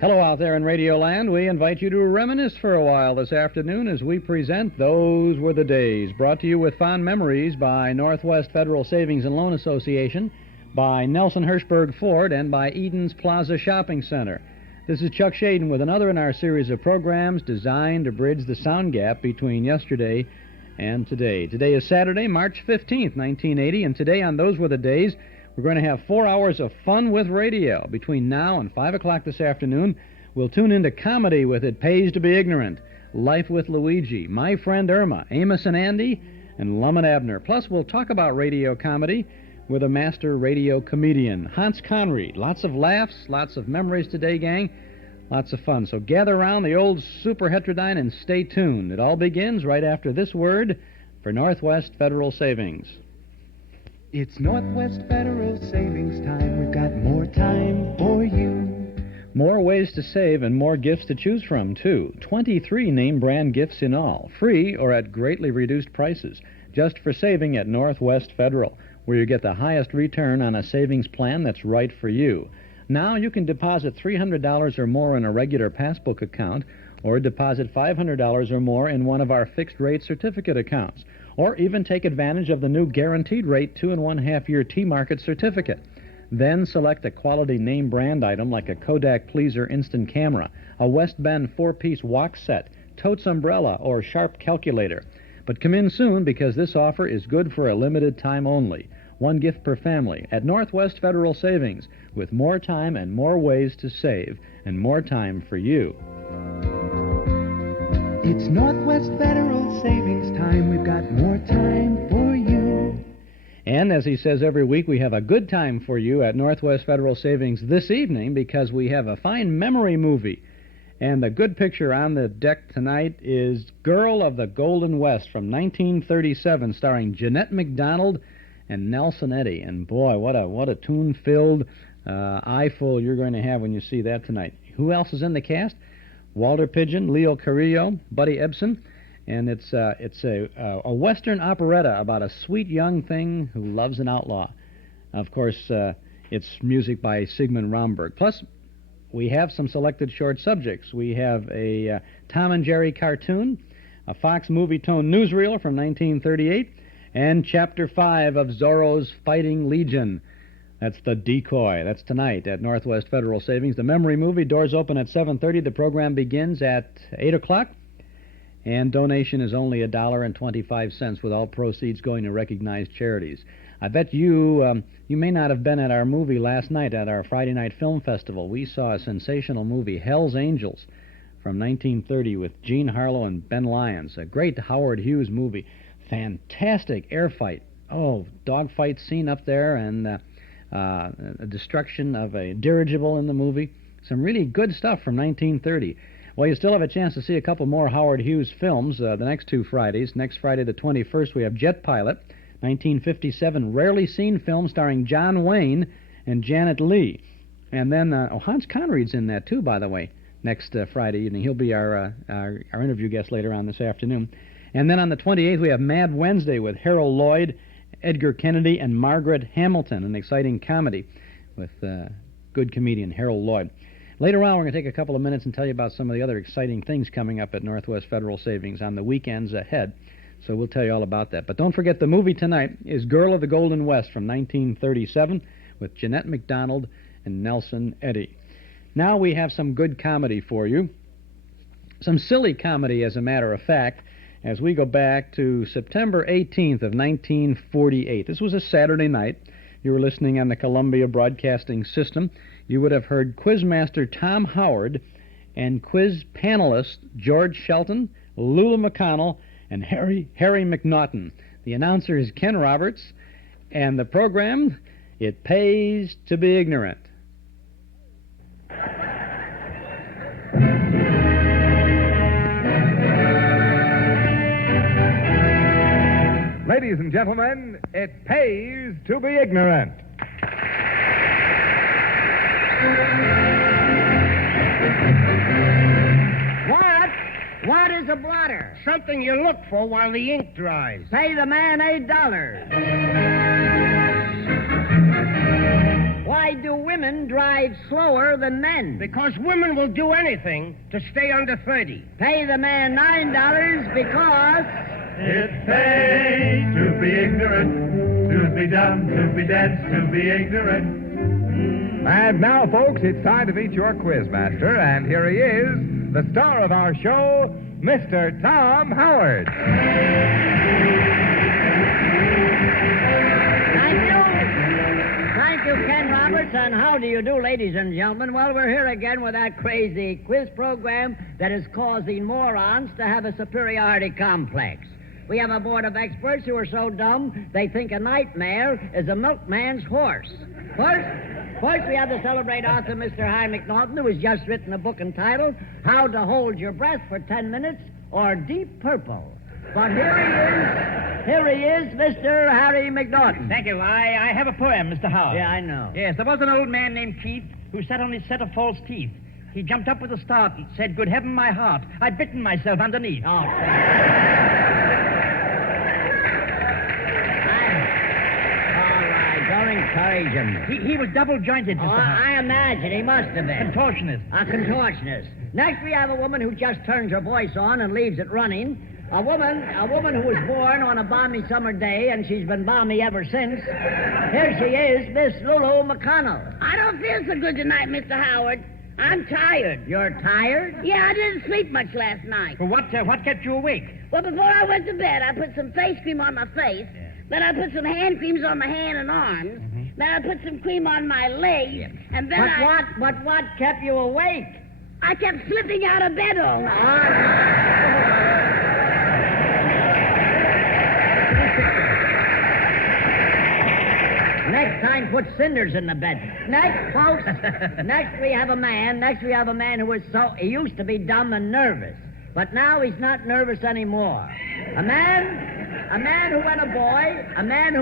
Hello out there in Radioland. We invite you to reminisce for a while this afternoon as we present Those Were the Days, brought to you with fond memories by Northwest Federal Savings and Loan Association, by Nelson Hirschberg Ford, and by Eden's Plaza Shopping Center. This is Chuck Schaden with another in our series of programs designed to bridge the sound gap between yesterday and today. Today is Saturday, March 15th, 1980, and today on Those Were the Days, we're going to have 4 hours of fun with radio. Between now and 5 o'clock this afternoon, we'll tune into comedy with It Pays to Be Ignorant, Life with Luigi, My Friend Irma, Amos and Andy, and Lum and Abner. Plus, we'll talk about radio comedy with a master radio comedian, Hans Conried. Lots of laughs, lots of memories today, gang. Lots of fun. So gather around the old super heterodyne and stay tuned. It all begins right after this word for Northwest Federal Savings. It's Northwest Federal Savings time. We've got more time for you. More ways to save and more gifts to choose from, too. 23 name-brand gifts in all, free or at greatly reduced prices, just for saving at Northwest Federal, where you get the highest return on a savings plan that's right for you. Now you can deposit $300 or more in a regular passbook account, or deposit $500 or more in one of our fixed-rate certificate accounts, or even take advantage of the new guaranteed rate 2 1/2-year T-Market certificate. Then select a quality name brand item like a Kodak Pleaser instant camera, a West Bend 4-piece wok set, Totes umbrella, or Sharp calculator. But come in soon because this offer is good for a limited time only. 1 gift per family at Northwest Federal Savings, with more time and more ways to save and more time for you. It's Northwest Federal Savings time. We've got more time for you. And as he says every week, we have a good time for you at Northwest Federal Savings this evening because we have a fine memory movie. And the good picture on the deck tonight is Girl of the Golden West from 1937, starring Jeanette MacDonald and Nelson Eddy. And boy, what a tune-filled eyeful you're going to have when you see that tonight. Who else is in the cast? Walter Pidgeon, Leo Carrillo, Buddy Ebsen, and it's a Western operetta about a sweet young thing who loves an outlaw. Of course, it's music by Sigmund Romberg. Plus, we have some selected short subjects. We have a Tom and Jerry cartoon, a Fox movie-tone newsreel from 1938, and Chapter 5 of Zorro's Fighting Legion. That's The Decoy. That's tonight at Northwest Federal Savings. The memory movie, doors open at 7:30. The program begins at 8 o'clock. And donation is only $1.25, with all proceeds going to recognized charities. I bet you may not have been at our movie last night at our Friday night film festival. We saw a sensational movie, Hell's Angels, from 1930 with Gene Harlow and Ben Lyons. A great Howard Hughes movie. Fantastic air fight. Oh, dogfight scene up there, and a destruction of a dirigible in the movie. Some really good stuff from 1930. Well, you still have a chance to see a couple more Howard Hughes films the next 2 Fridays. Next Friday, the 21st, we have Jet Pilot, 1957 rarely seen film starring John Wayne and Janet Leigh. And then Hans Conried's in that, too, by the way, next Friday evening. He'll be our interview guest later on this afternoon. And then on the 28th, we have Mad Wednesday with Harold Lloyd, Edgar Kennedy, and Margaret Hamilton, an exciting comedy with good comedian Harold Lloyd. Later on, we're going to take a couple of minutes and tell you about some of the other exciting things coming up at Northwest Federal Savings on the weekends ahead. So we'll tell you all about that. But don't forget, the movie tonight is Girl of the Golden West from 1937 with Jeanette MacDonald and Nelson Eddy. Now we have some good comedy for you. Some silly comedy, as a matter of fact, as we go back to September 18th of 1948. This was a Saturday night. You were listening on the Columbia Broadcasting System. You would have heard Quizmaster Tom Howard and quiz panelists George Shelton, Lula McCoanell, and Harry McNaughton. The announcer is Ken Roberts, and the program, It Pays to Be Ignorant. Ladies and gentlemen, it pays to be ignorant. What is a blotter? Something you look for while the ink dries. Pay the man $8. died slower than men? Because women will do anything to stay under 30. Pay the man $9 because... It's paid to be ignorant, to be dumb, to be dead, to be ignorant. And now, folks, it's time to meet your quizmaster, and here he is, the star of our show, Mr. Tom Howard. Thank you, Ken Roberts, and how do you do, ladies and gentlemen? Well, we're here again with that crazy quiz program that is causing morons to have a superiority complex. We have a board of experts who are so dumb they think a nightmare is a milkman's horse. First, we have the celebrated author, Mr. McNaughton, who has just written a book entitled How to Hold Your Breath for 10 Minutes or Deep Purple. But here he is, Mr. Harry McNaughton. Thank you. I have a poem, Mr. Howard. Yeah, I know. Yes, there was an old man named Keith who sat on his set of false teeth. He jumped up with a start and said, "Good heaven, my heart, I've bitten myself underneath." Oh, don't encourage him. He was double-jointed, Mr. Howard. I imagine he must have been. Contortionist. A contortionist. Next, we have a woman who just turns her voice on and leaves it running. A woman who was born on a balmy summer day, and she's been balmy ever since. Here she is, Miss Lulu McCoanell. I don't feel so good tonight, Mr. Howard. I'm tired. You're tired? Yeah, I didn't sleep much last night. Well, what kept you awake? Well, before I went to bed, I put some face cream on my face. Then I put some hand creams on my hand and arms. Then I put some cream on my legs. And then What kept you awake? I kept slipping out of bed all night. Next time, put cinders in the bed. Next, folks, next we have a man who he used to be dumb and nervous, but now he's not nervous anymore. A man who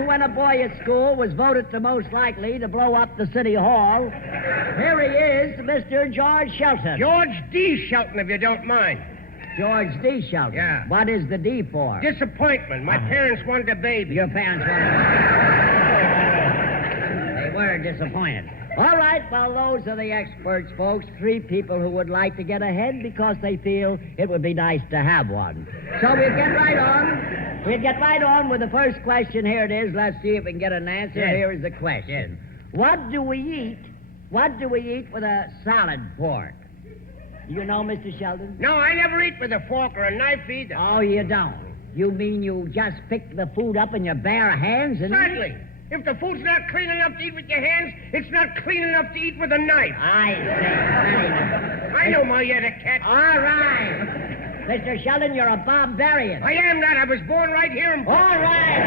when a boy at school was voted the most likely to blow up the city hall. Here he is, Mr. George Shelton. George D. Shelton, if you don't mind. George D. Shelton. Yeah. What is the D for? Disappointment. My parents wanted a baby. Your parents They were disappointed. All right, well, those are the experts, folks. 3 people who would like to get ahead because they feel it would be nice to have one. So we'll get right on. We'll get right on with the first question. Here it is. Let's see if we can get an answer. Yes. Here is the question. Yes. What do we eat with a salad fork? You know, Mr. Sheldon? No, I never eat with a fork or a knife either. Oh, you don't? You mean you just pick the food up in your bare hands and... Certainly. If the food's not clean enough to eat with your hands, it's not clean enough to eat with a knife. I see. I know my etiquette. All right. Mr. Sheldon, you're a barbarian. I am not. I was born right here in... All right.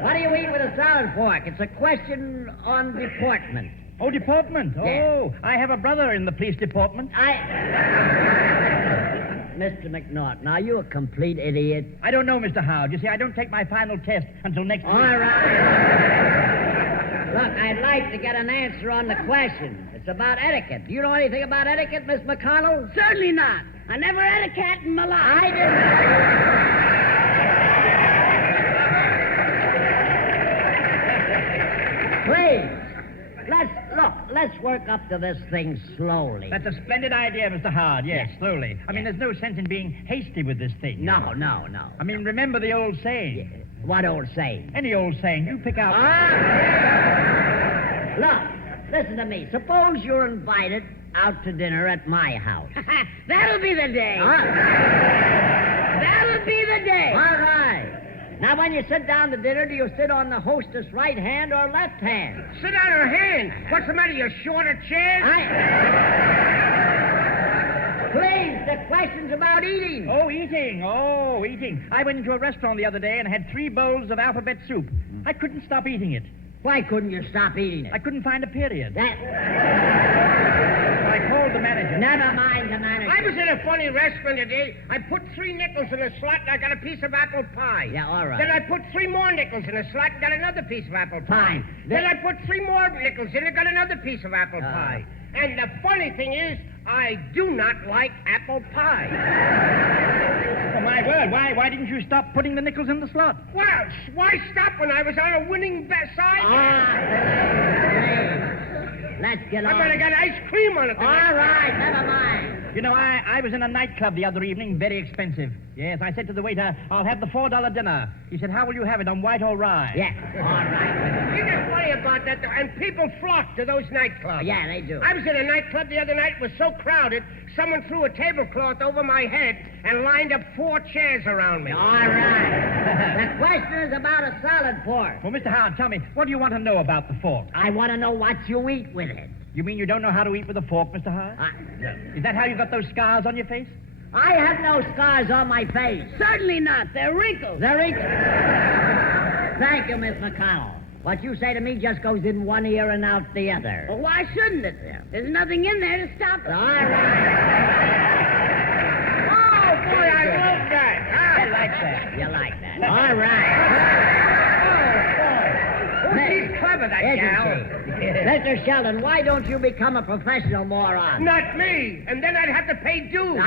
What do you eat with a salad fork? It's a question on deportment. Oh, deportment. Yeah. Oh, I have a brother in the police department. Mr. McNaughton, are you a complete idiot? I don't know, Mr. Howard. You see, I don't take my final test until next week. All right. Look, I'd like to get an answer on the question. It's about etiquette. Do you know anything about etiquette, Miss McConnell? Certainly not. I never had a cat in my life. I didn't. Please. Let's work up to this thing slowly. That's a splendid idea, Mr. Howard. Yes, slowly. I mean, there's no sense in being hasty with this thing. No. I mean, remember the old saying. What old saying? Any old saying. You pick out... Look, listen to me. Suppose you're invited out to dinner at my house. That'll be the day. That'll be the day. All right. Now, when you sit down to dinner, do you sit on the hostess' right hand or left hand? Sit on her hand. What's the matter? You're short of chairs? Please, the question's about eating. Oh, eating. I went into a restaurant the other day and had 3 bowls of alphabet soup. I couldn't stop eating it. Why couldn't you stop eating it? I couldn't find a period. That... I called the manager. Never mind the manager. I was in a funny restaurant today. I put 3 nickels in a slot and I got a piece of apple pie. Yeah, all right. Then I put 3 more nickels in a slot and got another piece of apple pie. Fine. Then I put 3 more nickels in and got another piece of apple pie. And the funny thing is, I do not like apple pie. Oh, my word. Why didn't you stop putting the nickels in the slot? Well, why stop when I was on a winning side? Let's get on. I better get ice cream on it. All right, never mind. You know, I was in a nightclub the other evening, very expensive. Yes, I said to the waiter, I'll have the $4 dinner. He said, how will you have it, on white or rye? Yeah, all right. You get funny about that, though, and people flock to those nightclubs. Yeah, they do. I was in a nightclub the other night. It was so crowded, someone threw a tablecloth over my head and lined up 4 chairs around me. All right. The question is about a salad fork. Well, Mr. Howard, tell me, what do you want to know about the fork? I want to know what you eat with it. You mean you don't know how to eat with a fork, Mr. Howard? Is that how you got those scars on your face? I have no scars on my face. Certainly not. They're wrinkles. They're wrinkles. Thank you, Miss McCoanell. What you say to me just goes in one ear and out the other. Well, why shouldn't it? There's nothing in there to stop it. All right. Oh, boy, I love that. You like that. You like that. All right. She's clever, that gal. Mr. Shelton, why don't you become a professional moron? Not me. And then I'd have to pay dues.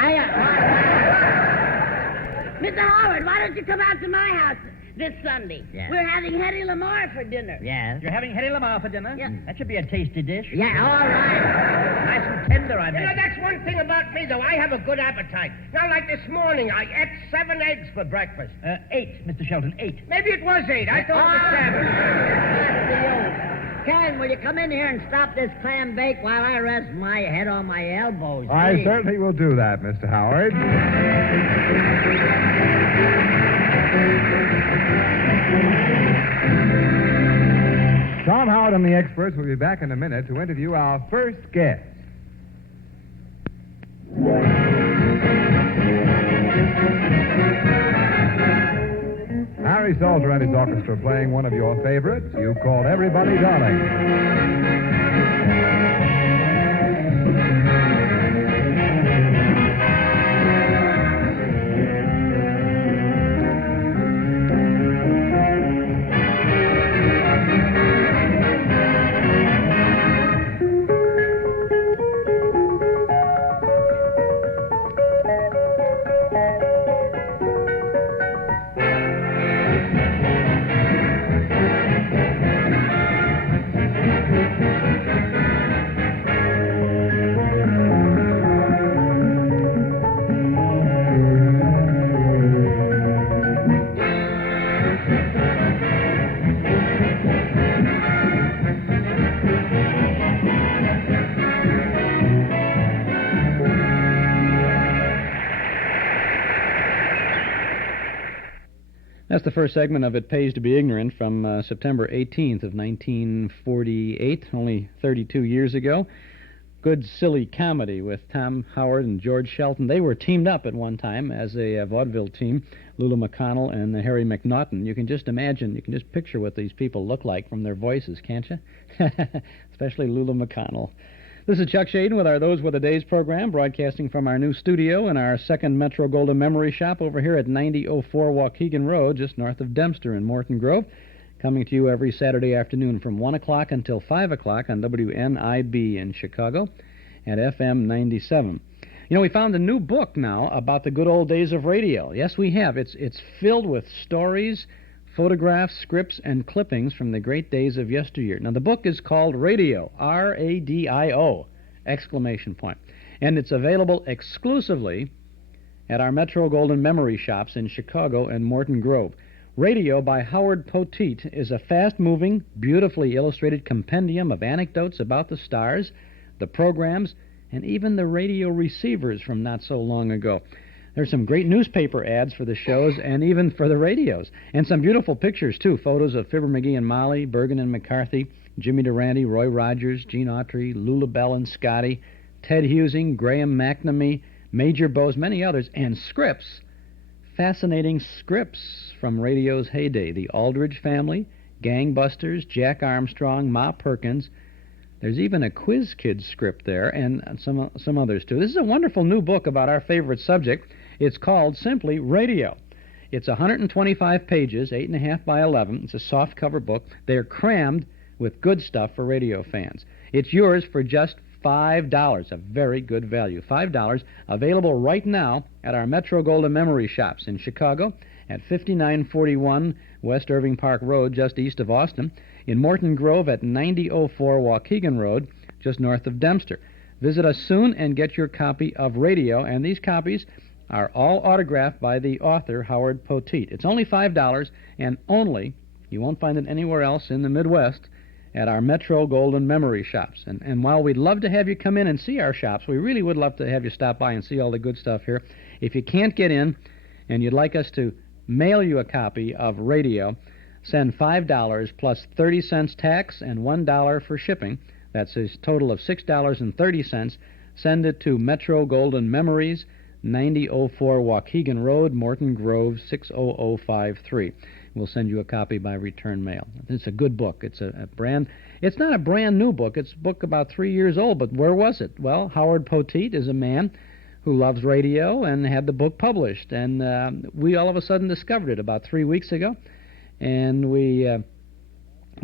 Mr. Howard, why don't you come out to my house this Sunday? Yeah. We're having Hetty Lamar for dinner. Yes. You're having Hetty Lamar for dinner? Yeah. That should be a tasty dish. Yeah, all right. Nice and tender, I You know, bet. that's one thing about me, though. I have a good appetite. Now, like this morning, I ate 7 eggs for breakfast. 8, Mr. Shelton, 8. Maybe it was 8. I thought it was 7. Ken, will you come in here and stop this clam bake while I rest my head on my elbows? I please? certainly will do that, Mr. Howard. Tom Howard and the experts will be back in a minute to interview our first guest. Harry Salter and his orchestra playing one of your favorites. You've called everybody darling. That's the first segment of It Pays to Be Ignorant from September 18th of 1948, only 32 years ago. Good, silly comedy with Tom Howard and George Shelton. They were teamed up at one time as a vaudeville team, Lulu McConnell and Harry McNaughton. You can just imagine, you can just picture what these people look like from their voices, can't you? Especially Lulu McConnell. This is Chuck Schaden with our Those Were the Days program, broadcasting from our new studio in our second Metro Golden Memory Shop over here at 9004 Waukegan Road, just north of Dempster in Morton Grove, coming to you every Saturday afternoon from 1 o'clock until 5 o'clock on WNIB in Chicago at FM 97. You know, we found a new book now about the good old days of radio. Yes, we have. It's filled with stories, photographs, scripts, and clippings from the great days of yesteryear. Now, the book is called Radio, R-A-D-I-O, exclamation point. And it's available exclusively at our Metro Golden Memory Shops in Chicago and Morton Grove. Radio by Howard Poteet is a fast-moving, beautifully illustrated compendium of anecdotes about the stars, the programs, and even the radio receivers from not so long ago. There's some great newspaper ads for the shows and even for the radios. And some beautiful pictures, too. Photos of Fibber McGee and Molly, Bergen and McCarthy, Jimmy Durante, Roy Rogers, Gene Autry, Lula Bell and Scotty, Ted Husing, Graham McNamee, Major Bowes, many others, and scripts. Fascinating scripts from radio's heyday. The Aldridge Family, Gangbusters, Jack Armstrong, Ma Perkins. There's even a Quiz Kids script there and some others, too. This is a wonderful new book about our favorite subject. It's called simply Radio. It's 125 pages, 8.5 by 11. It's a softcover book. They're crammed with good stuff for radio fans. It's yours for just $5, a very good value. $5, available right now at our Metro Golden Memory Shops in Chicago at 5941 West Irving Park Road, just east of Austin, in Morton Grove at 9004 Waukegan Road, just north of Dempster. Visit us soon and get your copy of Radio, and these copies are all autographed by the author, Howard Poteet. It's only $5, and only, you won't find it anywhere else in the Midwest, at our Metro Golden Memory shops. And while we'd love to have you come in and see our shops, we really would love to have you stop by and see all the good stuff here. If you can't get in and you'd like us to mail you a copy of Radio, send $5 plus 30 cents tax and $1 for shipping. That's a total of $6.30. Send it to Metro Golden Memories, 9004 Waukegan Road, Morton Grove, 60053. We'll send you a copy by return mail. It's a good book. It's it's not a brand new book. It's a book about 3 years old, but where was it? Well, Howard Poteet is a man who loves radio and had the book published, and we all of a sudden discovered it about 3 weeks ago, and we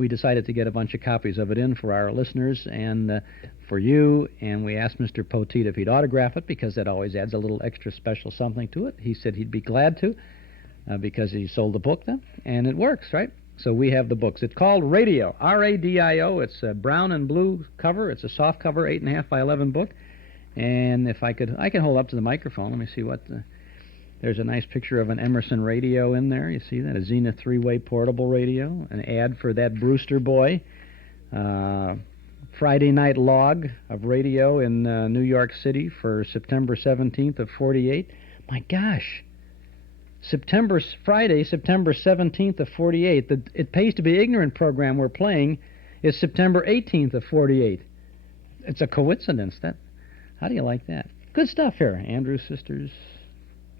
decided to get a bunch of copies of it in for our listeners and for you, and we asked Mr. Poteet if he'd autograph it, because that always adds a little extra special something to it. He said he'd be glad to, because he sold the book then, and it works, right? So we have the books. It's called Radio, R-A-D-I-O. It's a brown and blue cover. It's a soft cover, 8.5 by 11 book. And if I can hold up to the microphone. Let me see what there's a nice picture of an Emerson radio in there. You see that? A Zenith 3-way portable radio. An ad for that Brewster boy. Friday night log of radio in New York City for September 17th of 48. My gosh. Friday, September 17th of 48. The It Pays to Be Ignorant program we're playing is September 18th of 48. It's a coincidence. How do you like that? Good stuff here. Andrews Sisters,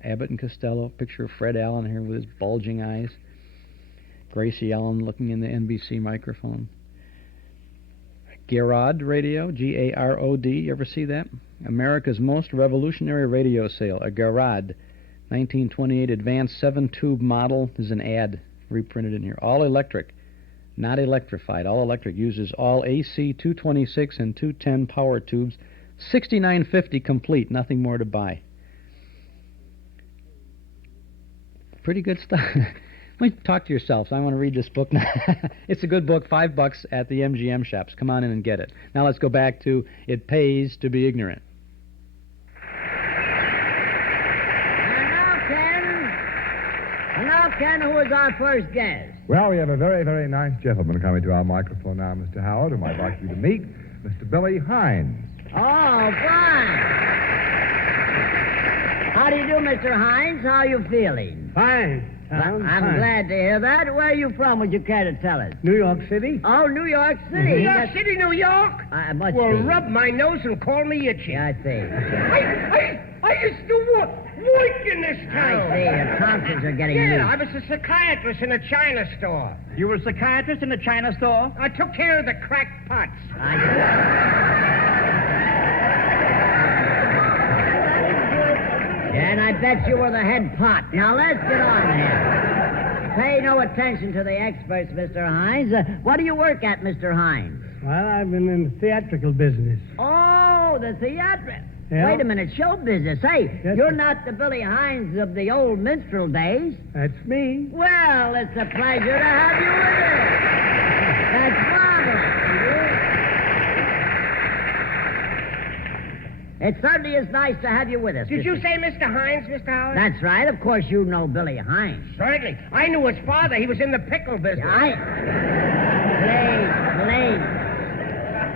Abbott and Costello, picture of Fred Allen here with his bulging eyes. Gracie Allen looking in the NBC microphone. Garrod Radio, G-A-R-O-D. You ever see that? America's most revolutionary radio sale, a Garrod. 1928 advanced 7-tube model. There's an ad reprinted in here. All electric, not electrified. All electric, uses all AC 226 and 210 power tubes. $69.50 complete. Nothing more to buy. Pretty good stuff. Let me talk to yourselves. I want to read this book now. It's a good book. $5 at the MGM shops. Come on in and get it. Now let's go back to It Pays to Be Ignorant. And now, Ken, who is our first guest? Well, we have a very, very nice gentleman coming to our microphone now, Mr. Howard, whom I'd like you to meet, Mr. Billy Hines. Oh, fine. How do you do, Mr. Hines? How are you feeling? Fine. I'm glad to hear that. Where are you from, would you care to tell us? New York City. Oh, New York City. New York City, New York? Must Well, be. rub my nose and call me itchy. Yeah, I see. I used to work in this town. I see. Your tonsils are getting Yeah, loose. I was a psychiatrist in a China store. You were a psychiatrist in a China store? I took care of the cracked pots. And I bet you were the head pot. Now, let's get on here. Pay no attention to the experts, Mr. Hines. What do you work at, Mr. Hines? Well, I've been in the theatrical business. Oh, the theater. Yeah. Wait a minute, show business. Hey, Yes, you're sir. not the Billy Hines of the old minstrel days. That's me. Well, it's a pleasure to have you with us. That's marvelous. It certainly is nice to have you with us. Did you say Mr. Hines, Mr. Howard? That's right. Of course, you know Billy Hines. Certainly. I knew his father. He was in the pickle business. Please.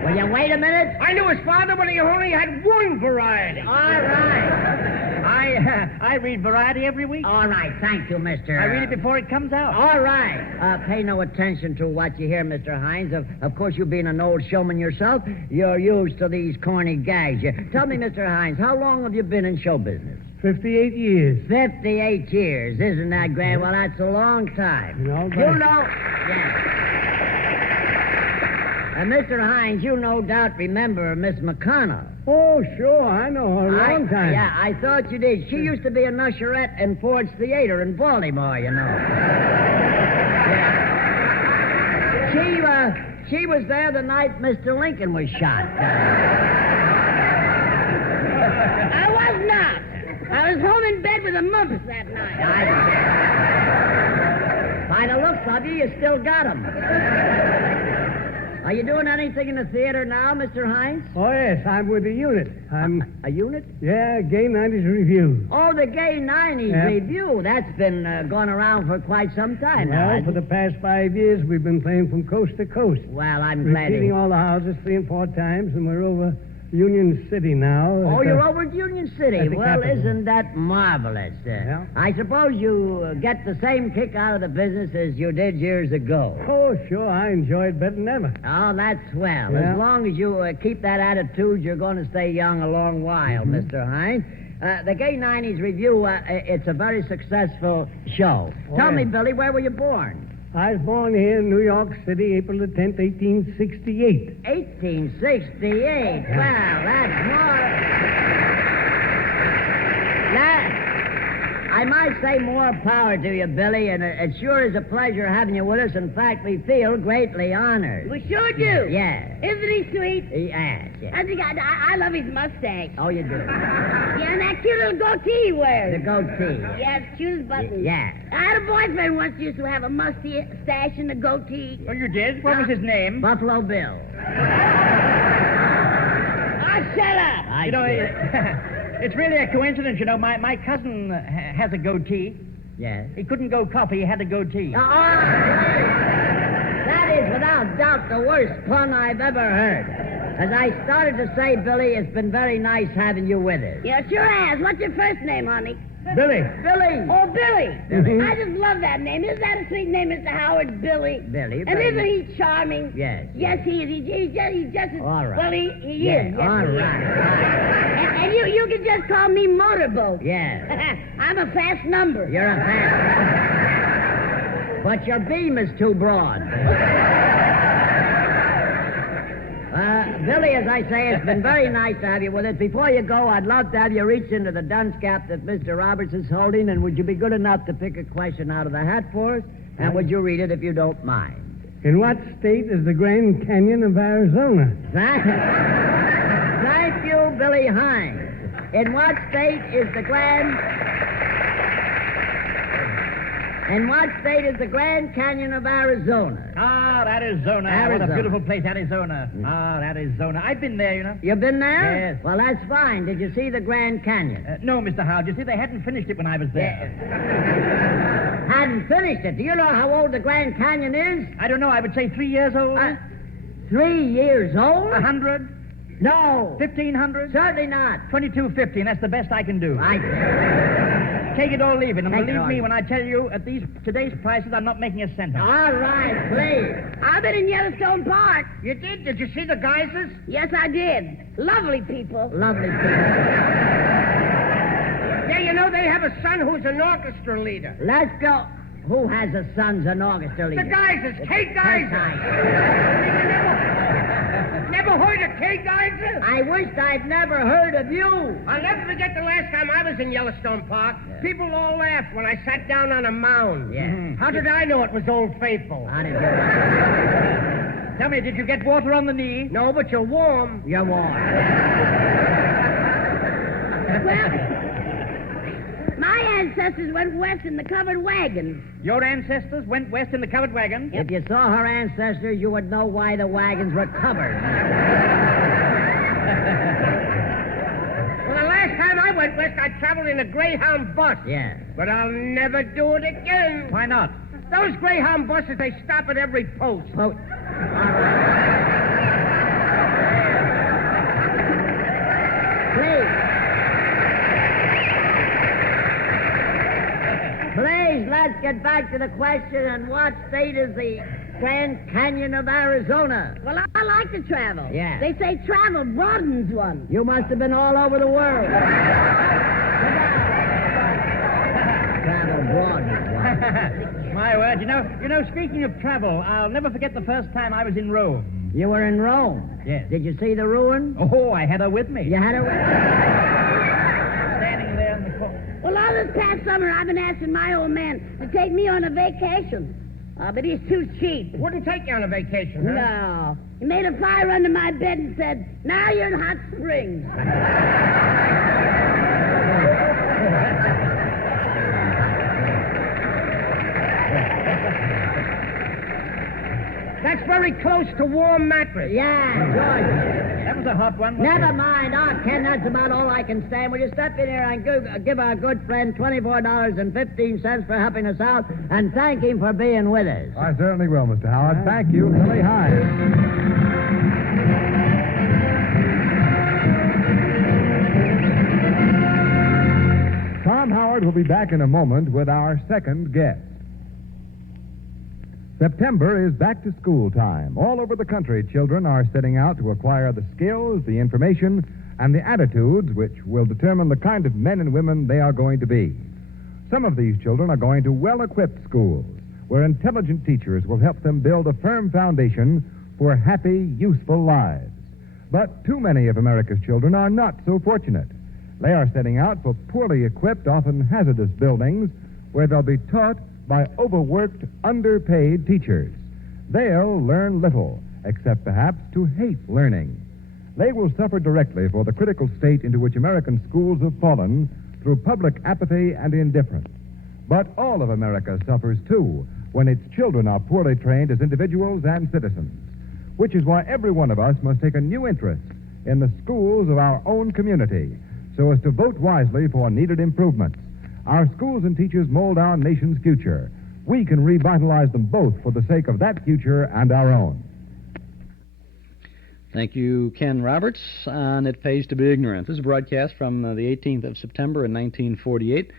Will you wait a minute? I knew his father when he only had one variety. All right. I read Variety every week. All right. Thank you, Mr. I read it before it comes out. All right. Pay no attention to what you hear, Mr. Hines. Of course, you being an old showman yourself, you're used to these corny gags. Tell me, Mr. Hines, how long have you been in show business? 58 years. 58 years. Isn't that great? Well, that's a long time. You know, Yeah. Mr. Hines, you no doubt remember Miss McCoanell. Oh, sure. I know her a long time. Yeah, I thought you did. She used to be an usherette in Ford's Theater in Baltimore, you know. Yeah. She was there the night Mr. Lincoln was shot. I was not. I was home in bed with the mumps that night. By the looks of you, you still got 'em. Are you doing anything in the theater now, Mr. Hines? Oh, yes, I'm with the unit. I'm, A unit? yeah, Gay 90s Review. Oh, the Gay 90s Yeah. Review. That's been going around for quite some time now. Well, hasn't for the it? past 5 years, we've been playing from coast to coast. Well, I'm glad. Repeating all the houses 3 and 4 times, and we're over Union City now. Oh, At you're the- over at Union City. at the Well, Capitol. isn't that marvelous? Yeah. I suppose you get the same kick out of the business as you did years ago. Oh, sure, I enjoy it better than ever. Oh, that's swell. Yeah. As long as you keep that attitude, you're going to stay young a long while, Mr. Hines. The Gay 90s Review, it's a very successful show. Oh, Tell me, yeah. Billy, where were you born? I was born here in New York City, April the 10th, 1868. 1868. Well, that's I might say more power to you, Billy, and it sure is a pleasure having you with us. In fact, we feel greatly honored. We sure do. Yes. Isn't he sweet? Yes, yes. I love his mustache. Oh, you do? Yeah, and that cute little goatee he wears. The goatee. Yeah, it's cute as buttons. Yeah. I had a boyfriend once used to have a mustache and a goatee. Oh, you did? What was his name? Buffalo Bill. Oh, shut up. You know, it's really a coincidence. You know, my cousin has a goatee. Yes. He couldn't go coffee. He had a goatee. That is without doubt the worst pun I've ever heard. As I started to say, Billy, it's been very nice having you with us. Yeah, sure has. What's your first name, honey? Billy. Billy. Oh, Billy. Billy. I just love that name. Isn't that a sweet name, Mr. Howard? Billy. Billy, And very isn't he charming? Yes. Yes, he is. He's just as... All right. Well, he Yeah, is. Yes, all he is. right. And you can just call me Motorboat. Yes. I'm a fast number. You're a fan. But your beam is too broad. Billy, as I say, it's been very nice to have you with us. Before you go, I'd love to have you reach into the dunce cap that Mr. Roberts is holding, and would you be good enough to pick a question out of the hat for us? And would you read it if you don't mind? In what state is the Grand Canyon of Arizona? Thank you, Billy Hines. In what state is the Grand Canyon of Arizona? Ah, that Arizona. What Arizona. a beautiful place, Arizona. Ah, that Arizona. I've been there, you know. You've been there? Yes. Well, that's fine. Did you see the Grand Canyon? No, Mr. Howard. You see, they hadn't finished it when I was there. Hadn't finished it. Do you know how old the Grand Canyon is? I don't know. I would say 3 years old. 3 years old? 100? No. 1,500? Certainly not. 2250, and that's the best I can do. Take it or leave it. And Take it believe or me leave when I tell you, at today's prices, I'm not making a cent. All right, please. I've been in Yellowstone Park. You did? Did you see the geysers? Yes, I did. Lovely people. Lovely people. Yeah, you know, they have a son who's an orchestra leader. Let's go. Who has a son's an orchestra leader? The geysers, Kay Geyser. Never heard of Kay Geyser? I wished I'd never heard of you. I'll never forget the last time I was in Yellowstone Park. People all laughed when I sat down on a mound. Yeah. How did I know it was Old Faithful? How did you... Tell me, did you get water on the knee? No, but you're warm. You're warm. Well, my ancestors went west in the covered wagons. Your ancestors went west in the covered wagon? If you saw her ancestors, you would know why the wagons were covered. Well, the last time I went west, I traveled in a Greyhound bus. Yeah. But I'll never do it again. Why not? Those Greyhound buses, they stop at every post. Please, let's get back to the question. In what state is the Grand Canyon of Arizona? Well, I like to travel. Yeah. They say travel broadens one. You must have been all over the world. Travel broad. My word, you know, speaking of travel, I'll never forget the first time I was in Rome. You were in Rome? Yes. Did you see the ruin? Oh, I had her with me. You had a... Standing there in the court. Well, all this past summer, I've been asking my old man to take me on a vacation. But he's too cheap. Wouldn't take you on a vacation, huh? No. He made a fire under my bed and said, now you're in Hot Springs. That's very close to warm mattress. Yeah, George. That was a hot one. Never mind. Ken, that's about all I can stand. Will you step in here and give our good friend $24.15 for helping us out and thank him for being with us? I certainly will, Mr. Howard. Thank you, Billy Hines. Tom Howard will be back in a moment with our second guest. September is back-to-school time. All over the country, children are setting out to acquire the skills, the information, and the attitudes which will determine the kind of men and women they are going to be. Some of these children are going to well-equipped schools where intelligent teachers will help them build a firm foundation for happy, useful lives. But too many of America's children are not so fortunate. They are setting out for poorly equipped, often hazardous buildings where they'll be taught by overworked, underpaid teachers. They'll learn little, except perhaps to hate learning. They will suffer directly for the critical state into which American schools have fallen through public apathy and indifference. But all of America suffers, too, when its children are poorly trained as individuals and citizens, which is why every one of us must take a new interest in the schools of our own community so as to vote wisely for needed improvements. Our schools and teachers mold our nation's future. We can revitalize them both for the sake of that future and our own. Thank you, Ken Roberts, on It Pays to Be Ignorant. This is a broadcast from the 18th of September in 1948.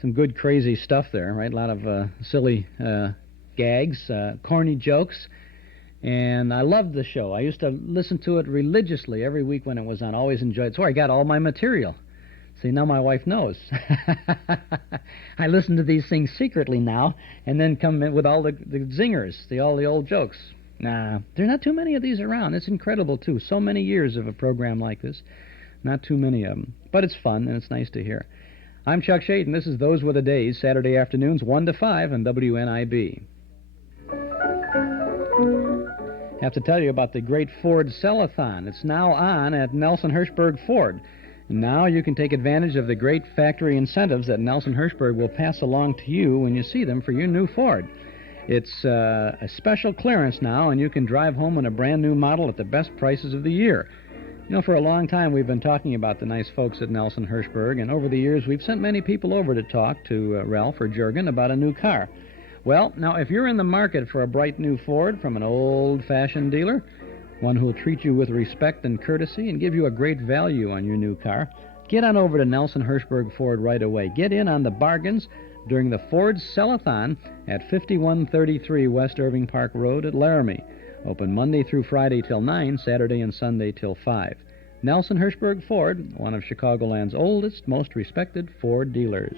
Some good, crazy stuff there, right? A lot of silly gags, corny jokes. And I loved the show. I used to listen to it religiously every week when it was on. Always enjoyed it. So I got all my material. See, now my wife knows. I listen to these things secretly now and then come in with all the zingers, all the old jokes. Nah, there are not too many of these around. It's incredible, too. So many years of a program like this. Not too many of them. But it's fun, and it's nice to hear. I'm Chuck Schaden. This is Those Were the Days, Saturday afternoons, 1 to 5 on WNIB. I have to tell you about the great Ford Sell-a-thon. It's now on at Nelson Hirschberg Ford. And now you can take advantage of the great factory incentives that Nelson Hirschberg will pass along to you when you see them for your new Ford. It's a special clearance now, and you can drive home in a brand-new model at the best prices of the year. You know, for a long time we've been talking about the nice folks at Nelson Hirschberg, and over the years we've sent many people over to talk to Ralph or Jurgen about a new car. Well, now, if you're in the market for a bright new Ford from an old-fashioned dealer, one who'll treat you with respect and courtesy and give you a great value on your new car, get on over to Nelson Hirschberg Ford right away. Get in on the bargains during the Ford Sell-a-thon at 5133 West Irving Park Road at Laramie. Open Monday through Friday till 9, Saturday and Sunday till 5. Nelson Hirschberg Ford, one of Chicagoland's oldest, most respected Ford dealers.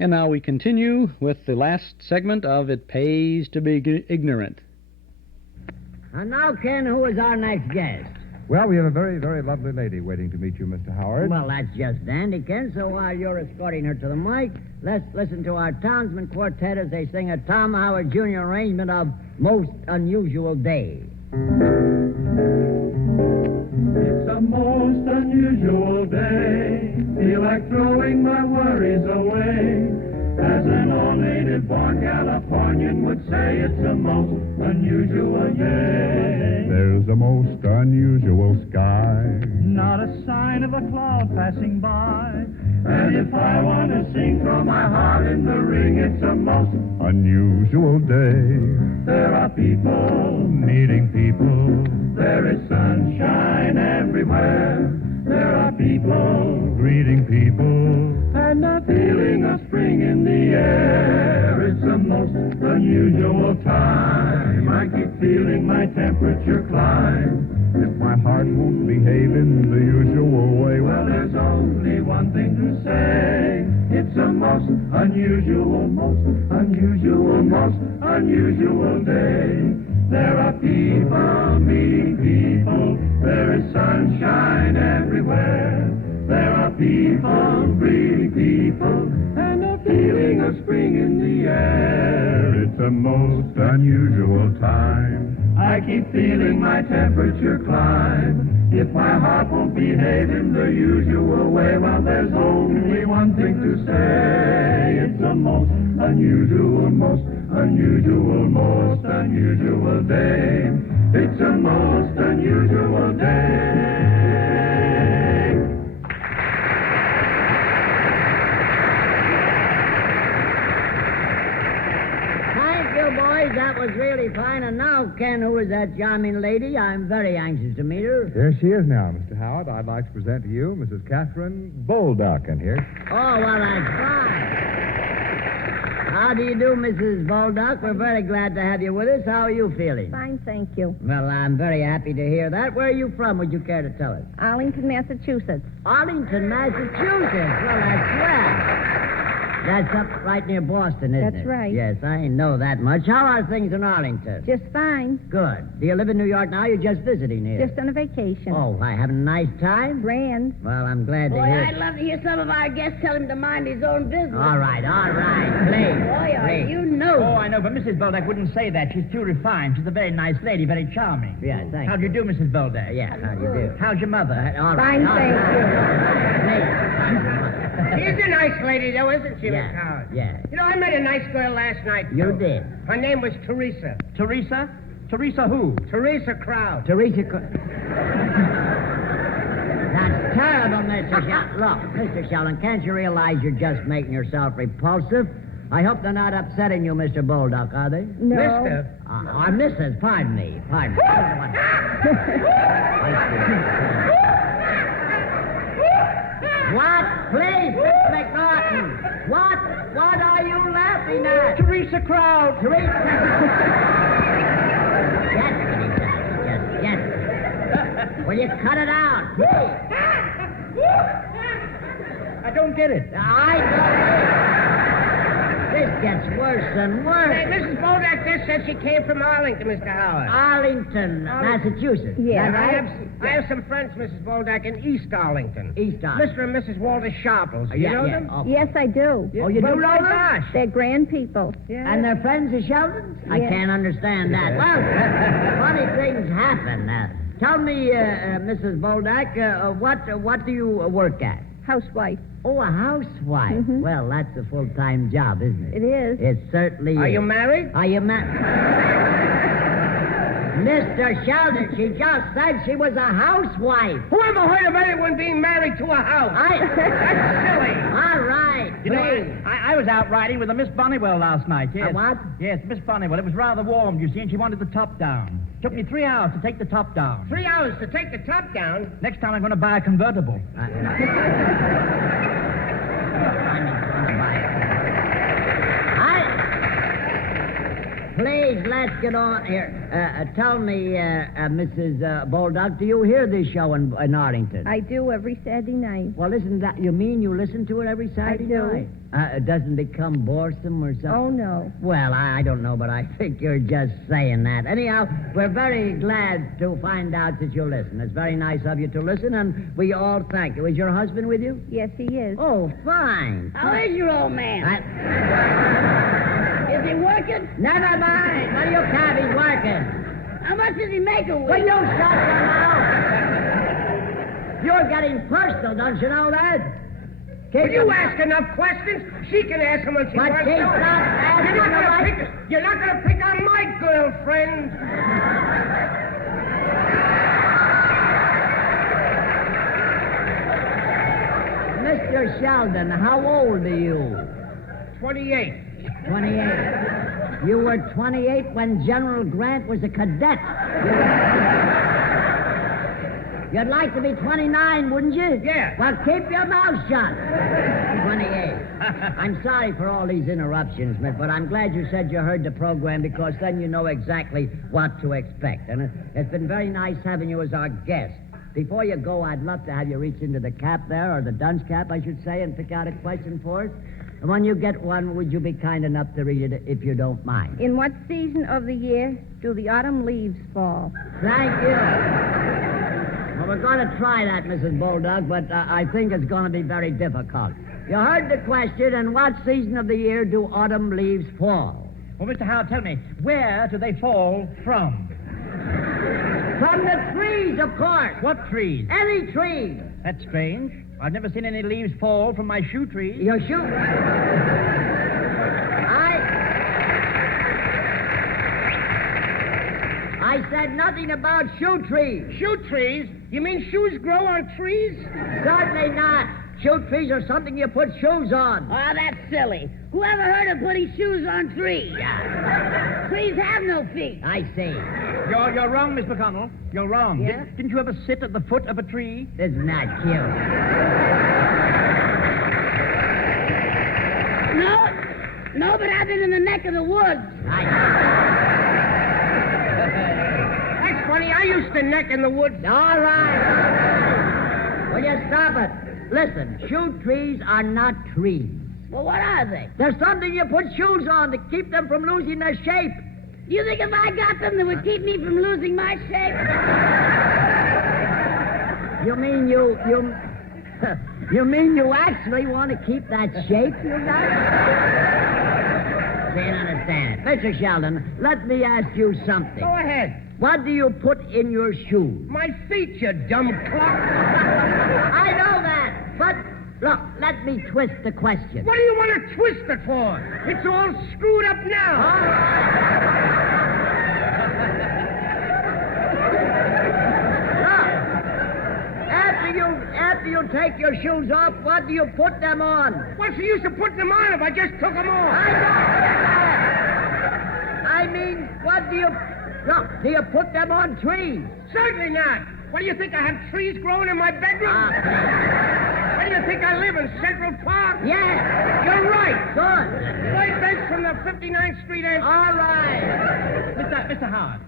And now we continue with the last segment of It Pays to Be Ignorant. And now, Ken, who is our next guest? Well, we have a very, very lovely lady waiting to meet you, Mr. Howard. Well, that's just dandy, Ken. So while you're escorting her to the mic, let's listen to our Townsmen Quartet as they sing a Tom Howard Jr. arrangement of Most Unusual Day. It's a most unusual day. Feel like throwing my worries away. As an all-native born Californian would say, it's a most unusual day. There's a most unusual sky. Not a sign of a cloud passing by. And if I want to sing, throw my heart in the ring, it's a most unusual day. There are people needing people. There is sunshine everywhere. There are people greeting people. And a feeling of spring in the air. It's a most unusual time. I keep feeling my temperature climb. If my heart won't behave in the usual way, well, there's only one thing to say. It's a most unusual day. There are people meeting people. There is sunshine everywhere. There are people greeting people. And a feeling of spring in the air. It's a most unusual time. I keep feeling my temperature climb. If my heart won't behave in the usual way, well, there's only one thing to say. It's a most unusual day. It's a most unusual day. Thank you, boys. That was really fine. And now, Ken, who is that charming lady? I'm very anxious to meet her. Here she is now, Mr. Howard. I'd like to present to you Mrs. Catherine Bolduck, and here. Oh, well, that's fine. How do you do, Mrs. Bolduck? We're very glad to have you with us. How are you feeling? Fine, thank you. Well, I'm very happy to hear that. Where are you from? Would you care to tell us? Arlington, Massachusetts. Arlington, Massachusetts. Well, that's swell. That's up right near Boston, isn't it? That's right. Yes, I know that much. How are things in Arlington? Just fine. Good. Do you live in New York now? You're just visiting here? Just on a vacation. Oh, why, having a nice time? Grand. Well, I'm glad to Boy, hear. I'd love to hear some of our guests tell him to mind his own business. All right, please. Boy, please. you know. Oh, I know, but Mrs. Bolduck wouldn't say that. She's too refined. She's a very nice lady, very charming. Yeah, thank How do you do, Mrs. Bolduck? Yeah, how do you do? How's your mother? All right. Fine, all thank She's a nice lady, though, isn't she, Yeah, Miss Howard? yeah. You know, I met a nice girl last night, You too. did. Her name was Teresa. Teresa? Teresa who? Teresa Crowd. Teresa. That's terrible, Mr. Shelton. Look, Mr. Shelton, can't you realize you're just making yourself repulsive? I hope they're not upsetting you, Mr. Bolduck, are they? No. Mister. Or Mrs. Pardon me. Pardon me. What? Please, Miss McNaughton. What? What are you laughing at? Teresa Crowd. Teresa. Yes, Kitty, yes. Will you cut it out, please? I don't get it. I don't. This gets worse and worse. Hey, Mrs. Bolduck just said she came from Arlington, Mr. Howard. Arlington, Massachusetts. Yeah. Is that right? I have some friends, Mrs. Bolduck, in East Arlington. East Arlington. Mr. and Mrs. Walter Sharples. Do you know them? Oh. Yes, I do. Oh, you do Well, know my them? gosh. They're grand people. And they're friends of Shelton's? I Yeah. can't understand that. Well, funny things happen. Tell me, Mrs. Bolduck, what do you work at? Housewife. Oh, a housewife. Mhm. Well, that's a full-time job, isn't it? It is. It certainly Are is. you married? Are you married? Mr. Shelton, she just said she was a housewife. Who ever heard of anyone being married to a house? That's silly. All right, You know, please. I was out riding with a Miss Bonnywell last night, yes. A what? Yes, Miss Bonnywell. It was rather warm, you see, and she wanted the top down. Took me 3 hours to take the top down. 3 hours to take the top down. Next time I'm going to buy a convertible. Please, let's get on here. Tell me, Mrs. Bolduck, do you hear this show in Arlington? I do every Saturday night. Well, isn't that, you mean you listen to it every Saturday do. night? It doesn't become boresome or something? Oh, no. Well, I don't know, but I think you're just saying that. Anyhow, we're very glad to find out that you listen. It's very nice of you to listen, and we all thank you. Is your husband with you? Yes, he is. Oh, fine. How is your old man? Is he working? Never mind. What do you care? He's working. How much does he make a week? Will you shut your mouth? You're getting personal, don't you know that? Will you ask enough questions? She can ask them when she But wants she's to. not asking You're not going to pick on my girlfriend. Mr. Sheldon, how old are you? 28. 28. You were 28 when General Grant was a cadet. You'd like to be 29, wouldn't you? Yeah. Well, keep your mouth shut. 28. I'm sorry for all these interruptions, Smith, but I'm glad you said you heard the program because then you know exactly what to expect. And it's been very nice having you as our guest. Before you go, I'd love to have you reach into the cap there, or the dunce cap, I should say, and pick out a question for us. And when you get one, would you be kind enough to read it if you don't mind? In what season of the year do the autumn leaves fall? Thank you. Well, we're going to try that, Mrs. Bolduck, but I think it's going to be very difficult. You heard the question, in what season of the year do autumn leaves fall? Well, Mr. Howard, tell me, where do they fall from? From the trees, of course. What trees? Any trees. That's strange. I've never seen any leaves fall from my shoe tree. Your shoe. I said nothing about shoe trees. Shoe trees? You mean shoes grow on trees? Certainly not. Shoe trees are something you put shoes on. Oh, that's silly. Whoever heard of putting shoes on trees? Trees have no feet. I see. You're wrong, Miss McCoanell. You're wrong. Yeah? Didn't you ever sit at the foot of a tree? Isn't that cute? No, but I've been in the neck of the woods. That's funny. I used to neck in the woods. All right. Will you stop it? Listen, shoe trees are not trees. Well, what are they? They're something you put shoes on to keep them from losing their shape. You think if I got them, they would keep me from losing my shape? You mean you actually want to keep that shape you got? Can't understand it. Mr. Shelton, let me ask you something. Go ahead. What do you put in your shoes? My feet, you dumb clock. I know that, but look, let me twist the question. What do you want to twist it for? It's all screwed up now. After you take your shoes off, what do you put them on? What's the use of putting them on if I just took them off? I mean, what do you... Look, do you put them on trees? Certainly not. What do you think, I have trees growing in my bedroom? What do you think, I live in Central Park? Yeah. You're right. Good. Right bench from the 59th Street end. All right. Mr. Howard,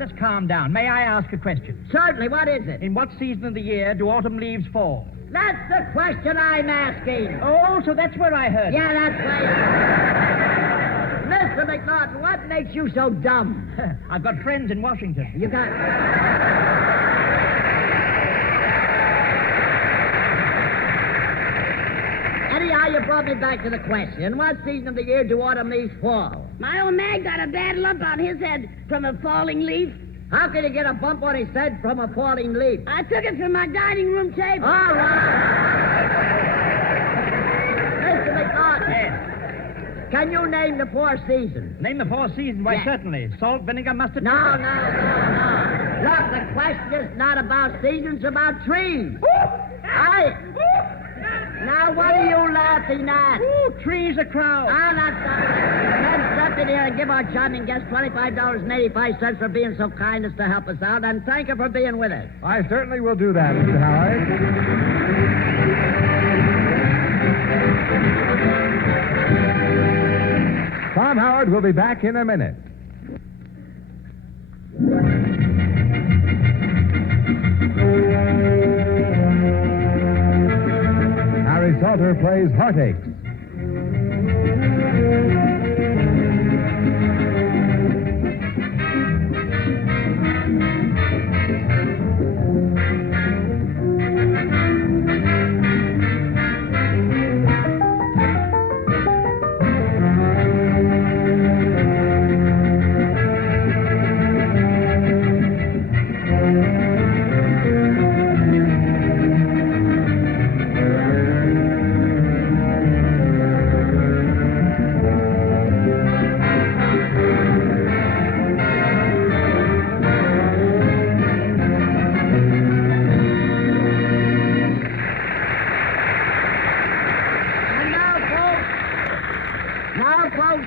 let's calm down. May I ask a question? Certainly. What is it? In what season of the year do autumn leaves fall? That's the question I'm asking. Oh, so that's where I heard it. Yeah, that's right. Mr. McNaughton, what makes you so dumb? I've got friends in Washington. You got... Anyhow, you brought me back to the question. In what season of the year do autumn leaves fall? My old man got a bad lump on his head from a falling leaf. How can he get a bump on his head from a falling leaf? I took it from my dining room table. All right. Mr. McNaughton. Yes. Can you name the 4 seasons? Name the 4 seasons? Why, Yes. certainly. Salt, vinegar, mustard... No. Look, the question is not about seasons, it's about trees. Now, what are you laughing at? Ooh, trees, a crowd. Let's step in here and give our charming guest $25.85 for being so kind as to help us out, and thank you for being with us. I certainly will do that, Mr. Howard. Tom Howard will be back in a minute. Harry Salter plays Heartaches.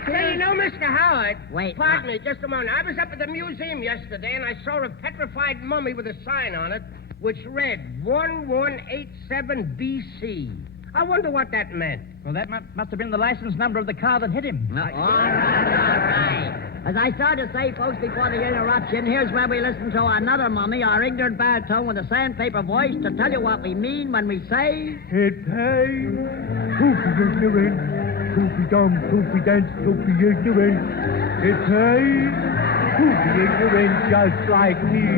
Say, you know, Mr. Howard. Wait. Pardon me, just a moment. I was up at the museum yesterday, and I saw a petrified mummy with a sign on it, which read 1187 BC. I wonder what that meant. Well, that must have been the license number of the car that hit him. All right. As I started to say, folks, before the interruption, here's where we listen to another mummy, our ignorant baritone with a sandpaper voice, to tell you what we mean when we say... It pays. Goofy ignorant. Goofy dumb, goofy dense, goofy ignorant. It pays. Goofy ignorant just like me.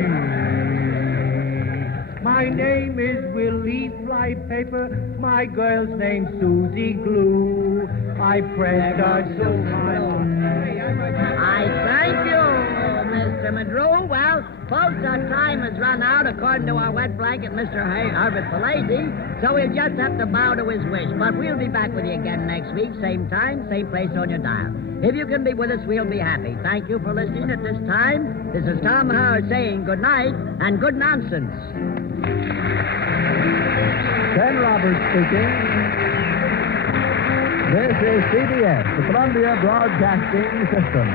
My name is Willie Flypaper. My girl's name's Susie Glue. I press her so hard. I thank you, Mr. Madrew. Well, Well, folks, our time has run out according to our wet blanket, Mr. Herbert Palazzi, so we'll just have to bow to his wish. But we'll be back with you again next week, same time, same place on your dial. If you can be with us, we'll be happy. Thank you for listening at this time. This is Tom Howard saying good night and good nonsense. Ken Roberts speaking. This is CBS, the Columbia Broadcasting System.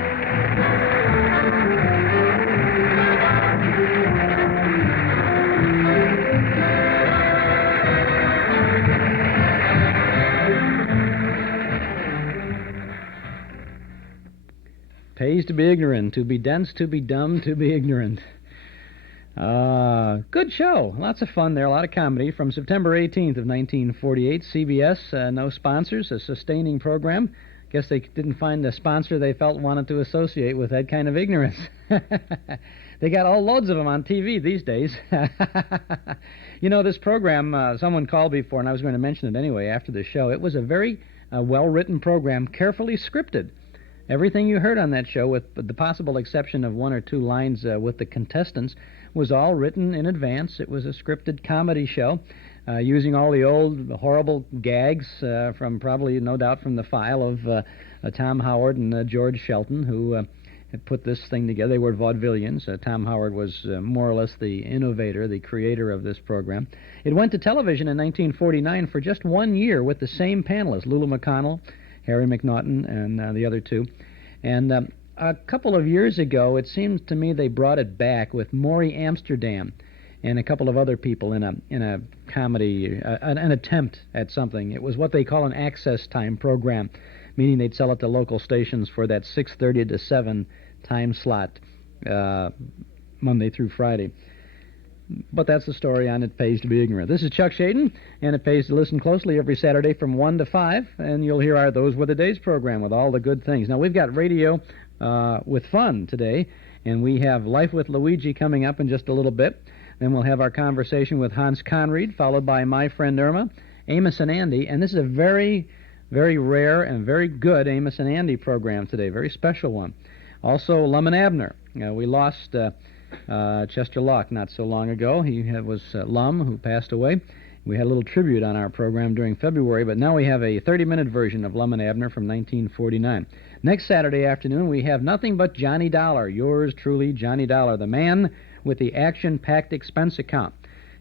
Pays to be ignorant, to be dense, to be dumb, to be ignorant. Good show. Lots of fun there, a lot of comedy. From September 18th of 1948, CBS, no sponsors, a sustaining program. Guess they didn't find a sponsor they felt wanted to associate with that kind of ignorance. They got all loads of them on TV these days. You know, this program, someone called before, and I was going to mention it anyway after the show. It was a very well-written program, carefully scripted. Everything you heard on that show, with the possible exception of one or two lines with the contestants, was all written in advance. It was a scripted comedy show using all the old horrible gags from probably, no doubt, from the file of Tom Howard and George Shelton, who had put this thing together. They were vaudevillians. Tom Howard was more or less the innovator, the creator of this program. It went to television in 1949 for just 1 year with the same panelists, Lulu McCoanell, Harry McNaughton, and the other two. And a couple of years ago, it seems to me they brought it back with Maury Amsterdam and a couple of other people in a comedy, an attempt at something. It was what they call an access time program, meaning they'd sell it to local stations for that 6:30 to 7 time slot, Monday through Friday. But that's the story on It Pays to Be Ignorant. This is Chuck Schaden, and it pays to listen closely every Saturday from 1 to 5, and you'll hear our Those Were the Days program with all the good things. Now, we've got radio with fun today, and we have Life with Luigi coming up in just a little bit. Then we'll have our conversation with Hans Conried, followed by My Friend Irma, Amos and Andy, and this is a very, very rare and very good Amos and Andy program today, very special one. Also, Lum and Abner. We lost Chester Locke not so long ago. He was Lum, who passed away. We had a little tribute on our program during February, but now we have a 30-minute version of Lum and Abner from 1949. Next Saturday afternoon, we have nothing but Johnny Dollar, yours truly, Johnny Dollar, the man with the action-packed expense account.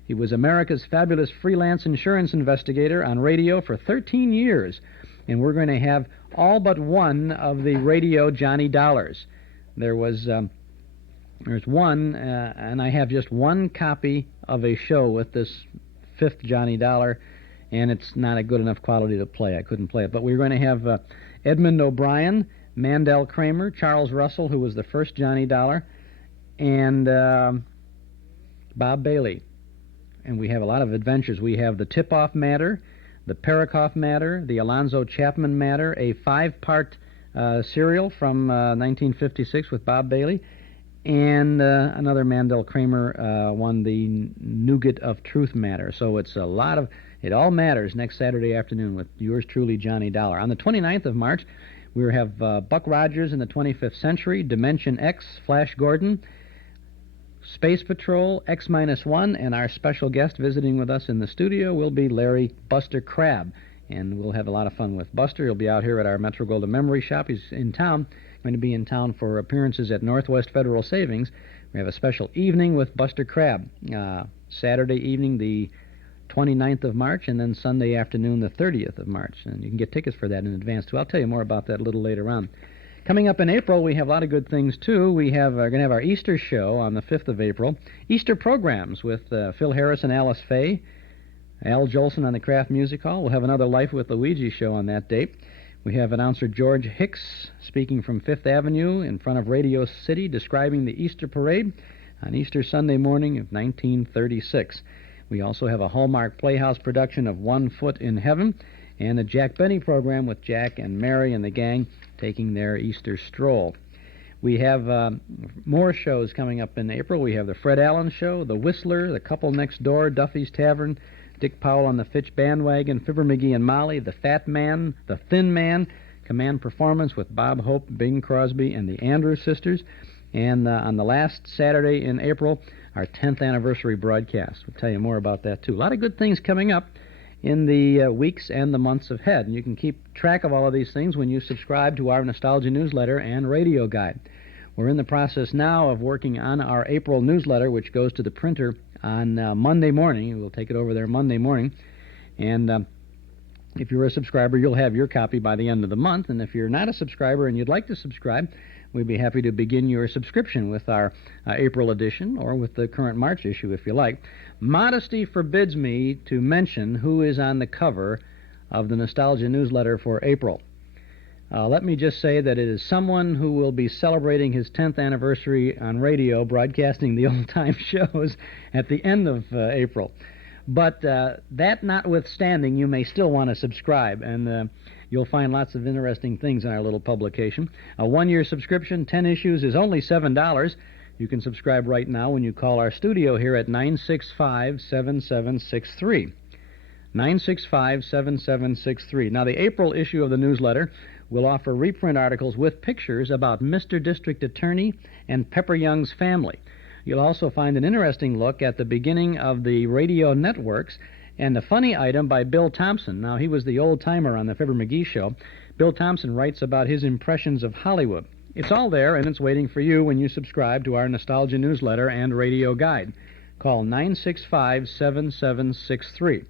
He was America's fabulous freelance insurance investigator on radio for 13 years, and we're going to have all but one of the radio Johnny Dollars. There's one, and I have just one copy of a show with this fifth Johnny Dollar, and it's not a good enough quality to play. I couldn't play it. But we're going to have Edmund O'Brien, Mandel Kramer, Charles Russell, who was the first Johnny Dollar, and Bob Bailey. And we have a lot of adventures. We have the Tip-Off Matter, the Parakoff Matter, the Alonzo Chapman Matter, a 5-part serial from 1956 with Bob Bailey, and another Mandel Kramer one, the Nougat of Truth Matter. So it's a lot of, it all matters next Saturday afternoon with yours truly, Johnny Dollar. On the 29th of March, we have Buck Rogers in the 25th Century, Dimension X, Flash Gordon, Space Patrol, X-1, and our special guest visiting with us in the studio will be Larry Buster Crabb. And we'll have a lot of fun with Buster. He'll be out here at our Metro-Goldwyn Memory Shop. He's in town, going to be in town for appearances at Northwest Federal Savings. We have a special evening with Buster Crabb, Saturday evening, the 29th of March, and then Sunday afternoon, the 30th of March. And you can get tickets for that in advance, too. I'll tell you more about that a little later on. Coming up in April, we have a lot of good things, too. We're going to have our Easter show on the 5th of April. Easter programs with Phil Harris and Alice Faye. Al Jolson on the Kraft Music Hall. We'll have another Life with Luigi show on that date. We have announcer George Hicks speaking from Fifth Avenue in front of Radio City, describing the Easter Parade on Easter Sunday morning of 1936. We also have a Hallmark Playhouse production of One Foot in Heaven and a Jack Benny program with Jack and Mary and the gang taking their Easter stroll. We have more shows coming up in April. We have the Fred Allen Show, The Whistler, The Couple Next Door, Duffy's Tavern, Dick Powell on the Fitch Bandwagon, Fibber McGee and Molly, The Fat Man, The Thin Man, Command Performance with Bob Hope, Bing Crosby, and the Andrews Sisters. And on the last Saturday in April, our 10th anniversary broadcast. We'll tell you more about that, too. A lot of good things coming up in the weeks and the months ahead. And you can keep track of all of these things when you subscribe to our Nostalgia newsletter and radio guide. We're in the process now of working on our April newsletter, which goes to the printer on Monday morning. We'll take it over there Monday morning. And if you're a subscriber, you'll have your copy by the end of the month. And if you're not a subscriber and you'd like to subscribe, we'd be happy to begin your subscription with our April edition or with the current March issue, if you like. Modesty forbids me to mention who is on the cover of the Nostalgia newsletter for April. Let me just say that it is someone who will be celebrating his 10th anniversary on radio, broadcasting the old-time shows at the end of April. But that notwithstanding, you may still want to subscribe, and you'll find lots of interesting things in our little publication. A one-year subscription, 10 issues, is only $7. You can subscribe right now when you call our studio here at 965-7763. 965-7763. Now, the April issue of the newsletter will offer reprint articles with pictures about Mr. District Attorney and Pepper Young's family. You'll also find an interesting look at the beginning of the radio networks and a funny item by Bill Thompson. Now, he was the old-timer on the Fibber McGee Show. Bill Thompson writes about his impressions of Hollywood. It's all there, and it's waiting for you when you subscribe to our Nostalgia newsletter and radio guide. Call 965-7763.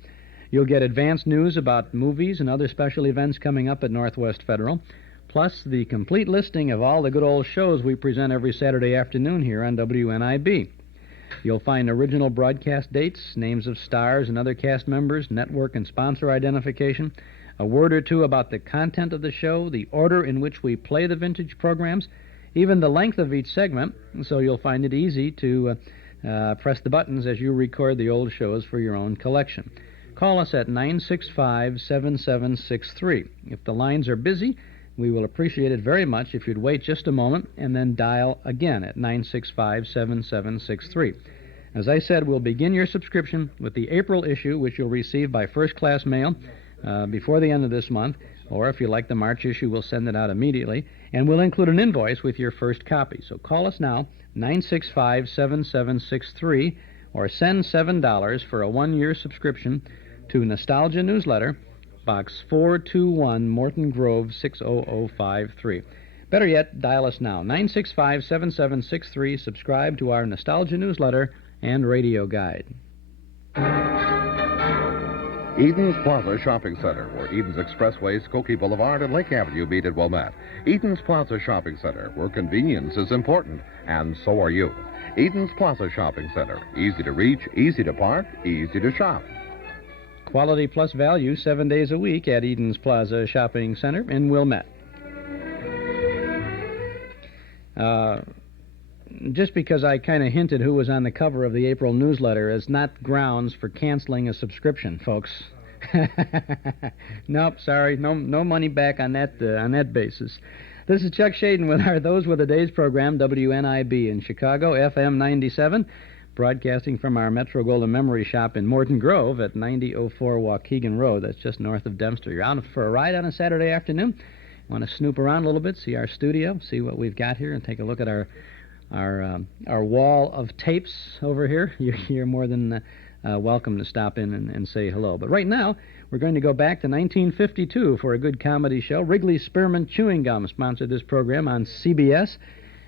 You'll get advance news about movies and other special events coming up at Northwest Federal, plus the complete listing of all the good old shows we present every Saturday afternoon here on WNIB. You'll find original broadcast dates, names of stars and other cast members, network and sponsor identification, a word or two about the content of the show, the order in which we play the vintage programs, even the length of each segment, so you'll find it easy to press the buttons as you record the old shows for your own collection. Call us at 965-7763. If the lines are busy, we will appreciate it very much if you'd wait just a moment and then dial again at 965-7763. As I said, we'll begin your subscription with the April issue, which you'll receive by first-class mail before the end of this month, or if you like the March issue, we'll send it out immediately, and we'll include an invoice with your first copy. So call us now, 965-7763, or send $7 for a one-year subscription to Nostalgia Newsletter, Box 421, Morton Grove, 60053. Better yet, dial us now, 965-7763. Subscribe to our Nostalgia Newsletter and radio guide. Eden's Plaza Shopping Center, where Eden's Expressway, Skokie Boulevard, and Lake Avenue meet at Wilmette. Eden's Plaza Shopping Center, where convenience is important, and so are you. Eden's Plaza Shopping Center, easy to reach, easy to park, easy to shop. Quality plus value 7 days a week at Eden's Plaza Shopping Center in Wilmette. Just because I kind of hinted who was on the cover of the April newsletter is not grounds for canceling a subscription, folks. Nope, sorry, no money back on that basis. This is Chuck Schaden with our Those Were the Days program, WNIB in Chicago, FM 97, broadcasting from our Metro-Goldwyn Memory Shop in Morton Grove at 9004 Waukegan Road. That's just north of Dempster. You're out for a ride on a Saturday afternoon? Want to snoop around a little bit, see our studio, see what we've got here, and take a look at our wall of tapes over here. You're more than welcome to stop in and say hello. But right now, we're going to go back to 1952 for a good comedy show. Wrigley Spearmint Chewing Gum sponsored this program on CBS.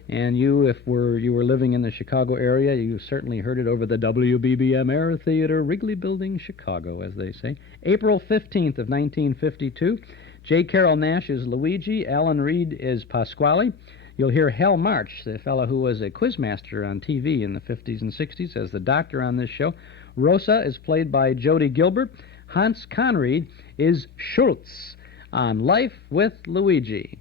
And you, if you were living in the Chicago area, you certainly heard it over the WBBM Air Theater, Wrigley Building, Chicago, as they say. April 15th of 1952. J. Carroll Naish is Luigi. Alan Reed is Pasquale. You'll hear Hal March, the fellow who was a quizmaster on TV in the 50s and 60s, as the doctor on this show. Rosa is played by Jody Gilbert. Hans Conried is Schultz on Life with Luigi.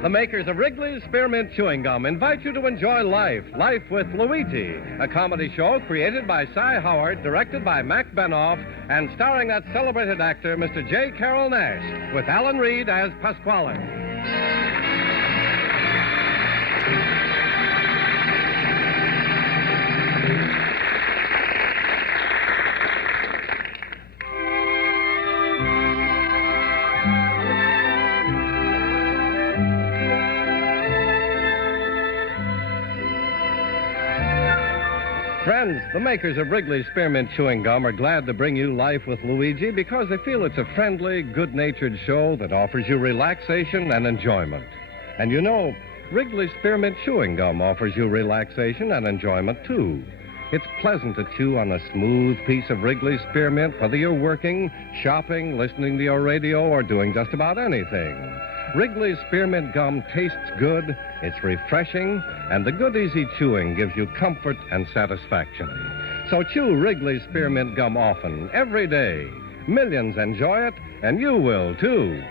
The makers of Wrigley's Spearmint Chewing Gum invite you to enjoy Life with Luigi, a comedy show created by Cy Howard, directed by Mac Benoff, and starring that celebrated actor, Mr. J. Carroll Naish, with Alan Reed as Pasquale. Friends, the makers of Wrigley's Spearmint Chewing Gum are glad to bring you Life with Luigi because they feel it's a friendly, good-natured show that offers you relaxation and enjoyment. And you know, Wrigley's Spearmint Chewing Gum offers you relaxation and enjoyment, too. It's pleasant to chew on a smooth piece of Wrigley's Spearmint, whether you're working, shopping, listening to your radio, or doing just about anything. Wrigley's Spearmint Gum tastes good, it's refreshing, and the good, easy chewing gives you comfort and satisfaction. So chew Wrigley's Spearmint Gum often, every day. Millions enjoy it, and you will, too.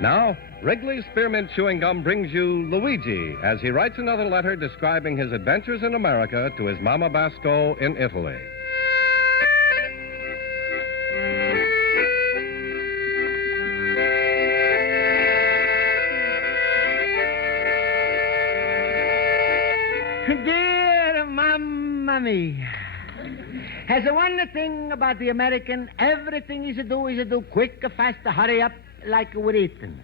Now, Wrigley's Spearmint Chewing Gum brings you Luigi as he writes another letter describing his adventures in America to his Mama Basco in Italy. Dear Mamma Mia. Has the one thing about the American, everything he's do quick, fast, hurry up, like we're eating.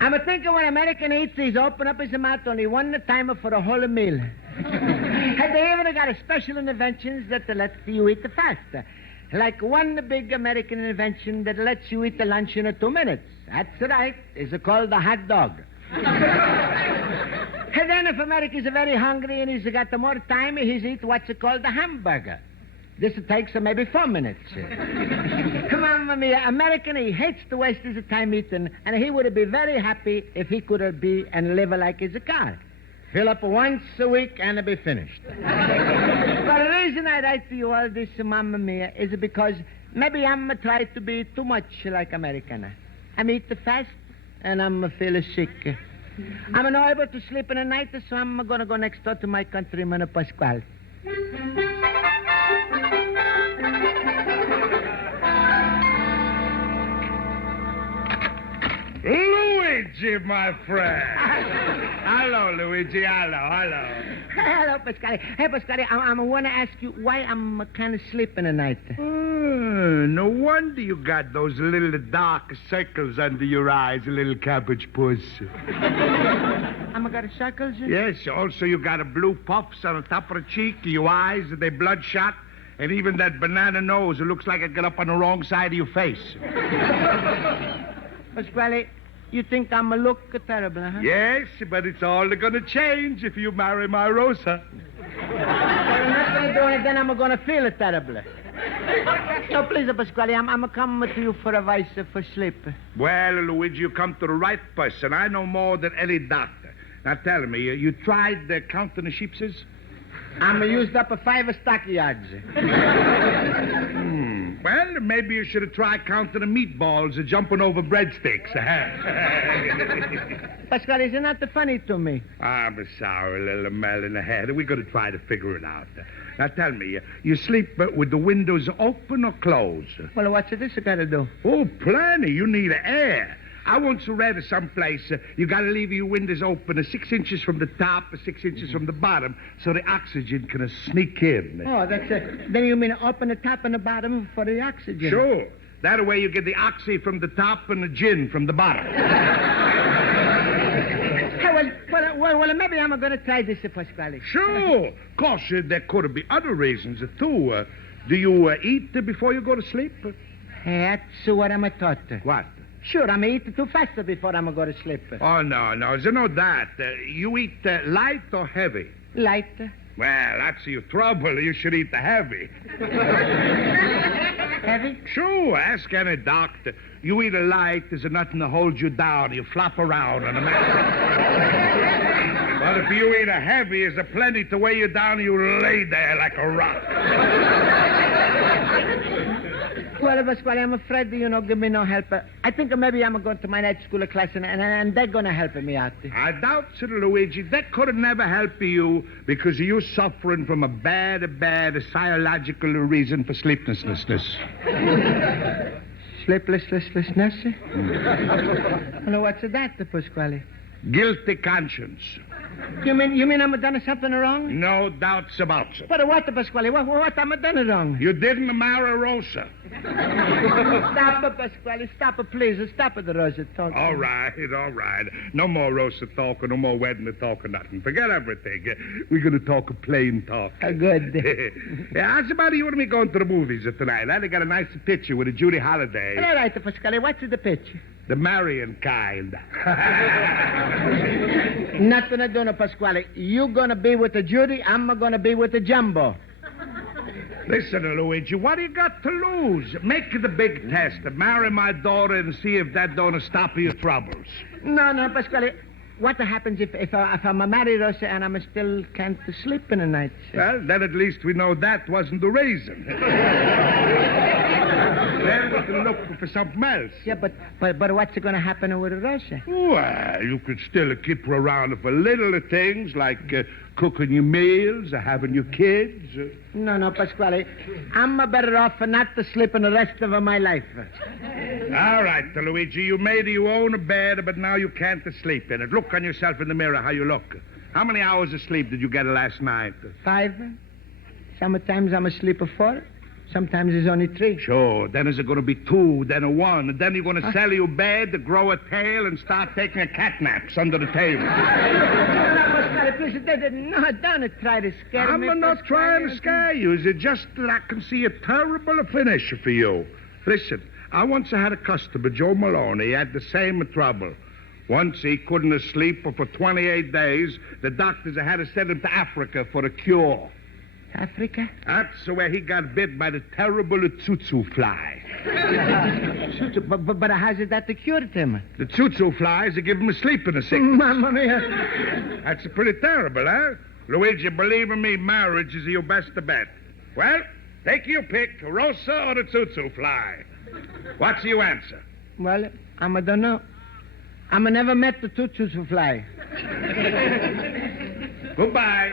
I'm thinking when American eats, he's open up his mouth only one time for a whole meal. And they even got a special inventions that lets you eat fast. Like one big American invention that lets you eat the lunch in 2 minutes. That's right. It's called the hot dog. And then if America's very hungry and he's got more time, he's eat what's called the hamburger. This takes maybe 4 minutes. Mamma mia, American, he hates to waste his time eating, and he would be very happy if he could be and live like his car. Fill up once a week and be finished. But the reason I write to you all this, Mamma mia, is because maybe I'm trying to be too much like American. I'm eat fast, and I'm feel sick. I'm not able to sleep in the night, so I'm going to go next door to my countryman, Pasquale. Luigi, my friend. Hello, Luigi. Hello. Hello, Pasquale. Hey, Pasquale, I want to ask you why I'm kind of sleeping at night. No wonder you got those little dark circles under your eyes, little cabbage puss. I'm got circles? Yes, also you got a blue puffs on the top of the cheek, your eyes, they bloodshot, and even that banana nose, it looks like it got up on the wrong side of your face. Pasquale, you think I'm a look terrible, huh? Yes, but it's all going to change if you marry my Rosa. Well, I'm not going to do it, then I'm going to feel it terrible. No, please, Pasquale, I'm coming to you for advice for sleep. Well, Luigi, you come to the right person. I know more than any doctor. Now, tell me, you tried counting the sheepses? I'm used up 5 stockyards. Well, maybe you should have tried counting the meatballs jumping over breadsticks. Pasquale, is it not funny to me? I'm sorry, little Mel in the head. We're going to try to figure it out. Now, tell me, you sleep with the windows open or closed? Well, what's this got to do? Oh, plenty. You need air. I once read someplace you got to leave your windows open 6 inches from the top, 6 inches from the bottom, so the oxygen can sneak in. Oh, that's it. Then you mean open the top and the bottom for the oxygen? Sure. That way you get the oxy from the top and the gin from the bottom. Well, maybe I'm going to try this, Pasquale. Sure. Of course, there could be other reasons, too. Do you eat before you go to sleep? That's what I'm taught. What? Sure, I'm eat too fast before I'm going to sleep. Oh, no. There's no that. You eat light or heavy? Light. Well, that's your trouble. You should eat the heavy. Heavy? Sure, ask any doctor. You eat a light, there's nothing to hold you down. You flop around on a mat. But if you eat a heavy, there's plenty to weigh you down, and you lay there like a rock. Well, Pasquale, I'm afraid you give me no help. I think maybe I'm going to my night school class, and they're going to help me out. I doubt it, Luigi. That could have never helped you because you're suffering from a bad psychological reason for sleeplessness. Sleeplessness? Well, what's that, Pasquale? Guilty conscience. You mean I'm done something wrong? No doubts about it. But what, Pasquale? What am I done wrong? You didn't marry Rosa. Stop it, Pasquale. Stop it, please. Stop it, Rosa talk. All right. No more Rosa talk or no more wedding talk or nothing. Forget everything. We're going to talk a plain talk. Good. Yeah, how's about you and me going to the movies tonight? They got a nice picture with a Judy Holliday. All right, Pasquale. What's the picture? The marrying kind. Nothing to do, Pasquale. You gonna be with the Judy, I'm gonna be with the Jumbo. Listen, Luigi, what do you got to lose? Make the big test. Marry my daughter and see if that don't stop your troubles. No, Pasquale. What happens if I'm married, Rosa, and I'm still can't sleep in the night? Well, then at least we know that wasn't the reason. Then we can look for something else. Yeah, but what's going to happen with Rosa? Well, you could still keep her around for little things like cooking your meals or having your kids. No, Pasquale. I'm better off for not to sleep in the rest of my life. All right, Luigi, you made your own bed, but now you can't sleep in it. Look on yourself in the mirror how you look. How many hours of sleep did you get last night? 5. Sometimes I'm asleep for 4. Sometimes it's only 3. Sure. Then is it going to be 2, then a 1, and then you're going to sell your bed, to grow a tail, and start taking a cat naps under the table. No, please, no, don't try to scare me. I'm not trying to scare you. Is it just that I can see a terrible finish for you? Listen, I once had a customer, Joe Maloney. He had the same trouble. Once he couldn't sleep for 28 days. The doctors had to send him to Africa for a cure. Africa? That's where he got bit by the terrible tsutsu fly. But how's it that cured him? The tsutsu flies, they give him a sleeping sickness. Mamma mia. That's pretty terrible, huh? Luigi, believe in me, marriage is your best bet. Well, take your pick, Rosa or the tsutsu fly. What's your answer? Well, I don't know. I never met the tsutsu fly. Goodbye.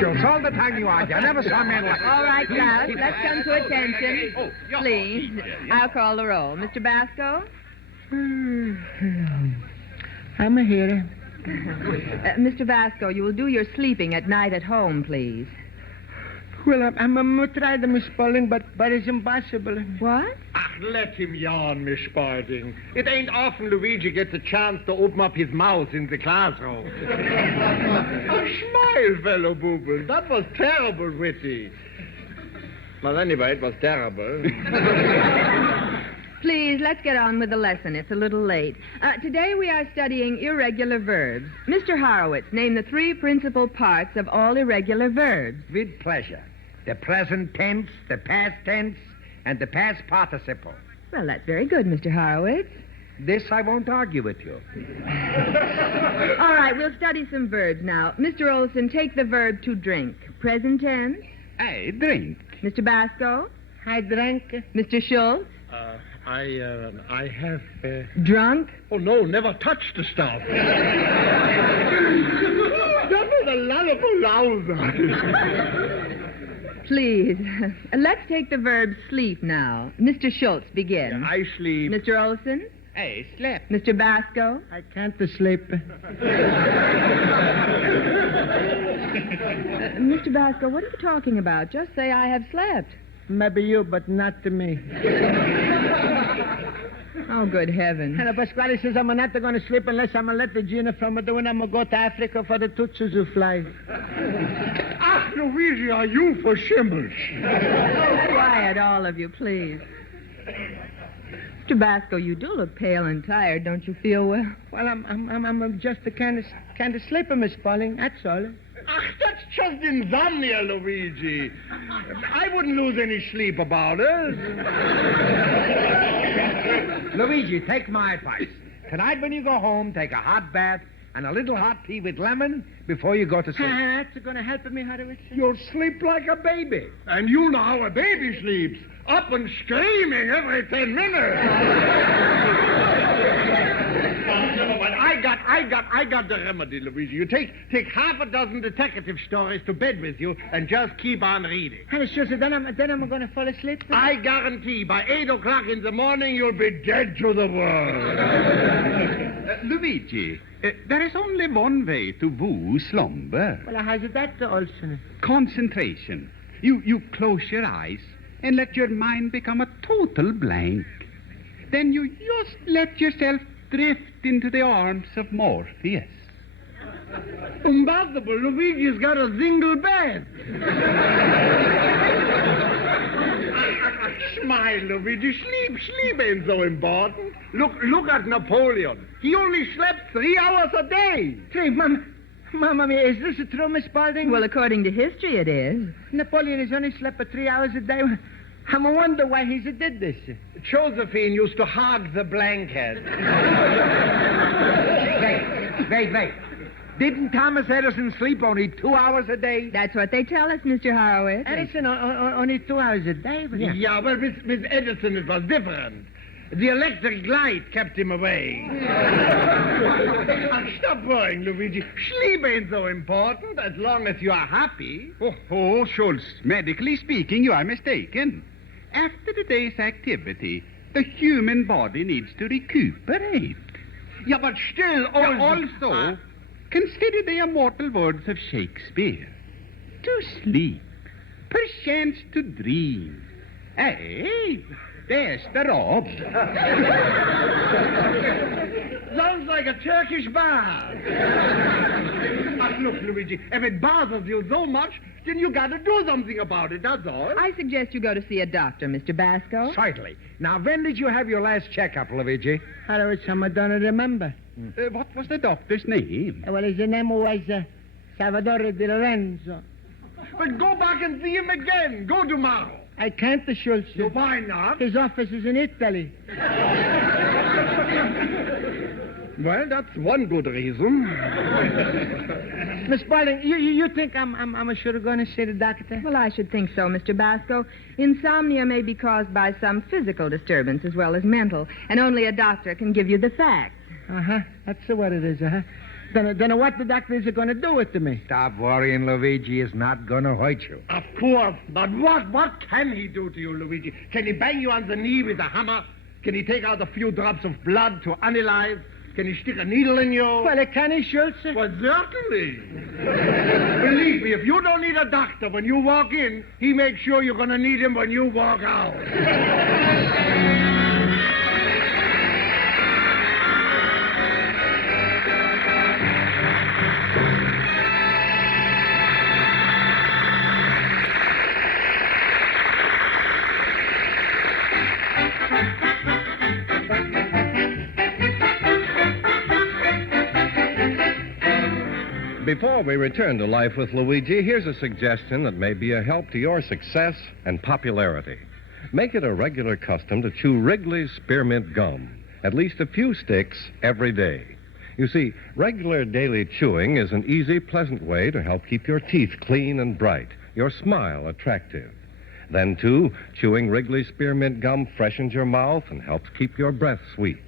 Schultz, all the time you argue. I never saw a man like... All right, Klaus, let's come to attention. Please, I'll call the roll. Mr. Basco? I'm here. Mr. Basco, you will do your sleeping at night at home, please. Well, I'm trying to, Miss Spaulding, but it's impossible. What? Let him yawn, Miss Spaulding. It ain't often Luigi gets a chance to open up his mouth in the classroom. Smile, fellow booble. That was terrible witty. Well, anyway, it was terrible. Please, let's get on with the lesson. It's a little late. Today we are studying irregular verbs. Mr. Horowitz, name the 3 principal parts of all irregular verbs. With pleasure. The present tense, the past tense, and the past participle. Well, that's very good, Mr. Horowitz. This I won't argue with you. All right, we'll study some verbs now. Mr. Olson, take the verb to drink. Present tense. I drink. Mr. Basco. I drank. Mr. Schultz. I have... Drunk. Oh, no, never touched the stuff. Please, let's take the verb sleep now. Mr. Schultz, begin. I sleep. Mr. Olson? I slept. Mr. Basco? I can't sleep. Mr. Basco, what are you talking about? Just say I have slept. Maybe you, but not to me. Oh, good heavens. And Pasquale says I'm not going to sleep unless I'm going to let the Gina from it when I'm going to go to Africa for the tsutsu fly. Ach, Luigi, are you for shimmers? Quiet, all of you, please. Mr. Basco, you do look pale and tired. Don't you feel well? Well, I'm just a kind of sleeper, Miss Spaulding. That's all. Ach, that's just insomnia, Luigi. I wouldn't lose any sleep about it. Luigi, take my advice. Tonight when you go home, take a hot bath and a little hot tea with lemon before you go to sleep. That's going to help me, Horowitz. You'll sleep like a baby. And you know how a baby sleeps. Up and screaming every 10 minutes. I I got the remedy, Luigi. You take half a dozen detective stories to bed with you and just keep on reading. Hey, sure, so then I'm going to fall asleep. I guarantee by 8 o'clock in the morning you'll be dead to the world. Luigi, there is only one way to woo slumber. Well, how's it that, Olson? Concentration. You close your eyes and let your mind become a total blank. Then you just let yourself drift into the arms of Morpheus. Impossible. Luigi's got a single bed. Smile, Luigi. Sleep ain't so important. Look at Napoleon. He only slept 3 hours a day. Hey, Mamma mia, is this a true, Miss Spaulding? Well, according to history, it is. Napoleon has only slept for 3 hours a day. I'm a wonder why he did this. Josephine used to hog the blanket. Wait. Didn't Thomas Edison sleep only 2 hours a day? That's what they tell us, Mr. Horowitz. Edison, only 2 hours a day? Yeah, but with Edison it was different. The electric light kept him away. Stop worrying, Luigi. Sleep ain't so important as long as you are happy. Oh, Schultz, medically speaking, you are mistaken. After the day's activity, the human body needs to recuperate. Yeah, but still... Also, consider the immortal words of Shakespeare. To sleep, perchance to dream. Hey, there's the rob. Sounds like a Turkish bath. Look, Luigi, if it bothers you so much, then you got to do something about it, that's all. I suggest you go to see a doctor, Mr. Basco. Certainly. Now, when did you have your last checkup, Luigi? I don't remember. What was the doctor's name? Well, his name was Salvatore Di Lorenzo. But go back and see him again. Go tomorrow. I can't, Schultz. Why not? His office is in Italy. Well, that's one good reason. Miss Spaulding, you think I'm sure going to see the doctor? Well, I should think so, Mr. Basco. Insomnia may be caused by some physical disturbance as well as mental, and only a doctor can give you the facts. Uh-huh. That's what it is, uh-huh. Then what the doctor is going to do with me? Stop worrying, Luigi. Is not going to hurt you. Of course. But what can he do to you, Luigi? Can he bang you on the knee with a hammer? Can he take out a few drops of blood to analyze? Can he stick a needle in you? Well, can he, Schultz? Well, certainly. Believe me, if you don't need a doctor when you walk in, he makes sure you're going to need him when you walk out. Before we return to Life with Luigi, here's a suggestion that may be a help to your success and popularity. Make it a regular custom to chew Wrigley's Spearmint gum, at least a few sticks every day. You see, regular daily chewing is an easy, pleasant way to help keep your teeth clean and bright, your smile attractive. Then, too, chewing Wrigley's Spearmint gum freshens your mouth and helps keep your breath sweet.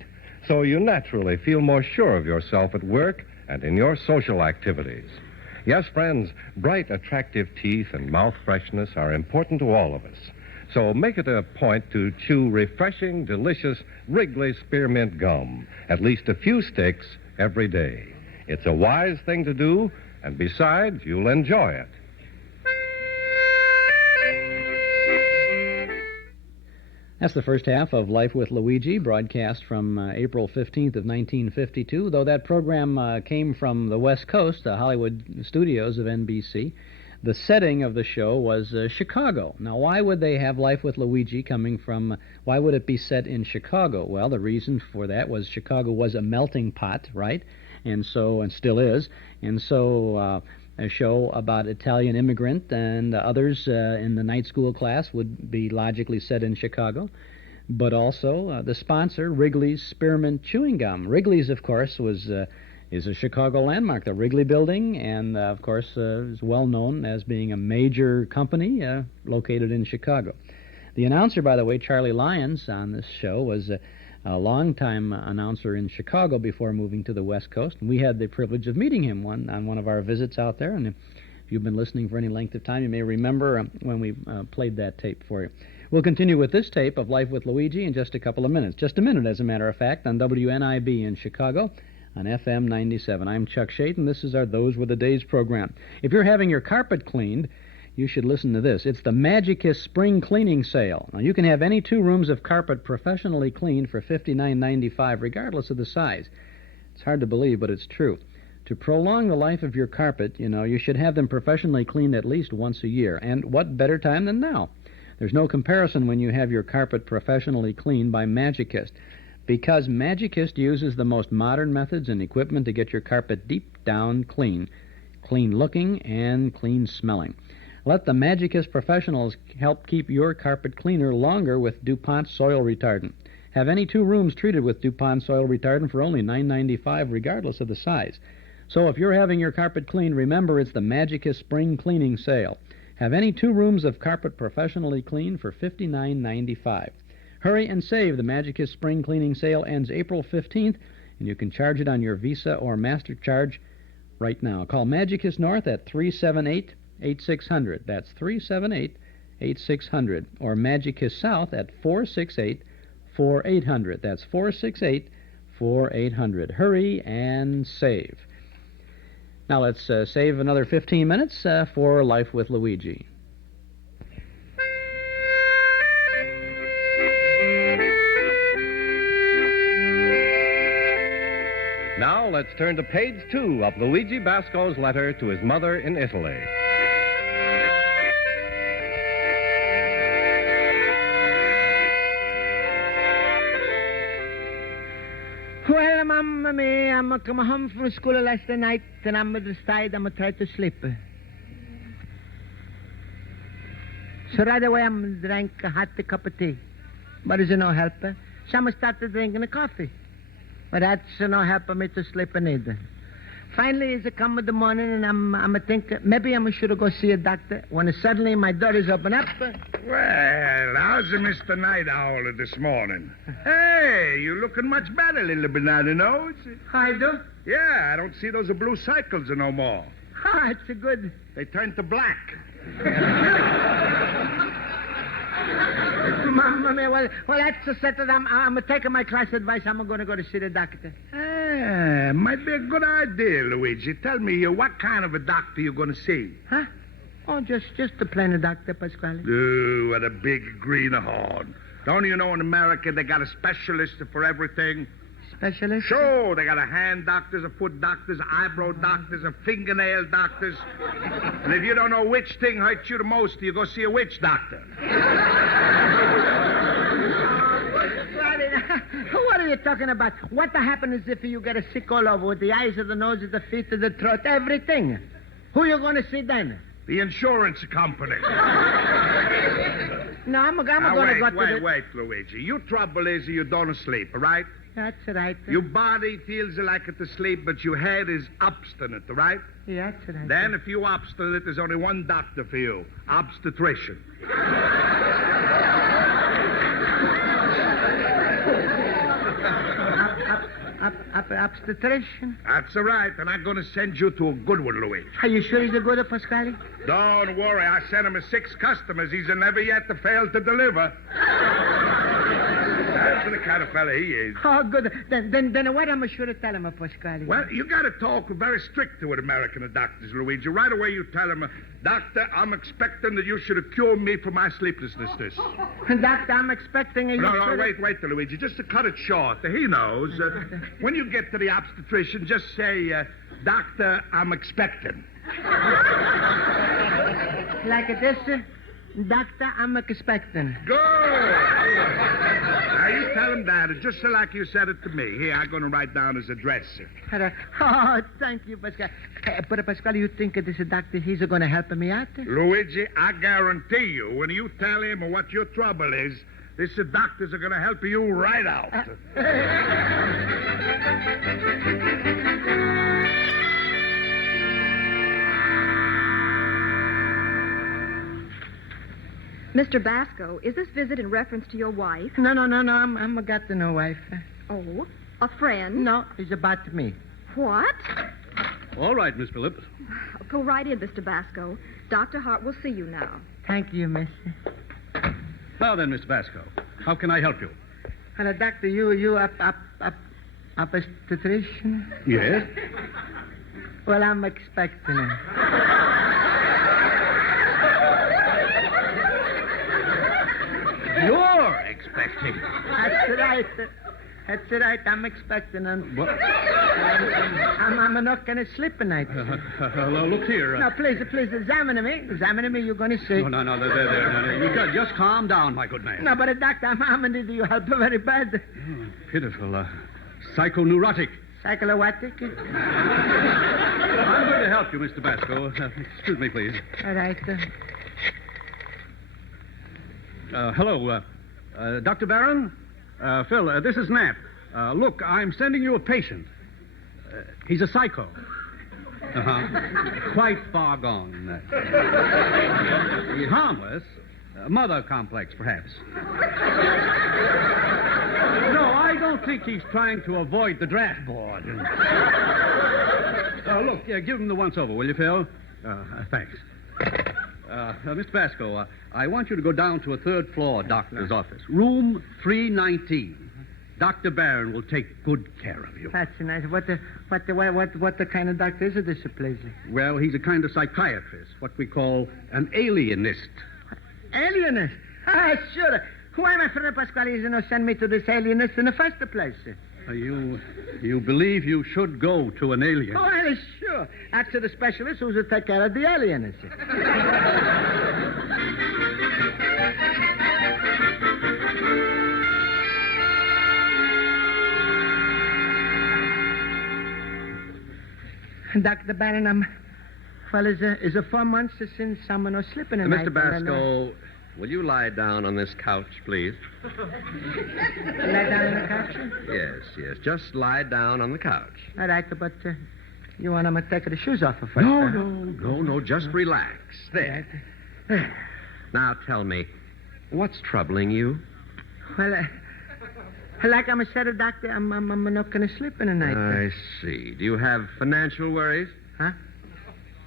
So you naturally feel more sure of yourself at work and in your social activities. Yes, friends, bright, attractive teeth and mouth freshness are important to all of us. So make it a point to chew refreshing, delicious Wrigley Spearmint gum, at least a few sticks every day. It's a wise thing to do, and besides, you'll enjoy it. That's the first half of Life with Luigi, broadcast from April 15th of 1952. Though that program came from the West Coast, the Hollywood studios of NBC, the setting of the show was Chicago. Now, why would they have Life with Luigi why would it be set in Chicago? Well, the reason for that was Chicago was a melting pot, right? And still is. And so a show about Italian immigrant and others in the night school class would be logically set in Chicago. But also the sponsor, Wrigley's Spearmint Chewing Gum. Wrigley's, of course, is a Chicago landmark, the Wrigley Building, and, of course, is well known as being a major company located in Chicago. The announcer, by the way, Charlie Lyons, on this show was a longtime announcer in Chicago before moving to the West Coast. And we had the privilege of meeting him on one of our visits out there. And if you've been listening for any length of time, you may remember when we played that tape for you. We'll continue with this tape of Life with Luigi in just a couple of minutes. Just a minute, as a matter of fact, on WNIB in Chicago on FM 97. I'm Chuck Shelton. This is our Those Were the Days program. If you're having your carpet cleaned, you should listen to this. It's the Magicus Spring Cleaning Sale. Now, you can have any 2 rooms of carpet professionally cleaned for $59.95, regardless of the size. It's hard to believe, but it's true. To prolong the life of your carpet, you should have them professionally cleaned at least once a year. And what better time than now? There's no comparison when you have your carpet professionally cleaned by Magicus, because Magicus uses the most modern methods and equipment to get your carpet deep down clean looking and clean smelling. Let the Magicus professionals help keep your carpet cleaner longer with DuPont soil retardant. Have any 2 rooms treated with DuPont soil retardant for only $9.95, regardless of the size. So if you're having your carpet cleaned, remember it's the Magicus Spring Cleaning Sale. Have any 2 rooms of carpet professionally cleaned for $59.95. Hurry and save. The Magicus Spring Cleaning Sale ends April 15th, and you can charge it on your Visa or MasterCharge right now. Call Magicus North at 378-8600. That's 378-8600. Or Magicus South at 468-4800. That's 468-4800. Hurry and save. Now let's save another 15 minutes for Life with Luigi. Now let's turn to page 2 of Luigi Basco's letter to his mother in Italy. Well, Mamma mia, I'm come home from school last night, and I'm decided I'm try to sleep. So right away I'm drank a hot cup of tea. But it's no help. So I'm started drinking a coffee. But that's no help for me to sleep neither. Finally, as I come in the morning, and I'm think maybe I should go see a doctor. When suddenly my door is open up. Well, how's Mr. Night Owl this morning? Hey, you're looking much better, little banana nose. I do? Yeah, I don't see those blue cycles no more. Ah, it's a good. They turned to black. Mamma mia, well, that's settled. I'm taking my class advice. I'm going to go to see the doctor. Might be a good idea, Luigi. Tell me, what kind of a doctor you going to see? Huh? Oh, just a plain doctor, Pasquale. Oh, what a big greenhorn. Don't you know in America they got a specialist for everything? Specialist? Sure, they got a hand doctors, a foot doctors, eyebrow doctors, a fingernail doctors. And if you don't know which thing hurts you the most, you go see a witch doctor. What are you talking about? What happens if you get a sick all over with the eyes, the nose, the feet, the throat, everything? Who you going to see then? The insurance company. No, I'm going to go to the... Wait, Luigi. Your trouble is you don't sleep, right? That's right. Your body feels like it's asleep, but your head is obstinate, right? Yeah, that's right. Then if you're obstinate, there's only one doctor for you. Obstetrician. Obstetrician? That's all right, and I'm going to send you to a good one, Luigi. Are you sure he's a good one, Pasquale? Don't worry, I sent him 6 customers. He's never yet failed to deliver. That's the kind of fella he is. Oh, good. Then what am I sure to tell him, Pasquale? Well, you got to talk very strict with American doctors, Luigi. Right away you tell him, Doctor, I'm expecting that you should cure me for my sleeplessness. Doctor, I'm expecting you... No, wait, Luigi. Just to cut it short. He knows. When you get to the obstetrician, just say, Doctor, I'm expecting. Like this, Doctor, I'm expecting. Good. Now, you tell him that, just like you said it to me. Here, I'm going to write down his address. Oh, thank you, Pasquale. But, Pasquale, you think this doctor, he's going to help me out? Luigi, I guarantee you, when you tell him what your trouble is, this doctors are going to help you right out. Mr. Basco, is this visit in reference to your wife? No. I'm got no wife. Oh, a friend? No, it's about me. What? All right, Miss Phillips. Go right in, Mr. Basco. Dr. Hart will see you now. Thank you, miss. Now then, Mr. Basco, how can I help you? Hello, doctor, you obstetrician? Yes? Well, I'm expecting it. You're expecting. That's right. That's right. I'm expecting him. What? I'm not going to sleep tonight. Look here. No, please, examine me. Examine me. You're going to see. No. There. You just calm down, my good man. No, but doctor, I'm in need of your help very bad. Oh, pitiful. Psychoneurotic. Psycholowatic? I'm going to help you, Mr. Basco. Excuse me, please. All right. Hello, Dr. Barron? Phil, this is Nat. Look, I'm sending you a patient. He's a psycho. Quite far gone. He's harmless. Mother complex, perhaps. No, I don't think he's trying to avoid the draft board. Look, give him the once-over, will you, Phil? Thanks. Mr. Basco, I want you to go down to a third-floor doctor's office. Room 319. Dr. Barron will take good care of you. That's nice. What the kind of doctor is this, please? Well, he's a kind of psychiatrist, what we call an alienist. Alienist? Ah, sure. Why, my friend Pasquale, is to send me to this alienist in the first place? You believe you should go to an alien? Oh, well, sure. That's the specialist who's to take care of the alienist. Dr. Barron, is it 4 months since someone was sleeping tonight? Mr. Basco, will you lie down on this couch, please? Lie down on the couch? Yes. Just lie down on the couch. All right, but you want to take the shoes off first? No. Just relax. There. Now, tell me, what's troubling you? Well, like I said, doctor, I'm not going to sleep in the night. I see. Do you have financial worries? Huh?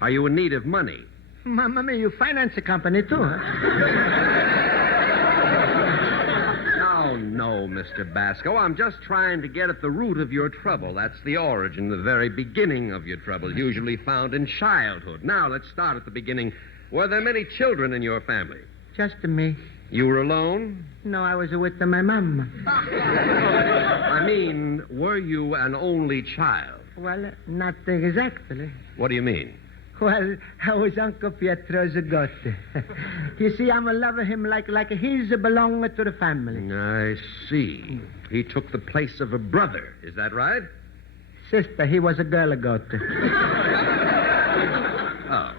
Are you in need of money? Mamma mia, you finance a company, too, huh? No, Mr. Basco. I'm just trying to get at the root of your trouble. That's the origin, the very beginning of your trouble, usually found in childhood. Now, let's start at the beginning. Were there many children in your family? Just me. You were alone? No, I was with my mom. I mean, were you an only child? Well, not exactly. What do you mean? Well, I was Uncle Pietro's goat. You see, I'm a lover him like he's belonging to the family. I see. He took the place of a brother. Is that right? Sister, he was a girl goat. Oh.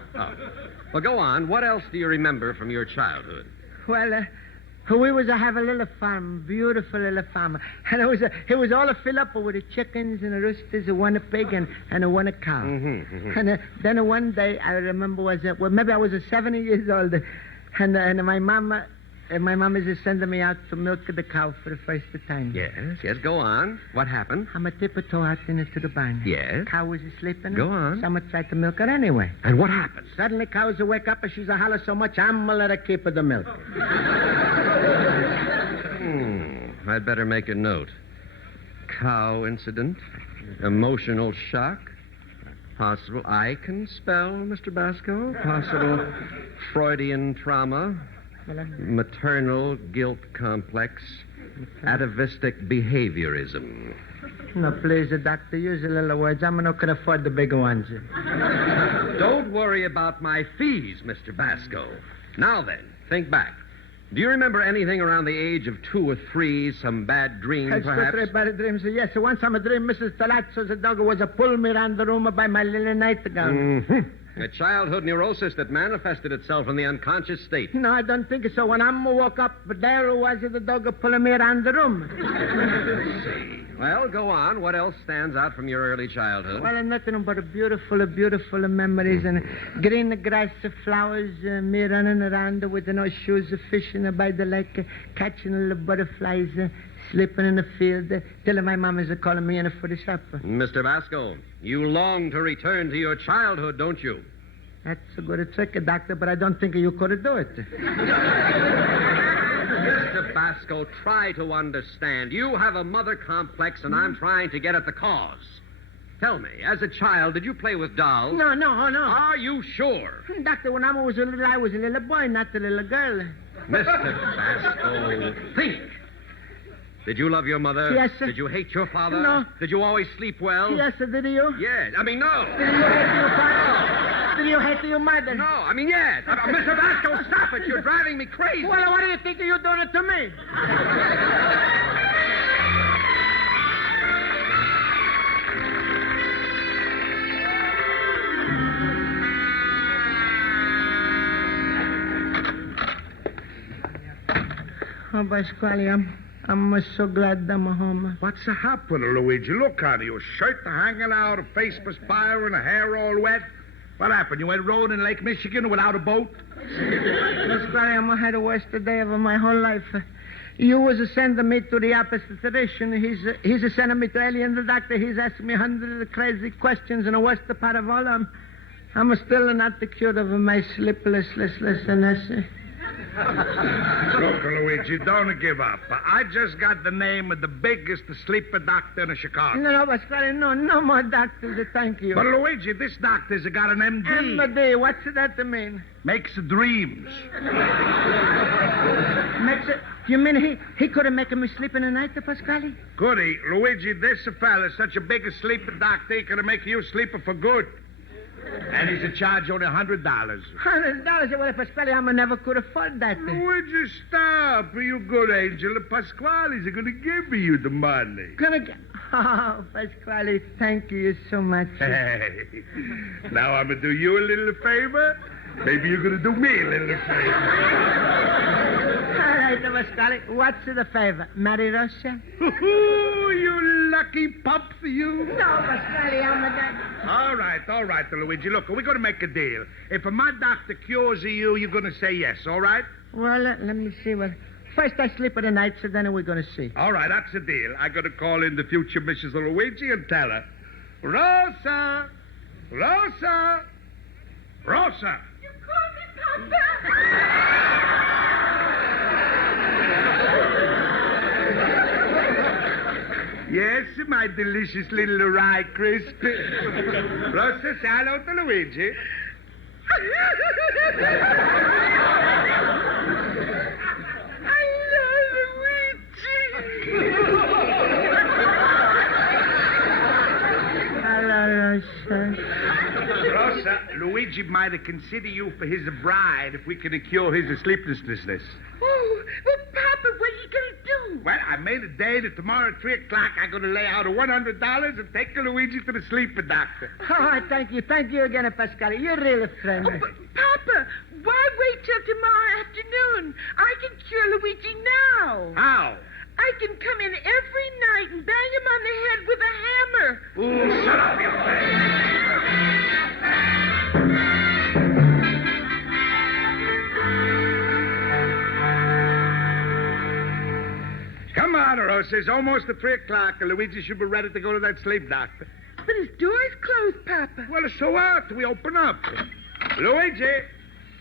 Well, go on. What else do you remember from your childhood? Well, we was to have a little farm, beautiful little farm. And it was all filled up with the chickens and the roosters, one a pig and one a cow. Mm-hmm. And then one day, I remember maybe I was 70 years old, and my mama is just sending me out to milk the cow for the first time. Yes, go on. What happened? I'm a tiptoe out into the barn. Yes. Cow was sleeping. Go on. Someone tried to milk her anyway. And what happened? Suddenly, cows wake up and she's a holler so much, I'm going to let her keep the milk. I'd better make a note. Cow incident, emotional shock, possible I can spell, Mr. Basco, possible Freudian trauma, maternal guilt complex, atavistic behaviorism. No, please, doctor, use the little words. I'm not going to afford the bigger ones. Don't worry about my fees, Mr. Basco. Now then, think back. Do you remember anything around the age of 2 or 3, some bad dream, perhaps? 2 or 3 bad dreams. Yes, once I'm a dream, Mrs. Talazzo's dog was a pull me around the room by my little nightgown. Mm-hmm. A childhood neurosis that manifested itself in the unconscious state. No, I don't think so. When I woke up, there was the dog pulling me around the room. Well, go on. What else stands out from your early childhood? Well, nothing but beautiful memories and green grass, flowers, me running around with no shoes, fishing by the lake, catching little butterflies, sleeping in the field, till my mom is calling me in for the shop. Mr. Basco, you long to return to your childhood, don't you? That's a good trick, Doctor, but I don't think you could do it. Mr. Basco, try to understand. You have a mother complex, and I'm trying to get at the cause. Tell me, as a child, did you play with dolls? No. Are you sure? Doctor, when I was little, I was a little boy, not a little girl. Mr. Basco, think. Did you love your mother? Yes, sir. Did you hate your father? No. Did you always sleep well? Yes, sir, did you? Yes. I mean, no. Did you hate your father? Did you hate your mother? No, I mean, yes. Mr. Basco, stop it. You're driving me crazy. Well, what do you think you're doing it to me? Oh, Pasquale, I'm so glad I'm home. What's happening, Luigi? Look at you. Shirt hanging out, a face perspiring, a hair all wet. What happened? You went rowing in Lake Michigan without a boat? Pasquale, I had the worst day of my whole life. You was sending me to the opposite direction. He's sending me to Alien the doctor. He's asking me hundreds of crazy questions, and the worst part of all, I'm still not cured of my sleeplessness. Look, Luigi, don't give up. I just got the name of the biggest sleeper doctor in Chicago. No, Pasquale, no more doctors, thank you. But, Luigi, this doctor's got an MD. MD, what's that mean? Makes dreams. You mean he could have made me sleep in the night, Pasquale? Goody. Luigi, this fella's such a big sleeper doctor, he could have make you sleeper for good. And he's in charge only $100. $100? Well, Pasquale, I never could afford that. Luigi, stop. You good angel. Pasquale's going to give you the money. Oh, Pasquale, thank you so much. Hey, now I'm going to do you a little favor. Maybe you're going to do me a little favor. All right, Pasquale, what's the favor? Marry Rosa? You lucky pup, you. No, Pasquale, I'm a doctor. All right, Luigi. Look, we're going to make a deal. If my doctor cures you, you're going to say yes, all right? Well, let me see. Well, first I sleep at the night, so then we're going to see. All right, that's the deal. I got to call in the future Mrs. Luigi and tell her, Rosa! Rosa! Rosa! You called me, Papa? Yes, my delicious little rye crisp. Rosa, say hello to Luigi. Hello, Luigi. Hello, Rosa. Rosa, Luigi might consider you for his bride if we can cure his sleeplessness. Oh, well, Papa, what are you going to do? Well, I made a date that tomorrow at 3 o'clock I'm going to lay out $100 and take Luigi to the sleeper doctor. Oh, thank you again, Pasquale. You're really friendly. Oh, but Papa, why wait till tomorrow afternoon? I can cure Luigi now. How? I can come in every night and bang him on the head with a hammer. Ooh, shut up, you face. Come on, Rosa. It's almost at 3 o'clock, and Luigi should be ready to go to that sleep doctor. But his door's closed, Papa. Well, so what? We open up. Luigi!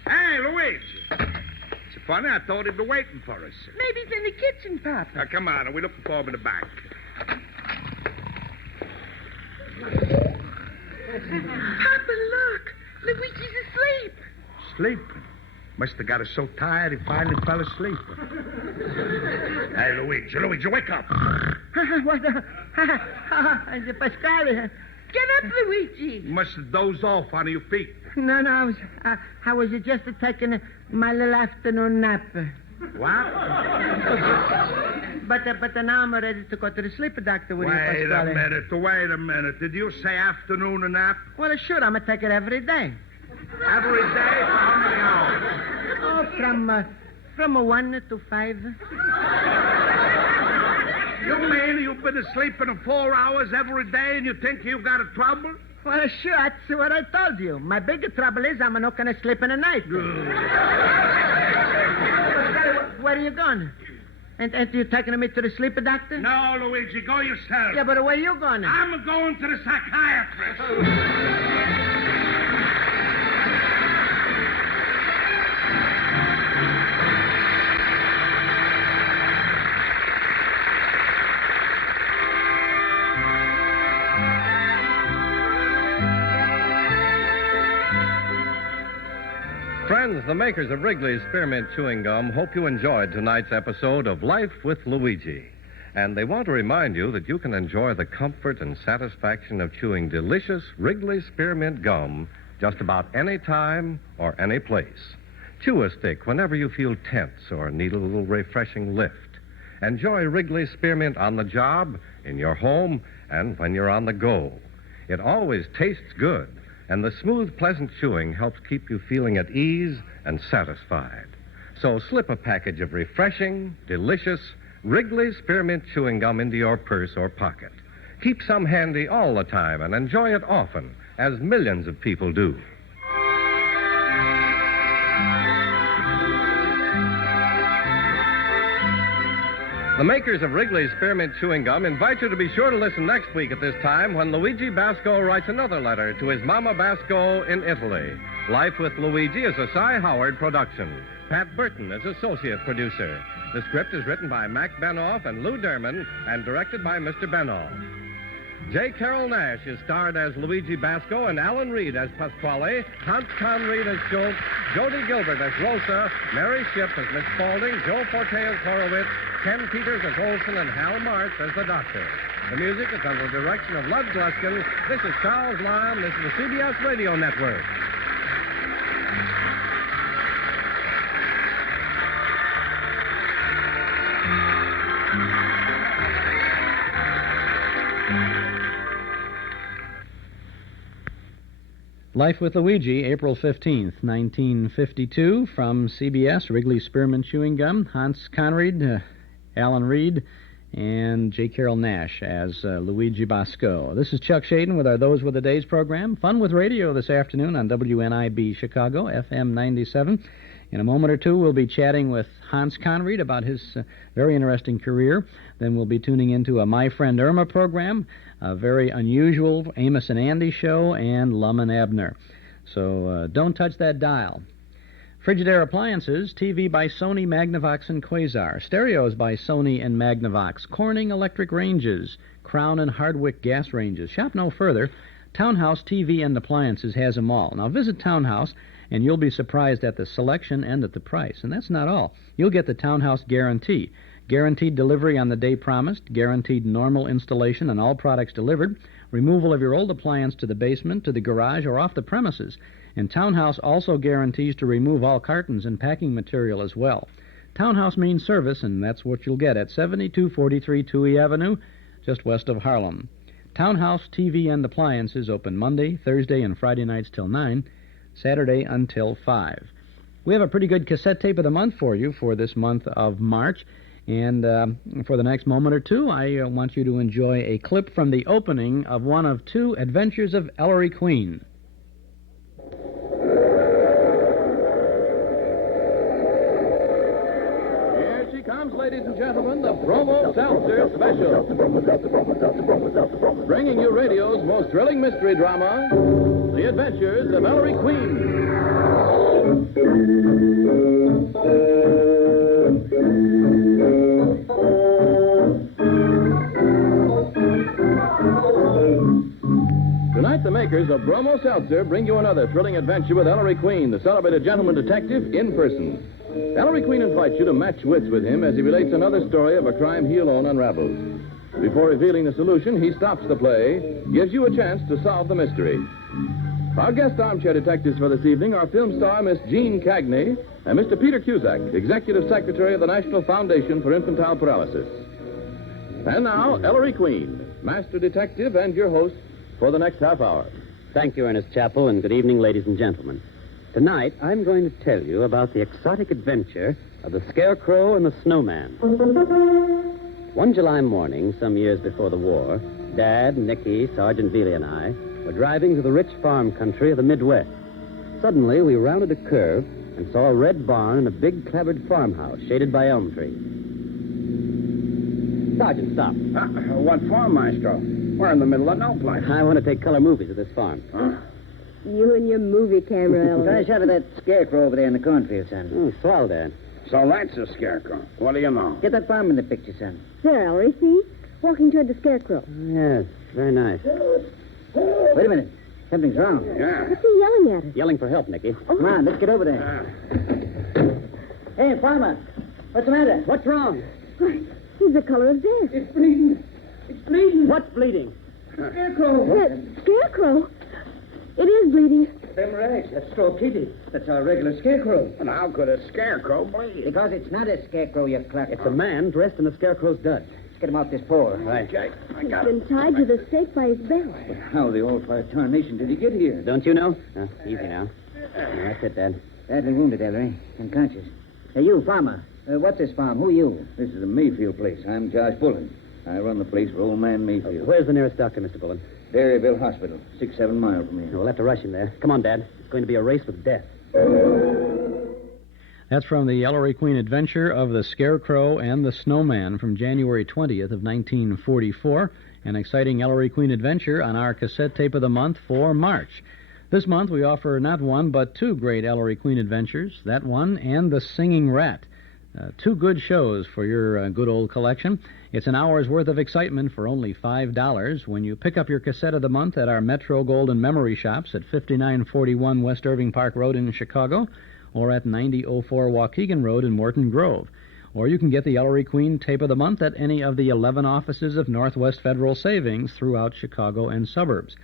Hey, Luigi! It's funny, I thought he'd be waiting for us. Maybe he's in the kitchen, Papa. Now, come on, we look for him in the back. Papa, look. Luigi's asleep. Sleeping? Must have got us so tired he finally fell asleep. Hey, Luigi, wake up. What the? Pasquale. Get up, Luigi. You must have dozed off on your feet. No, I was just taking my little afternoon nap. What? But now I'm ready to go to the sleeper doctor with you, Pasquale. Wait a minute. Did you say afternoon nap? Well, sure, I'm going to take it every day. Every day? For how many hours? Oh, from 1 to 5. You mean you've been sleeping 4 hours every day and you think you've got a trouble? Well, sure, that's what I told you. My bigger trouble is I'm not going to sleep in the night. Where are you going? Ain't you taking me to the sleeper doctor? No, Luigi, go yourself. Yeah, but where are you going? I'm going to the psychiatrist. Friends, the makers of Wrigley's Spearmint Chewing Gum hope you enjoyed tonight's episode of Life with Luigi. And they want to remind you that you can enjoy the comfort and satisfaction of chewing delicious Wrigley Spearmint Gum just about any time or any place. Chew a stick whenever you feel tense or need a little refreshing lift. Enjoy Wrigley Spearmint on the job, in your home, and when you're on the go. It always tastes good. And the smooth, pleasant chewing helps keep you feeling at ease and satisfied. So slip a package of refreshing, delicious Wrigley Spearmint Chewing Gum into your purse or pocket. Keep some handy all the time and enjoy it often, as millions of people do. The makers of Wrigley's Spearmint Chewing Gum invite you to be sure to listen next week at this time when Luigi Basco writes another letter to his Mama Basco in Italy. Life with Luigi is a Cy Howard production. Pat Burton is associate producer. The script is written by Mac Benoff and Lou Derman and directed by Mr. Benoff. J. Carroll Naish is starred as Luigi Basco and Alan Reed as Pasquale, Hans Conried as Schultz, Jody Gilbert as Rosa, Mary Schiff as Miss Spaulding, Joe Forte as Horowitz, Ken Peters as Olson, and Hal March as the Doctor. The music is under the direction of Lud Gluskin. This is Charles Lyon. This is the CBS Radio Network. Life with Luigi, April 15th, 1952, from CBS, Wrigley Spearmint Chewing Gum, Hans Conried, Alan Reed, and J. Carroll Naish as Luigi Basco. This is Chuck Schaden with our Those Were the Days program. Fun with radio this afternoon on WNIB Chicago, FM 97. In a moment or two, we'll be chatting with Hans Conried about his very interesting career. Then we'll be tuning into a My Friend Irma program, a very unusual Amos and Andy show, and Lum and Abner. So don't touch that dial. Frigidaire appliances, TV by Sony, Magnavox, and Quasar. Stereos by Sony and Magnavox. Corning electric ranges. Crown and Hardwick gas ranges. Shop no further. Townhouse TV and Appliances has them all. Now visit Townhouse, and you'll be surprised at the selection and at the price. And that's not all. You'll get the Townhouse guarantee. Guaranteed delivery on the day promised. Guaranteed normal installation on all products delivered. Removal of your old appliance to the basement, to the garage, or off the premises. And Townhouse also guarantees to remove all cartons and packing material as well. Townhouse means service, and that's what you'll get at 7243 Touhy Avenue, just west of Harlem. Townhouse TV and Appliances open Monday, Thursday, and Friday nights till 9, Saturday until 5. We have a pretty good cassette tape of the month for you for this month of March. And for the next moment or two, I want you to enjoy a clip from the opening of one of two adventures of Ellery Queen. Here she comes, ladies and gentlemen, the Promo Seltzer Special. Bringing you radio's most thrilling mystery drama, The Adventures of Ellery Queen. Tonight, the makers of Bromo Seltzer bring you another thrilling adventure with Ellery Queen, the celebrated gentleman detective, in person. Ellery Queen invites you to match wits with him as he relates another story of a crime he alone unravels. Before revealing the solution, he stops the play, gives you a chance to solve the mystery. Our guest armchair detectives for this evening are film star Miss Jean Cagney and Mr. Peter Cusack, Executive Secretary of the National Foundation for Infantile Paralysis. And now, Ellery Queen, Master Detective and your host for the next half hour. Thank you, Ernest Chappell, and good evening, ladies and gentlemen. Tonight, I'm going to tell you about the exotic adventure of the Scarecrow and the Snowman. One July morning, some years before the war, Dad, Nicky, Sergeant Veely, and I were driving through the rich farm country of the Midwest. Suddenly, we rounded a curve and saw a red barn and a big clapboard farmhouse shaded by elm trees. Sergeant, stop. What for, Maestro? We're in the middle of no place. I want to take color movies at this farm. Huh? You and your movie camera, Elmer. Try a shot of that scarecrow over there in the cornfield, son. Oh, swell, Dad. So that's a scarecrow. What do you know? Get that farm in the picture, son. There, Ellery, see? Walking toward the scarecrow. Yes, very nice. Wait a minute. Something's wrong. Yeah. What's he yelling at us? Yelling for help, Nicky. Oh. Come on, let's get over there. Hey, farmer. What's the matter? What's wrong? Why, he's the color of death. It's bleeding. It's bleeding. What's bleeding? Scarecrow. That scarecrow. It is bleeding. Them rags. That's straw kitty. That's our regular scarecrow. And how could a scarecrow bleed? Because it's not a scarecrow, you cluck. It's a man dressed in a scarecrow's dud. Let's get him off this pole. Right. Okay, I He's got been it. tied to the stake by his belt. But how the old fire tarnation did he get here? Don't you know? Easy now. That's it, Dad. Badly wounded, Ellery. Unconscious. Hey, you, farmer. What's this farm? Who are you? This is the Mayfield place. I'm Josh Bullen. I run the place for old man Mayfield. Where's the nearest doctor, Mr. Bullen? Dairyville Hospital, 6-7 miles from here. We'll have to rush him there. Come on, Dad. It's going to be a race with death. That's from the Ellery Queen Adventure of the Scarecrow and the Snowman from January 20th of 1944, an exciting Ellery Queen adventure on our cassette tape of the month for March. This month we offer not one but two great Ellery Queen adventures, that one and The Singing Rat. Two good shows for your good old collection. It's an hour's worth of excitement for only $5 when you pick up your cassette of the month at our Metro Golden Memory Shops at 5941 West Irving Park Road in Chicago or at 9004 Waukegan Road in Morton Grove. Or you can get the Ellery Queen tape of the month at any of the 11 offices of Northwest Federal Savings throughout Chicago and suburbs.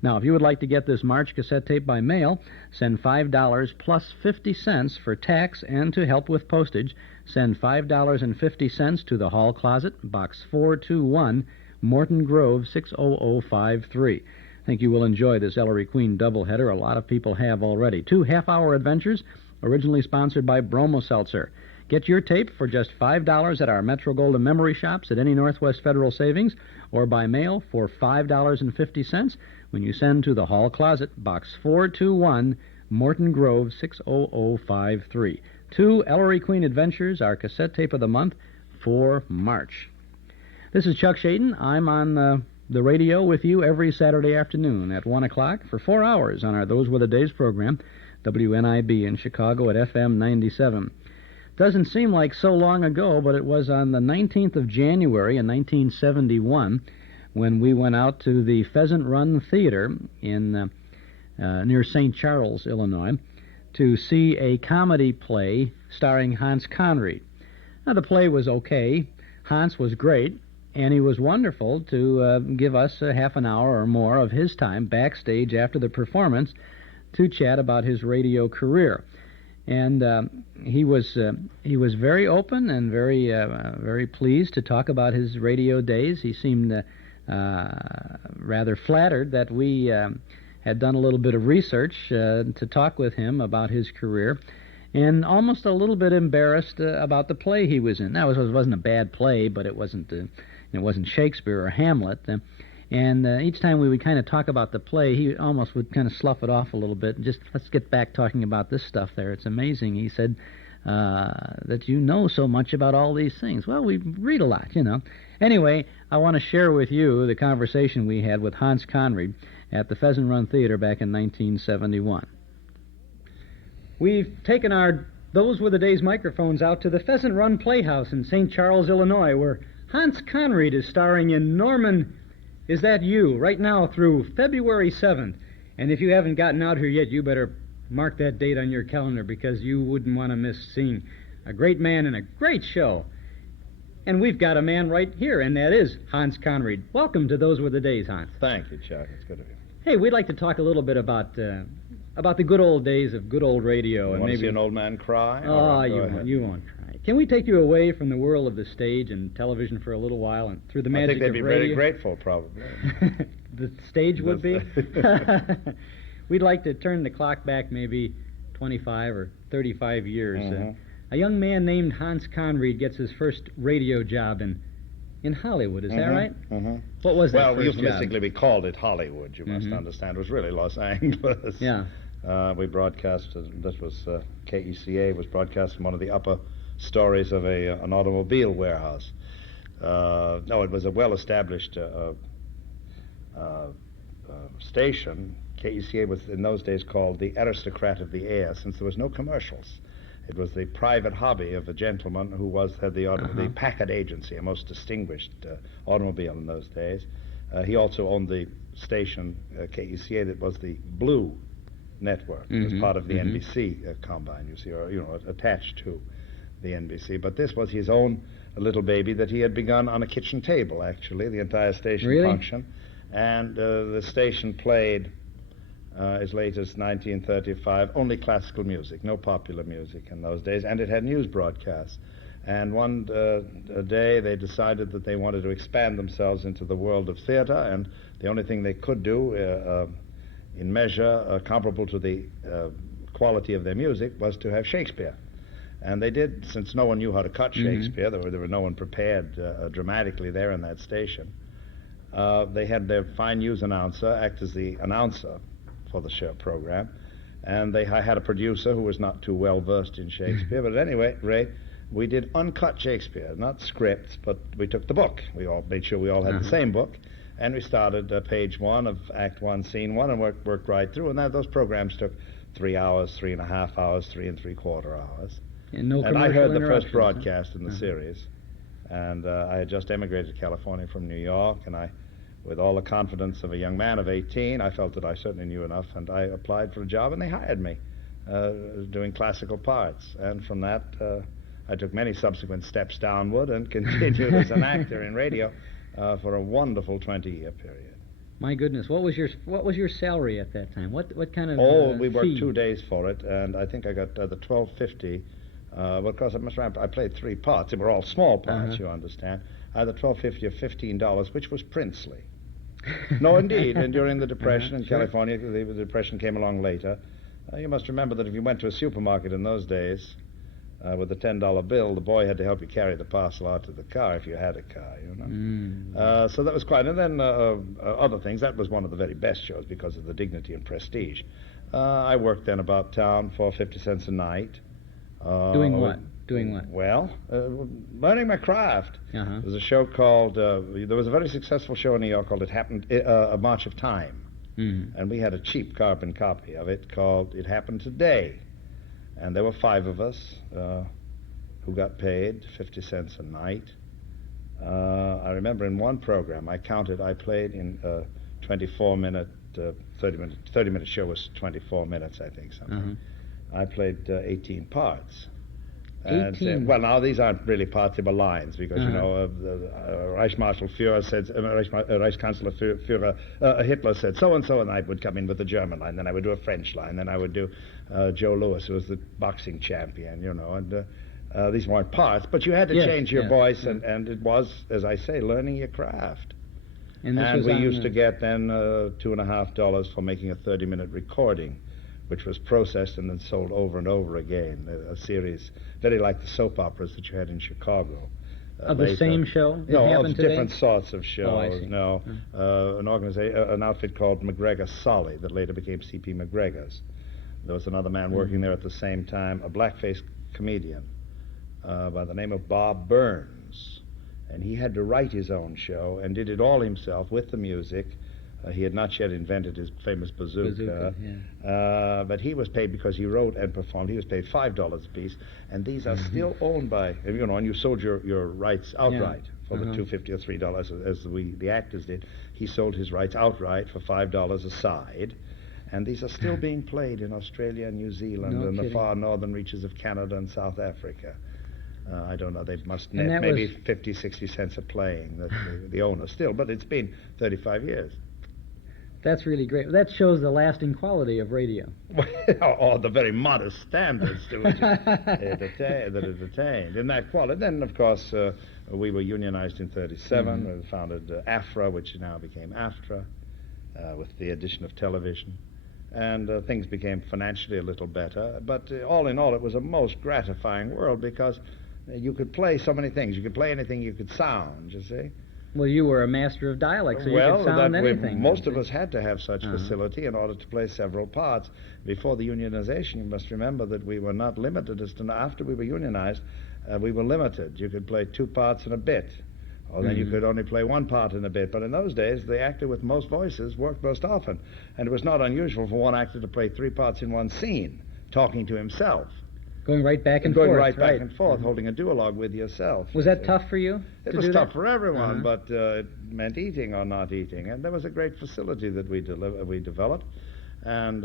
Now, if you would like to get this March cassette tape by mail, send $5 plus 50 cents for tax, and to help with postage, send $5.50 to the Hall Closet, Box 421, Morton Grove, 60053. I think you will enjoy this Ellery Queen doubleheader. A lot of people have already. Two half-hour adventures, originally sponsored by Bromo Seltzer. Get your tape for just $5 at our Metro Golden Memory Shops at any Northwest Federal Savings, or by mail for $5.50 when you send to the Hall Closet, Box 421, Morton Grove, 60053. Two Ellery Queen adventures, our cassette tape of the month for March. This is Chuck Schaden. I'm on the radio with you every Saturday afternoon at 1 o'clock for 4 hours on our Those Were the Days program, WNIB in Chicago at FM 97. Doesn't seem like so long ago, but it was on the 19th of January in 1971 when we went out to the Pheasant Run Theatre in near St. Charles, Illinois, to see a comedy play starring Hans Conried. Now, the play was okay. Hans was great, and he was wonderful to give us a half an hour or more of his time backstage after the performance to chat about his radio career. And he was very open and very pleased to talk about his radio days. He seemed rather flattered that we had done a little bit of research to talk with him about his career, and almost a little bit embarrassed about the play he was in. Now, it wasn't a bad play, but it wasn't Shakespeare or Hamlet. And each time we would kind of talk about the play, he almost would kind of slough it off a little bit and just, let's get back talking about this stuff there. It's amazing, he said, that you know so much about all these things. Well, we read a lot, you know. Anyway, I want to share with you the conversation we had with Hans Conried at the Pheasant Run Theatre back in 1971. We've taken our Those Were the Days microphones out to the Pheasant Run Playhouse in St. Charles, Illinois, where Hans Conried is starring in Norman... Is That You? Right now through February 7th. And if you haven't gotten out here yet, you better mark that date on your calendar because you wouldn't want to miss seeing a great man in a great show. And we've got a man right here, and that is Hans Conried. Welcome to Those Were the Days, Hans. Thank you, Chuck. It's good of you. Hey, we'd like to talk a little bit about the good old days of good old radio. You and want maybe to see an old man cry? Oh, All right, you won't cry. Can we take you away from the world of the stage and television for a little while and through the magic of radio? I think they'd be very grateful, probably. The stage would be? We'd like to turn the clock back maybe 25 or 35 years. Mm-hmm. A young man named Hans Conried gets his first radio job in in Hollywood. Is that Mhm, right? mhm. What was that Well, first euphemistically, job? we called it Hollywood, you must Mhm. understand. It was really Los Angeles. Yeah. We broadcast, this was KECA, was broadcast from one of the upper stories of an automobile warehouse. No, it was a well-established station. KECA was in those days called the aristocrat of the air, since there was no commercials. It was the private hobby of a gentleman who had the Packard Agency, a most distinguished automobile in those days. He also owned the station, KECA, that was the Blue Network. It was part of the NBC combine, you see, or, attached to the NBC. But this was his own little baby that he had begun on a kitchen table, actually, the entire station Really? function. And the station played as late as 1935 only classical music, no popular music in those days, and it had news broadcasts. And one day they decided that they wanted to expand themselves into the world of theater, and the only thing they could do in measure comparable to the quality of their music was to have Shakespeare. And they did, since no one knew how to cut Shakespeare, there were no one prepared dramatically there in that station. They had their fine news announcer act as the announcer for the show program, and I had a producer who was not too well versed in Shakespeare, but anyway, Ray, we did uncut Shakespeare, not scripts, but we took the book. We all made sure we all had the same book, and we started page 1 of Act 1, Scene 1, and worked right through, and those programs took 3 hours, 3.5 hours, 3 3/4 hours. And no And I heard the first interruptions, broadcast in the series, and I had just emigrated to California from New York, and with all the confidence of a young man of 18, I felt that I certainly knew enough, and I applied for a job, and they hired me doing classical parts. And from that, I took many subsequent steps downward and continued as an actor in radio for a wonderful 20-year period. My goodness, what was your salary at that time? What kind of We worked fee? 2 days for it, and I think I got the $12.50. Because I played 3 parts. They were all small parts, you understand. I had the $12.50 or $15, which was princely. No, indeed. And during the Depression in California, the Depression came along later. You must remember that if you went to a supermarket in those days with a $10 bill, the boy had to help you carry the parcel out to the car if you had a car, So that was quite... And then other things. That was one of the very best shows because of the dignity and prestige. I worked then about town for 50 cents a night. Doing what? Well, learning my craft. There was a show called, there was a very successful show in New York called A March of Time. And we had a cheap carbon copy of it called It Happened Today. And there were 5 of us who got paid 50 cents a night. I remember in one program, I played in 24-minute, 30-minute show was 24 minutes, I think, something. I played 18 parts. And 18? well, now these aren't really parts, they were lines, because, Reichsmarshal Führer said, Reichskanzler Führer, Hitler said so-and-so, and I would come in with the German line, then I would do a French line, then I would do Joe Louis, who was the boxing champion, and these weren't parts, but you had to change your voice, and it was, as I say, learning your craft. And we used to get then $2.50 for making a 30-minute recording, which was processed and then sold over and over again, a series very like the soap operas that you had in Chicago. Of the same show? No, of different sorts of shows. Oh, I see. No, an outfit called McGregor Solly that later became C.P. McGregor's. There was another man working there at the same time, a blackface comedian by the name of Bob Burns. And he had to write his own show and did it all himself with the music. He had not yet invented his famous bazooka. But he was paid because he wrote and performed. He was paid $5 a piece, and these are still owned by, and you sold your rights outright for the $2.50 or $3 as the actors did. He sold his rights outright for $5 a side, and these are still being played in Australia and New Zealand and the far northern reaches of Canada and South Africa. I don't know, they must net maybe 50, 60 cents a playing, the owner still, but it's been 35 years. That's really great. That shows the lasting quality of radio. Or the very modest standards to which that it attained. In that quality. Then, of course, we were unionized in 1937. We founded AFRA, which now became AFTRA, with the addition of television. And things became financially a little better. But all in all, it was a most gratifying world because You could play so many things. You could play anything you could sound, you see. Well, you were a master of dialect, so you Well, could sound anything. most of us had to have such facility in order to play several parts. Before the unionization, you must remember that we were not limited as to after we were unionized, we were limited. You could play 2 parts in a bit, or then you could only play 1 part in a bit. But in those days, the actor with most voices worked most often, and it was not unusual for one actor to play 3 parts in one scene, talking to himself. Going right back and going forth. Right back and forth, holding a duologue with yourself. Was that tough for you? It was tough for everyone, but it meant eating or not eating. And there was a great facility that we developed. And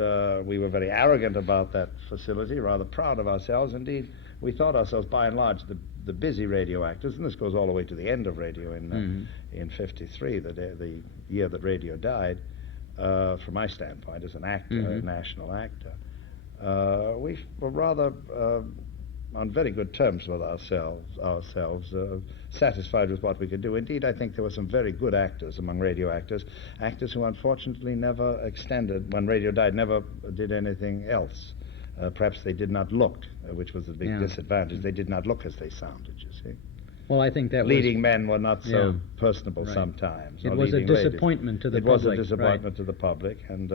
we were very arrogant about that facility, rather proud of ourselves. Indeed, we thought ourselves, by and large, the busy radio actors, and this goes all the way to the end of radio in 53, the year that radio died, from my standpoint, as an actor, a national actor. We were rather on very good terms with ourselves, satisfied with what we could do. Indeed, I think there were some very good actors among radio actors who unfortunately never extended, when radio died, never did anything else. Perhaps they did not look, which was a big disadvantage. They did not look as they sounded, you see. Well, I think that leading men were not so personable sometimes. It was a disappointment to the public. It was a disappointment to the public, and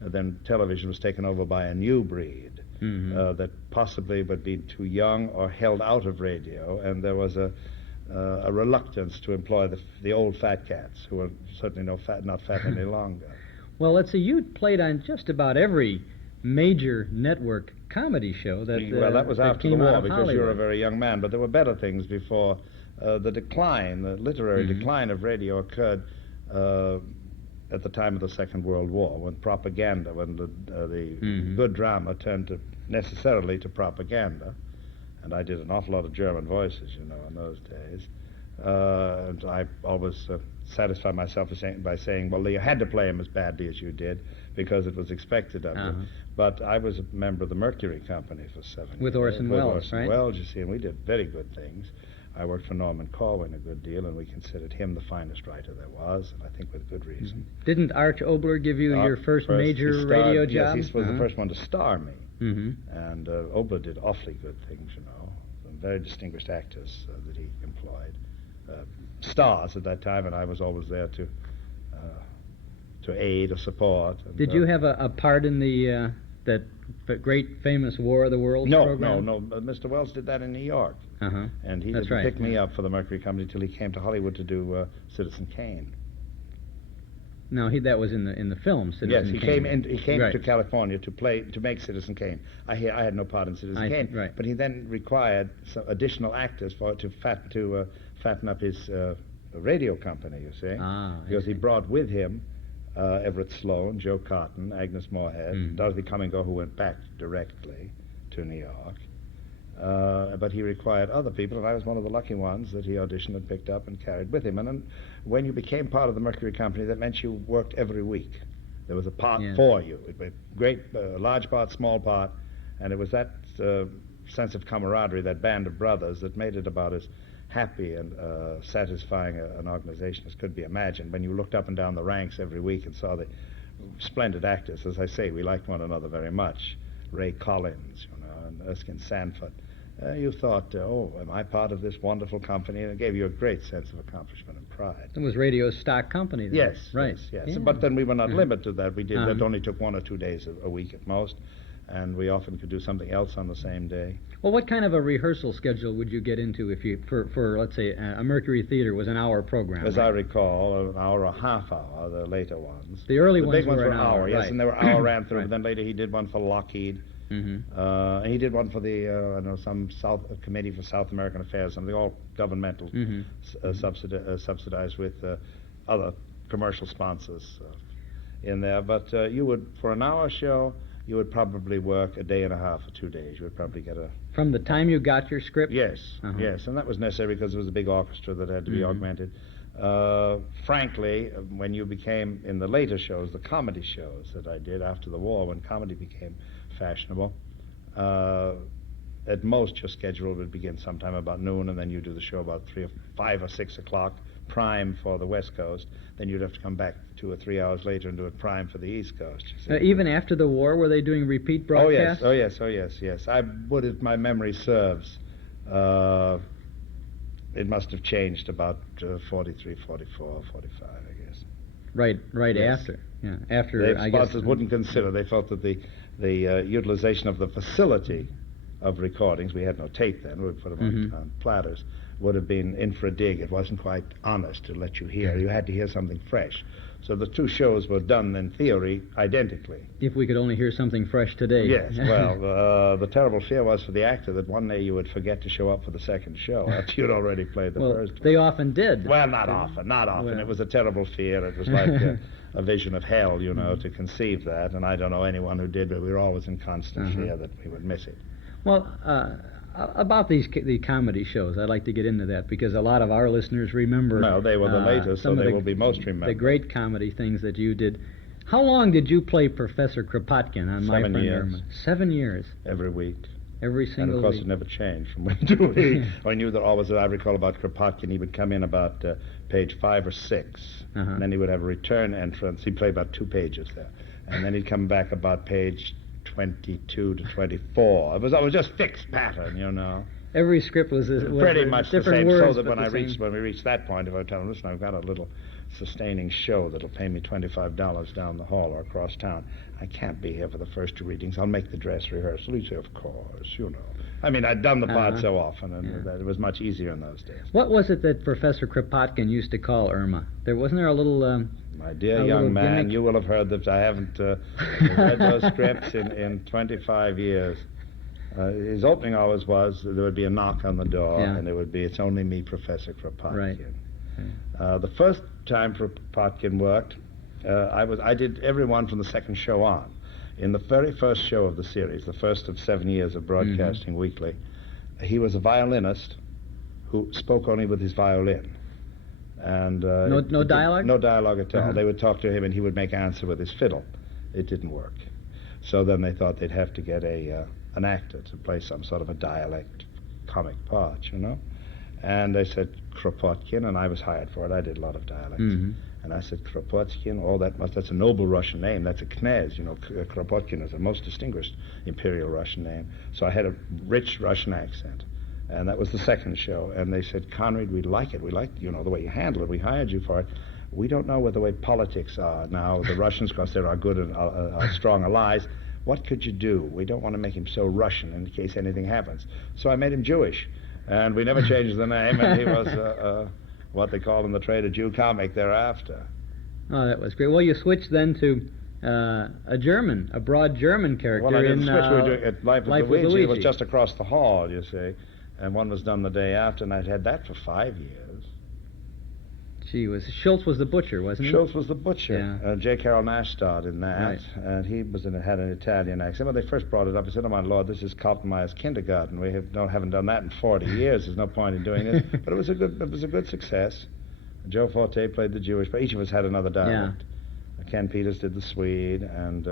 then television was taken over by a new breed that possibly would be too young or held out of radio, and there was a reluctance to employ the old fat cats, who are certainly not fat any longer. Well, let's see, you played on just about every major network comedy show that well, that was after the war, because Hollywood. you were a very young man, but there were better things before. The literary decline of radio occurred at the time of the Second World War, when propaganda, when the good drama turned necessarily to propaganda. And I did an awful lot of German voices, you know, in those days. And I always satisfied myself by saying, well, you had to play him as badly as you did, because it was expected of you. But I was a member of the Mercury Company for 7 years. With Orson Welles, right? With Orson Welles, you see, and we did very good things. I worked for Norman Corwin a good deal, and we considered him the finest writer there was, and I think with good reason. Didn't Arch Obler give you your first major radio job? Yes, he was the first one to star me. And Obler did awfully good things, you know. Some very distinguished actors that he employed. Stars at that time, and I was always there to aid or support. And, did you have a part in that great famous War of the Worlds program? No. Mr. Wells did that in New York. And he didn't pick me up for the Mercury Company till he came to Hollywood to do Citizen Kane. No, that was in the film, Citizen Kane. Yes, he came to California to make Citizen Kane. I had no part in Citizen Kane, but he then required some additional actors to fatten up his radio company, you see, because he brought with him Everett Sloan, Joe Cotton, Agnes Moorehead, Dorothy Cummingore, who went back directly to New York. But he required other people, and I was one of the lucky ones that he auditioned and picked up and carried with him. And then when you became part of the Mercury Company, that meant you worked every week. There was a part for you. It was a great, large part, small part, and it was that sense of camaraderie, that band of brothers, that made it about as happy and satisfying an organization as could be imagined. When you looked up and down the ranks every week and saw the splendid actors, as I say, we liked one another very much. Ray Collins, you know, and Erskine Sanford. You thought, am I part of this wonderful company? And it gave you a great sense of accomplishment and pride. It was radio's stock company then. Yes, right. Yes. Yeah. But then we were not limited to that. We did that only took 1 or 2 days a week at most, and we often could do something else on the same day. Well, what kind of a rehearsal schedule would you get into if you, for let's say, a Mercury Theater was an hour program? As I recall, an hour or a half hour, the later ones. The early big ones were an hour, yes, right. and they were hour ran through. But then later he did one for Lockheed. And he did one for the some Committee for South American Affairs, something all governmental, subsidized with other commercial sponsors in there. But you would, for an hour show, you would probably work a day and a half or 2 days. You would probably get a... From the time you got your script? Yes, yes, and that was necessary because it was a big orchestra that had to be augmented. Frankly, when you became, in the later shows, the comedy shows that I did after the war, when comedy became fashionable, at most your schedule would begin sometime about noon, and then you do the show about 5 or 6 o'clock, prime for the West Coast. Then you'd have to come back 2 or 3 hours later and do it prime for the East Coast. Even after the war, were they doing repeat broadcasts? Oh yes. I would, if my memory serves, it must have changed about 43, 44, 45, I guess. Right Yes. after. Yeah, after, The I guess. sponsors wouldn't consider. They felt that the utilization of the facility of recordings, we had no tape then, we put them on platters, would have been infra dig. It wasn't quite honest to let you hear. You had to hear something fresh. So the two shows were done, in theory, identically. If we could only hear something fresh today. Yes, well, the terrible fear was for the actor that one day you would forget to show up for the second show after you'd already played the first one. They often did. Well, not often. Well. It was a terrible fear. It was like a vision of hell, to conceive that. And I don't know anyone who did, but we were always in constant fear that we would miss it. Well, about the comedy shows, I'd like to get into that because a lot of our listeners remember. No, they were the latest, so they will be most remembered. The great comedy things that you did. How long did you play Professor Kropotkin on My Friend Irma? 7 years. Every week. Every single week. And of course, it never changed from week to week. I knew that always, that I recall about Kropotkin, he would come in about page 5 or 6, and then he would have a return entrance. He'd play about 2 pages there, and then he'd come back about page 22 to 24. It was just fixed pattern, Every script was pretty much the different same. Words, so that when we reached that point, if I tell them, listen, I've got a little sustaining show that'll pay me $25 down the hall or across town. I can't be here for the first 2 readings. I'll make the dress rehearsal. He'd say, of course, I mean, I'd done the part so often, and that it was much easier in those days. What was it that Professor Kropotkin used to call Irma? Wasn't there a little... My dear young man, you will have heard that I haven't read those scripts in 25 years. His opening always was there would be a knock on the door, and it would be, it's only me, Professor Kropotkin. Right. The first time Kropotkin worked, I did every one from the second show on. In the very first show of the series, the first of 7 years of broadcasting weekly, he was a violinist who spoke only with his violin. And no dialogue? No dialogue at all. They would talk to him, and he would make answer with his fiddle. It didn't work. So then they thought they'd have to get an actor to play some sort of a dialect comic part, And they said Kropotkin, and I was hired for it. I did a lot of dialects. And I said, Kropotkin, that's a noble Russian name. That's a knez. Kropotkin is a most distinguished imperial Russian name. So I had a rich Russian accent. And that was the second show. And they said, Conried, we like it. We like, the way you handle it. We hired you for it. We don't know what the way politics are now. The Russians, because there are good and strong allies. What could you do? We don't want to make him so Russian in case anything happens. So I made him Jewish. And we never changed the name. And he was what they call in the trade a Jew comic thereafter. Oh, that was great. Well, you switched then to a broad German character. Well, I didn't switch. We were doing it Life with Luigi. It was just across the hall, you see. And one was done the day after, and I'd had that for 5 years. Gee, Schultz was the butcher, wasn't he? Schultz was the butcher. Yeah. J. Carroll Naish starred in that, right. And he had an Italian accent. When they first brought it up, I said, oh, my Lord, this is Kaltenmeyer's kindergarten. We haven't done that in 40 years. There's no point in doing this. But it was a good success. Joe Forte played the Jewish, but each of us had another dialect. Yeah. Ken Peters did the Swede, and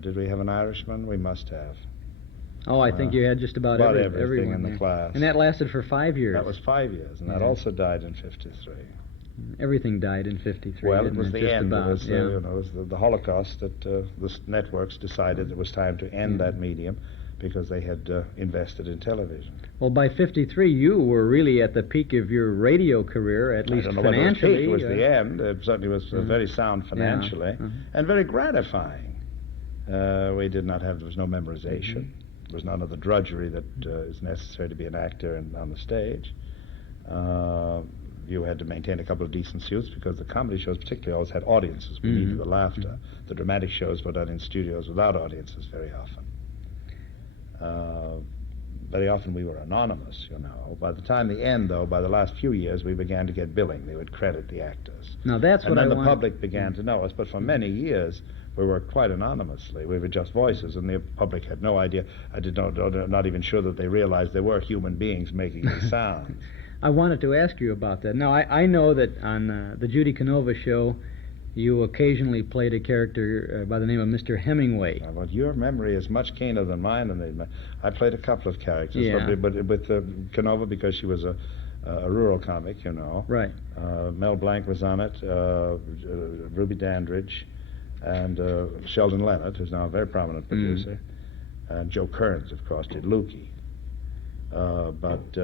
did we have an Irishman? We must have. Oh, I think you had just about everything in the class. And that lasted for 5 years. That was 5 years, and that also died in 53. Everything died in 53. Well, it was the end. About, it was the Holocaust that the networks decided it was time to end that medium because they had invested in television. Well, by 53, you were really at the peak of your radio career, at least financially. It was the end. It certainly was very sound financially and very gratifying. There was no memorization. There was none of the drudgery that is necessary to be an actor on the stage. You had to maintain a couple of decent suits because the comedy shows particularly always had audiences. We needed the laughter. The dramatic shows were done in studios without audiences very often. Very often we were anonymous, By the time the end, though, by the last few years, we began to get billing. They would credit the actors. Now, that's what I And then the public began to know us. But for many years, we worked quite anonymously. We were just voices, and the public had no idea. Not even sure that they realized there were human beings making these sounds. I wanted to ask you about that. Now, I know that on the Judy Canova show, you occasionally played a character by the name of Mr. Hemingway. Well, your memory is much keener than mine. And I played a couple of characters, but with Canova because she was a rural comic, Right. Mel Blanc was on it, Ruby Dandridge, and Sheldon Leonard, who's now a very prominent producer. And Joe Kearns, of course, did Lukey. But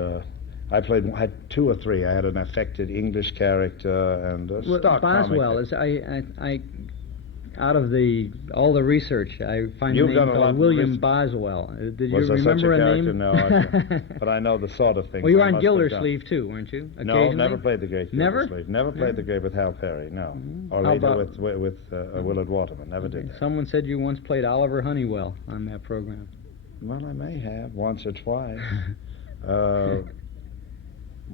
I had 2 or 3. I had an affected English character and a stock Boswell comic. is I out of all the research I find You've the done name a lot called of William research. Boswell. Did Was you there such a remember character? name? No, but I know the sort of thing. Well, you were on Gildersleeve too, weren't you? No, never played the great Never? Gildersleeve. Never played the great with Hal Perry. No, or How later about- with Willard Waterman. Never did that. Someone said you once played Oliver Honeywell on that program. Well, I may have once or twice.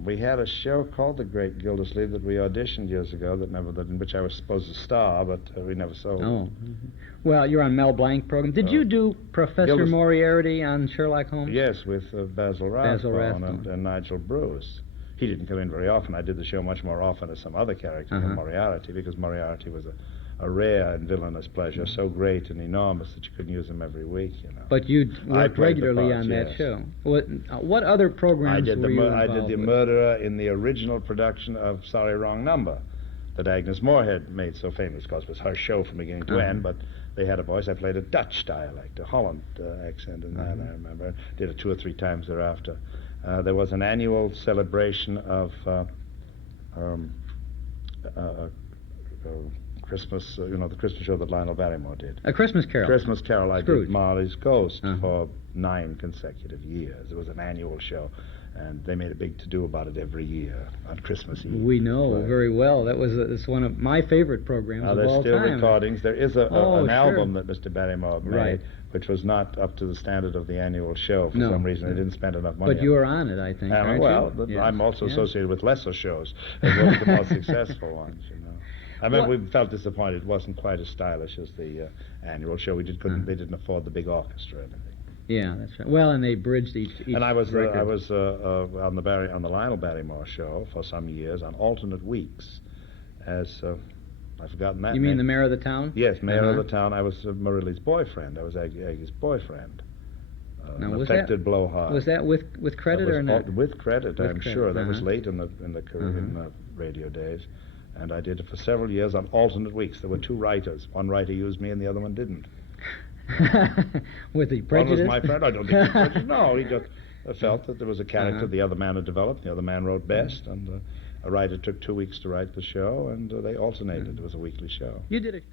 We had a show called The Great Gildersleeve that we auditioned years ago in which I was supposed to star, but we never sold it. Oh. Well, you're on Mel Blanc program. Did you do Professor Moriarty on Sherlock Holmes? Yes, with Basil Basil Rathbone and Nigel Bruce. He didn't come in very often. I did the show much more often as some other character than Moriarty, because Moriarty was a rare and villainous pleasure, so great and enormous that you couldn't use him every week, you know. But you worked played the regularly parts, on that yes. show. What other programs were you involved I did the with? murderer in the original production of Sorry, Wrong Number that Agnes Moorehead made so famous. Of course, it was her show from beginning to end, but they had a voice. I played a Dutch dialect, a Holland accent in that, I remember. Did it 2 or 3 times thereafter. There was an annual celebration of Christmas, the Christmas show that Lionel Barrymore did. A Christmas Carol. Christmas Carol. I Scrooge. did Marley's Ghost for 9 consecutive years. It was an annual show, and they made a big to-do about it every year on Christmas Eve. We know very well. It's one of my favorite programs of There's all still time. recordings. There is an sure. album that Mr. Barrymore made, Right. which was not up to the standard of the annual show. For No. some reason, they didn't spend enough money But on you it. were on it, I think, aren't well, you? I'm Yes, also yes. associated with lesser shows. It wasn't the most successful ones, you know. I remember we felt disappointed. It wasn't quite as stylish as the annual show. They didn't afford the big orchestra and everything. Yeah, that's right. Well, and they bridged each And I was record. on the Lionel Barrymore show for some years on alternate weeks as I've forgotten that You name. mean the mayor of the town? Yes, mayor of the town. I was Marili's boyfriend. I was Aggie's boyfriend. Now, an was affected blowhard. Was that with credit or not? With credit, With I'm credit, sure. That was late in the career, in the radio days. And I did it for several years on alternate weeks. There were 2 writers. One writer used me and the other one didn't. With the One prejudice? was my friend. I don't think he was prejudiced. No, he just felt that there was a character the other man had developed. The other man wrote best. And a writer took 2 weeks to write the show, and they alternated. It was a weekly show. You did it.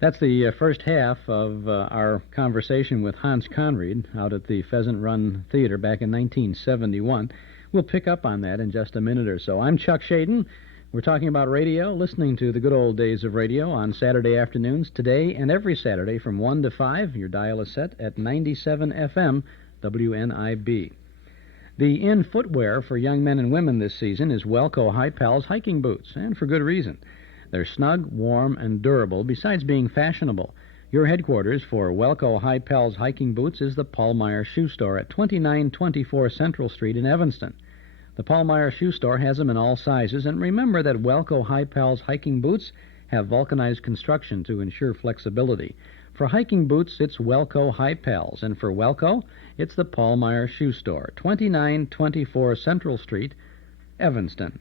That's the first half of our conversation with Hans Conried out at the Pheasant Run Theatre back in 1971. We'll pick up on that in just a minute or so. I'm Chuck Schaden. We're talking about radio, listening to the good old days of radio on Saturday afternoons, today and every Saturday from 1 to 5. Your dial is set at 97 FM WNIB. The in footwear for young men and women this season is Welco High Pals hiking boots, and for good reason. They're snug, warm, and durable, besides being fashionable. Your headquarters for Welco High Pals hiking boots is the Paul Meyer Shoe Store at 2924 Central Street in Evanston. The Paul Meyer Shoe Store has them in all sizes, and remember that Welco High Pals hiking boots have vulcanized construction to ensure flexibility. For hiking boots, it's Welco High Pals, and for Welco, it's the Paul Meyer Shoe Store, 2924 Central Street, Evanston.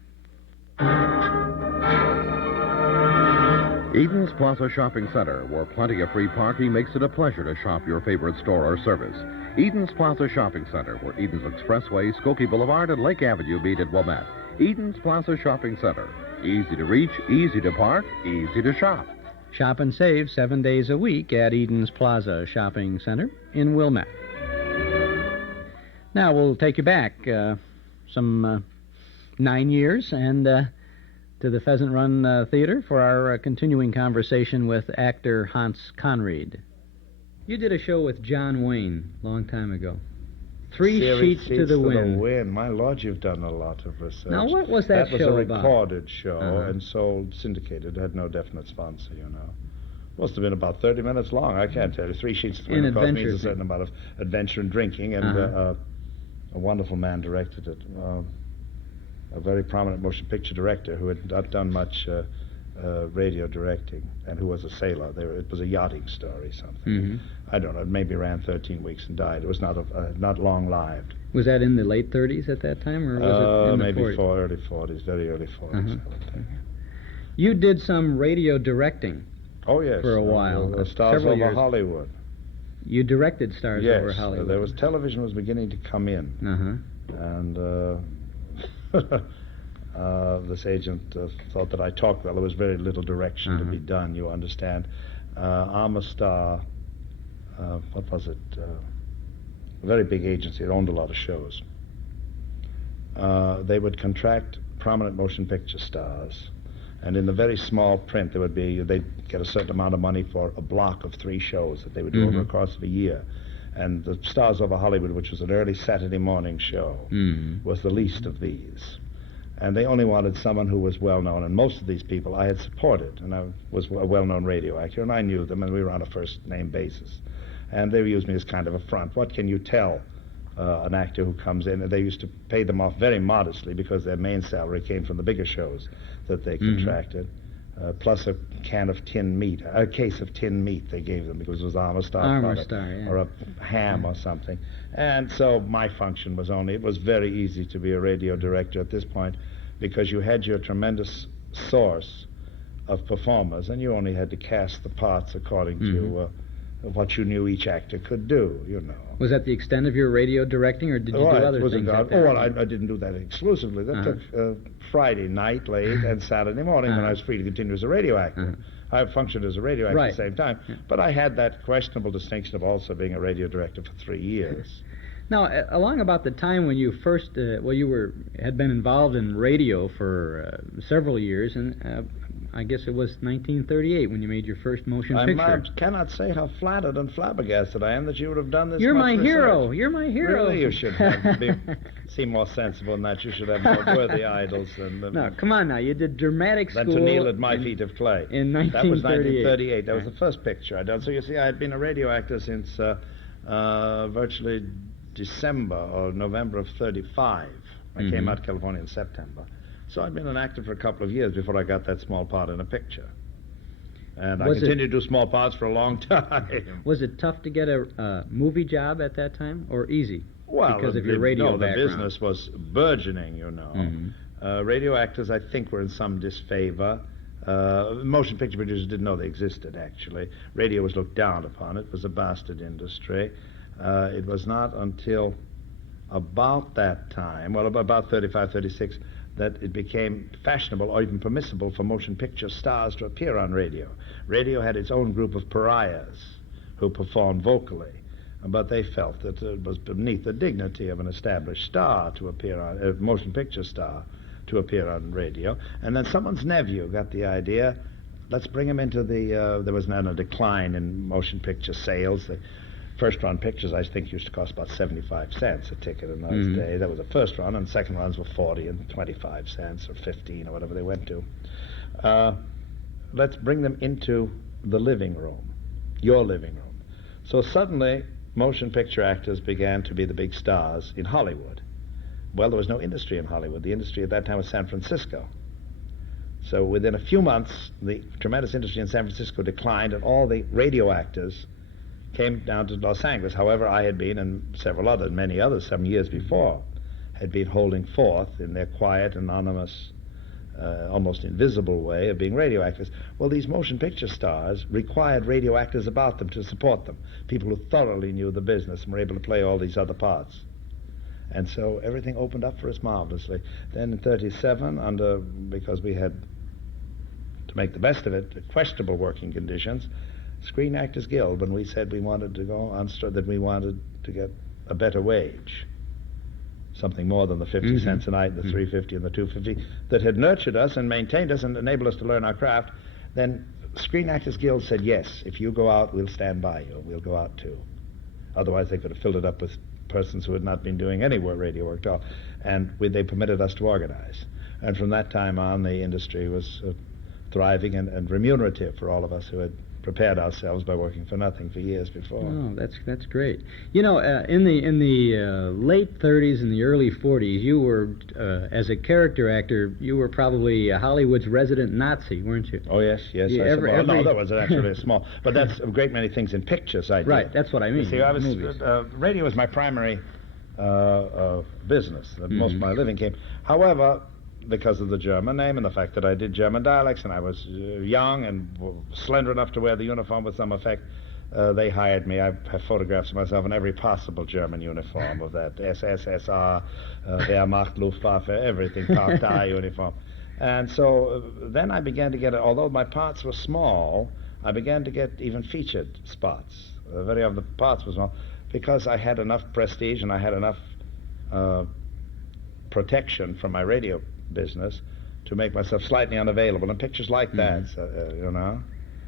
Eden's Plaza Shopping Center, where plenty of free parking makes it a pleasure to shop your favorite store or service. Eden's Plaza Shopping Center, where Eden's Expressway, Skokie Boulevard, and Lake Avenue meet at Wilmette. Eden's Plaza Shopping Center. Easy to reach, easy to park, easy to shop. Shop and save 7 days a week at Eden's Plaza Shopping Center in Wilmette. Now we'll take you back some 9 years and to the Pheasant Run Theatre for our continuing conversation with actor Hans Conried. You did a show with John Wayne a long time ago. Three Sheets to the Wind. My Lord, you've done a lot of research. Now, what was that show was a about? recorded show and sold, syndicated. It had no definite sponsor, you know. Must have been about 30 minutes long. I can't tell you. 3 Sheets to the Wind, of course, means a certain amount of adventure and drinking, and a wonderful man directed it. A very prominent motion picture director who had not done much radio directing and who was a sailor. It was a yachting story, something. I don't know. It maybe ran 13 weeks and died. It was not long lived. Was that in the late 30s at that time, or was it in the maybe 40s? early 40s, very early 40s, I would think. You did some radio directing. Oh yes, For a while, Stars several Over years. Hollywood. You directed stars yes, over Hollywood. There was television was beginning to come in. And this agent thought that I talked well. There was very little direction to be done, you understand. Irma Star, what was it? A very big agency. It owned a lot of shows. They would contract prominent motion picture stars, and in the very small print they'd get a certain amount of money for a block of 3 shows that they would do over the course of a year. And the Stars Over Hollywood, which was an early Saturday morning show, was the least of these. And they only wanted someone who was well-known, and most of these people I had supported, and I was a well-known radio actor, and I knew them, and we were on a first-name basis. And they used me as kind of a front. What can you tell an actor who comes in? And they used to pay them off very modestly because their main salary came from the bigger shows that they contracted, plus a case of tin meat they gave them because it was Irma Star product, or a ham or something. And so my function was it was very easy to be a radio director at this point because you had your tremendous source of performers and you only had to cast the parts according to what you knew each actor could do, you know. Was that the extent of your radio directing, or did you do other things? I didn't do that exclusively. That took Friday night late and Saturday morning when I was free to continue as a radio actor. I functioned as a radio actor at the same time, but I had that questionable distinction of also being a radio director for 3 years. Now, along about the time when you first, had been involved in radio for several years, and I guess it was 1938 when you made your first motion picture. I cannot say how flattered and flabbergasted I am that you would have done this. You're much my hero. research. You're my hero. Really, you should seem more sensible than that. You should have more worthy idols than. No, come on now. You did dramatic school. Than to kneel at my feet of clay. In 1938. That was 1938. That was the first picture I done. So you see, I had been a radio actor since virtually December or November of 35. I came out to California in September. So I'd been an actor for a couple of years before I got that small part in a picture. And I continued to do small parts for a long time. Was it tough to get a movie job at that time, or easy? Well, because of your radio background? The business was burgeoning, you know. Radio actors, I think, were in some disfavor. Motion picture producers didn't know they existed, actually. Radio was looked down upon. It was a bastard industry. It was not until about that time, well, about 35, 36, that it became fashionable or even permissible for motion picture stars to appear on radio. Radio had its own group of pariahs who performed vocally, but they felt that it was beneath the dignity of an established star to appear on, a motion picture star to appear on radio. And then someone's nephew got the idea, let's bring him into there was now a decline in motion picture sales. The first-run pictures, I think, used to cost about 75 cents a ticket in those days. That was the first run, and second runs were 40 and 25 cents or 15 or whatever they went to. Let's bring them into the living room, your living room. So suddenly, motion picture actors began to be the big stars in Hollywood. Well, there was no industry in Hollywood. The industry at that time was San Francisco. So within a few months, the tremendous industry in San Francisco declined, and all the radio actors came down to Los Angeles. However, I had been, and many others, some years before, had been holding forth in their quiet, anonymous, almost invisible way of being radio actors. Well, these motion picture stars required radio actors about them to support them, people who thoroughly knew the business and were able to play all these other parts. And so everything opened up for us marvelously. Then in 37, because we had to make the best of it, questionable working conditions, Screen Actors Guild, when we said we wanted to go on that we wanted to get a better wage, something more than the 50 cents a night, the $3.50 and the $2.50, that had nurtured us and maintained us and enabled us to learn our craft, then Screen Actors Guild said, yes, if you go out, we'll stand by you. We'll go out too. Otherwise, they could have filled it up with persons who had not been doing any radio work at all. And they permitted us to organize. And from that time on, the industry was thriving and remunerative for all of us who had prepared ourselves by working for nothing for years before. Oh, that's great. You know, in the late 30s and the early 40s, you were, as a character actor, you were probably Hollywood's resident Nazi, weren't you? Oh, yes. No, that was actually small. But that's a great many things in pictures I did. Right, that's what I mean. You see, I was, radio was my primary business. Most of my living came. However, because of the German name and the fact that I did German dialects and I was young and slender enough to wear the uniform with some effect, they hired me. I have photographs of myself in every possible German uniform of that SSSR, Wehrmacht, Luftwaffe, everything, Partei uniform. And so then I began to get, although my parts were small, I began to get even featured spots. Very often the parts were small because I had enough prestige and I had enough protection from my radio business to make myself slightly unavailable in pictures like that, you know.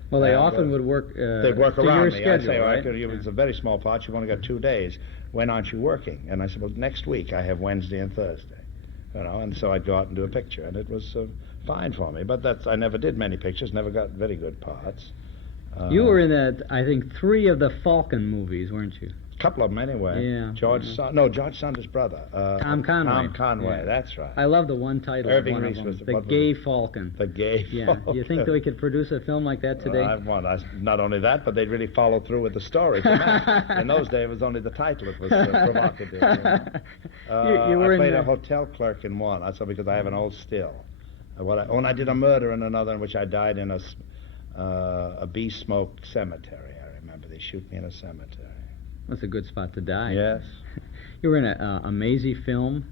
Well, they often would work. They'd work to around your me. schedule, I'd say, right? it's a very small part. You've only got 2 days. When aren't you working? And I said, well, next week I have Wednesday and Thursday. You know, and so I'd go out and do a picture, and it was fine for me. But I never did many pictures. Never got very good parts. You were in I think 3 of the Falcon movies, weren't you? A couple of them anyway. Yeah. George Sander's brother. Tom Conway. Tom Conway, Yeah. That's right. I love the one title Irving of one Reese of was them, the- The what was Gay it? Falcon. The Gay Yeah. Falcon. You think that we could produce a film like that today? Not only that, but they'd really follow through with the story. In those days, it was only the title that was provocative. You know? You were I played in a hotel clerk in one. That's because I have an old still. When I did a murder in another in which I died in a bee-smoked cemetery. I remember they shoot me in a cemetery. That's a good spot to die. Yes. You were in a Maisie film,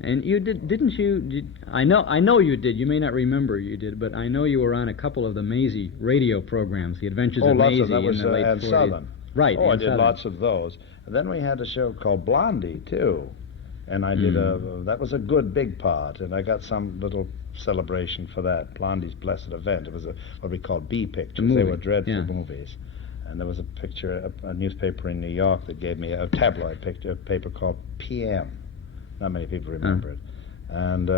and you didn't you? I know you did. You may not remember you did, but I know you were on a couple of the Maisie radio programs, The Adventures of lots Maisie of that was in the late and 40s. Southern. Right. Oh, I and did Southern. lots of those. And then we had a show called Blondie too, and I did that was a good big part, and I got some little celebration for that. Blondie's Blessed Event. It was what we called B pictures. They were dreadful movies. And there was a picture, a newspaper in New York that gave me a tabloid picture, a paper called PM. Not many people remember it. And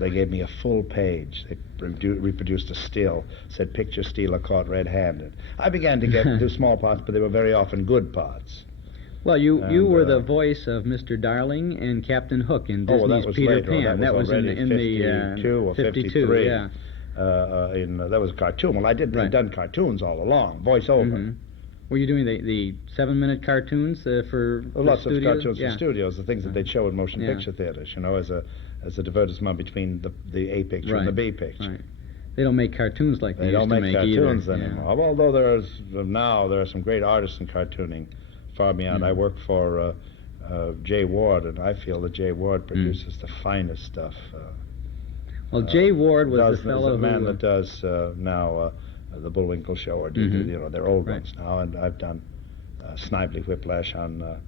they gave me a full page. They reproduced a still, said picture stealer caught red-handed. I began to do small parts, but they were very often good parts. Well, you were the voice of Mr. Darling and Captain Hook in Disney's that was Peter later. Pan. That was in already the 52 or 53. Yeah. That was a cartoon. Well, I'd done cartoons all along, voiceover. Mm-hmm. Were you doing the 7-minute cartoons for lots the of cartoons yeah. for studios, the things that they'd show in motion picture theaters, you know, as a divertisement between the A picture and the B picture. Right. They don't make cartoons like they used don't to make make cartoons either. anymore. Yeah. Although there are some great artists in cartooning far beyond. I work for Jay Ward, and I feel that Jay Ward produces the finest stuff. Well, Jay Ward was the fellow the man who that does now the Bullwinkle Show, or they're old ones now, and I've done Snively Whiplash on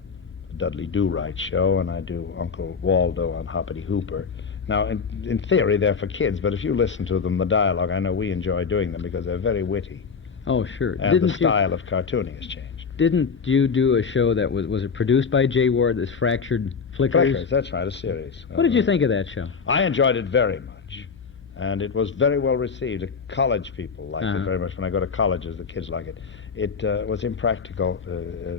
Dudley Do-Right Show, and I do Uncle Waldo on Hoppity Hooper. Now, in theory, they're for kids, but if you listen to them, the dialogue, I know we enjoy doing them because they're very witty. Oh, sure. And the style of cartooning has changed. Didn't you do a show that was it produced by Jay Ward, this Fractured Flickers? That's right, a series. What did you think of that show? I enjoyed it very much. And it was very well received. The college people liked it very much. When I go to colleges, the kids like it. It was impractical,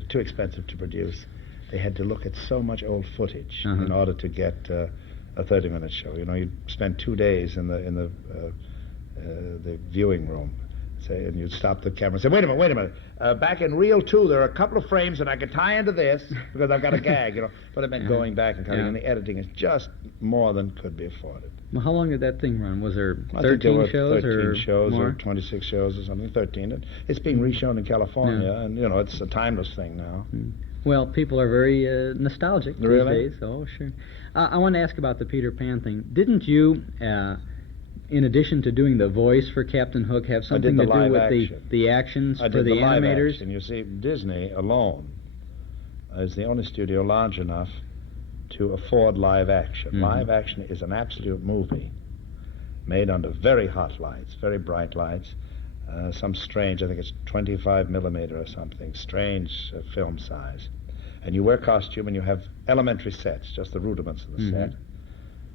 too expensive to produce. They had to look at so much old footage in order to get a 30-minute show. You know, you'd spend 2 days in the viewing room, say, and you'd stop the camera and say, wait a minute. Back in reel 2, there are a couple of frames that I could tie into this because I've got a gag, you know. But it meant going back and cutting, and the editing is just more than could be afforded. Well, how long did that thing run? Was there 13 I think there were shows 13 shows more? or 26 shows or something, 13. It's being reshown in California, and, you know, it's a timeless thing now. Well, people are very nostalgic these Really? days. Oh, sure. I want to ask about the Peter Pan thing. Didn't you, in addition to doing the voice for Captain Hook, have something to do with the actions I for did the live animators? action. You see, Disney alone is the only studio large enough to afford live action. Live action is an absolute movie made under very hot lights, very bright lights, some strange, I think it's 25 millimeter or something, strange film size. And you wear costume and you have elementary sets, just the rudiments of the set,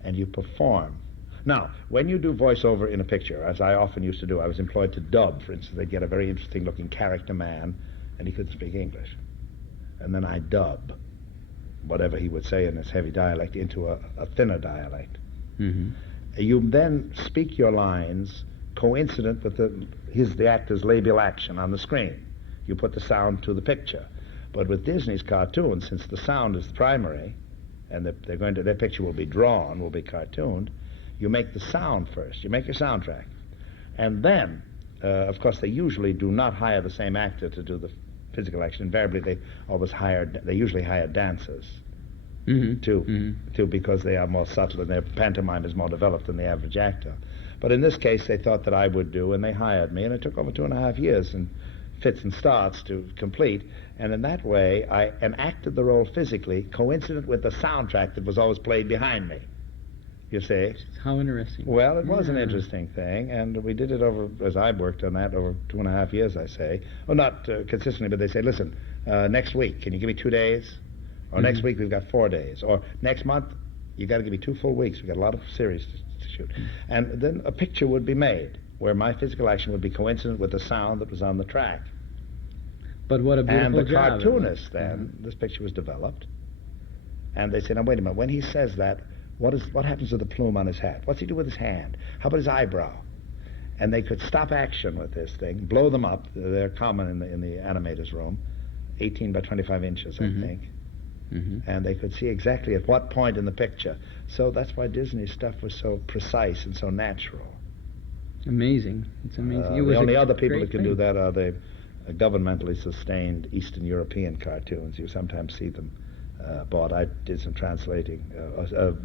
and you perform. Now, when you do voiceover in a picture, as I often used to do, I was employed to dub, for instance. They'd get a very interesting-looking character man, and he couldn't speak English. And then I dub whatever he would say in his heavy dialect into a thinner dialect. You then speak your lines coincident with the actor's labial action on the screen. You put the sound to the picture. But with Disney's cartoons, since the sound is the primary, and their picture will be drawn, will be cartooned, You make the sound first. You make your soundtrack. And then, of course, they usually do not hire the same actor to do the physical action. Invariably, they usually hire dancers, too, because they are more subtle and their pantomime is more developed than the average actor. But in this case, they thought that I would do, and they hired me, and it took over 2.5 years and fits and starts to complete. And in that way, I enacted the role physically, coincident with the soundtrack that was always played behind me. You see? How interesting. Well, it was an interesting thing, and we did it over, as I worked on that, over 2.5 years, I say. Well, not consistently, but they say, listen, next week, can you give me 2 days? Or next week, we've got 4 days. Or next month, you got to give me 2 full weeks. We've got a lot of series to shoot. And then a picture would be made where my physical action would be coincident with the sound that was on the track. But what a beautiful And the job. cartoonist then, this picture was developed, and they said, now wait a minute, when he says that, what happens to the plume on his hat? What's he do with his hand? How about his eyebrow? And they could stop action with this thing, blow them up. They're common in the animator's room, 18 by 25 inches, I think. And they could see exactly at what point in the picture. So that's why Disney's stuff was so precise and so natural. Amazing. It's amazing. It was The only a other people great that can thing. do that are the governmentally sustained Eastern European cartoons. You sometimes see them bought. I did some translating,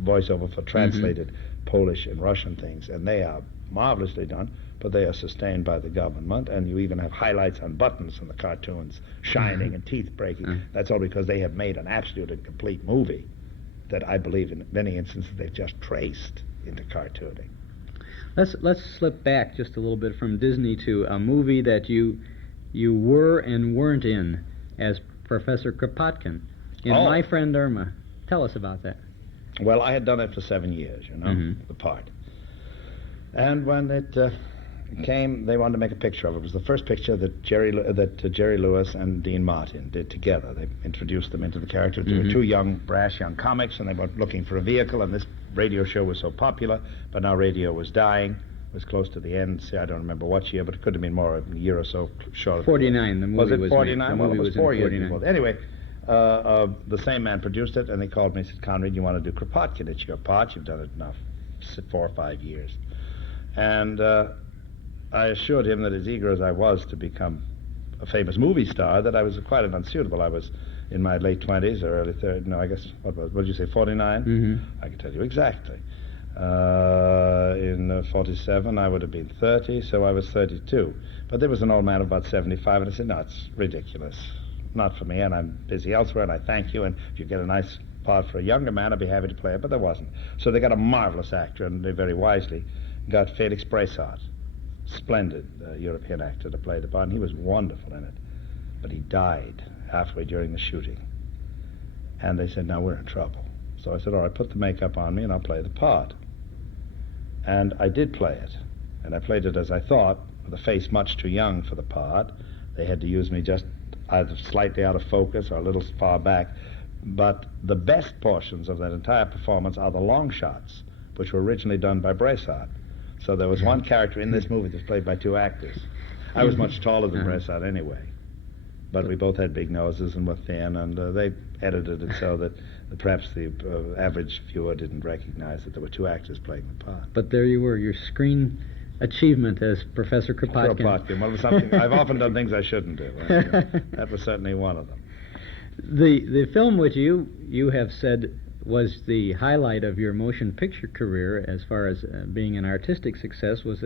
voiceover for translated Polish and Russian things, and they are marvelously done, but they are sustained by the government, and you even have highlights on buttons in the cartoons, shining and teeth breaking. That's all because they have made an absolute and complete movie that I believe in many instances they've just traced into cartooning. Let's slip back just a little bit from Disney to a movie that you were and weren't in as Professor Kropotkin in My Friend Irma. Tell us about that. Well, I had done it for 7 years, the part. And when it came, they wanted to make a picture of it. It was the first picture that Jerry Lewis and Dean Martin did together. They introduced them into the characters. They were two brash young comics, and they were looking for a vehicle, and this radio show was so popular, but now radio was dying. It was close to the end. See, I don't remember what year, but it could have been more a year or so short. 49, the movie was 49? Well, it was 4 years 49. before. Anyway, the same man produced it, and he called me and said, Conried, you want to do Kropotkin? It's your part. You've done it enough, 4 or 5 years. And I assured him that as eager as I was to become a famous movie star, that I was quite unsuitable. I was in my late 20s or early 30s. No, I guess, what did you say, 49? I can tell you exactly. In 47, I would have been 30, so I was 32. But there was an old man of about 75, and I said, no, it's ridiculous. Not for me, and I'm busy elsewhere, and I thank you, and if you get a nice part for a younger man, I'd be happy to play it, but there wasn't. So they got a marvelous actor, and they very wisely got Felix Bressart, splendid European actor to play the part, and he was wonderful in it. But he died halfway during the shooting. And they said, now we're in trouble. So I said, all right, put the makeup on me, and I'll play the part. And I did play it, and I played it as I thought, with a face much too young for the part. They had to use me just either slightly out of focus or a little far back. But the best portions of that entire performance are the long shots, which were originally done by Bressart. So there was one character in this movie that's played by 2 actors. I was much taller than Bressart anyway, but we both had big noses and were thin, and they edited it so that perhaps the average viewer didn't recognize that there were 2 actors playing the part. But there you were, your screen achievement as Professor Kropotkin. Well, it was something. I've often done things I shouldn't do. That was certainly one of them. The film which you have said was the highlight of your motion picture career as far as being an artistic success was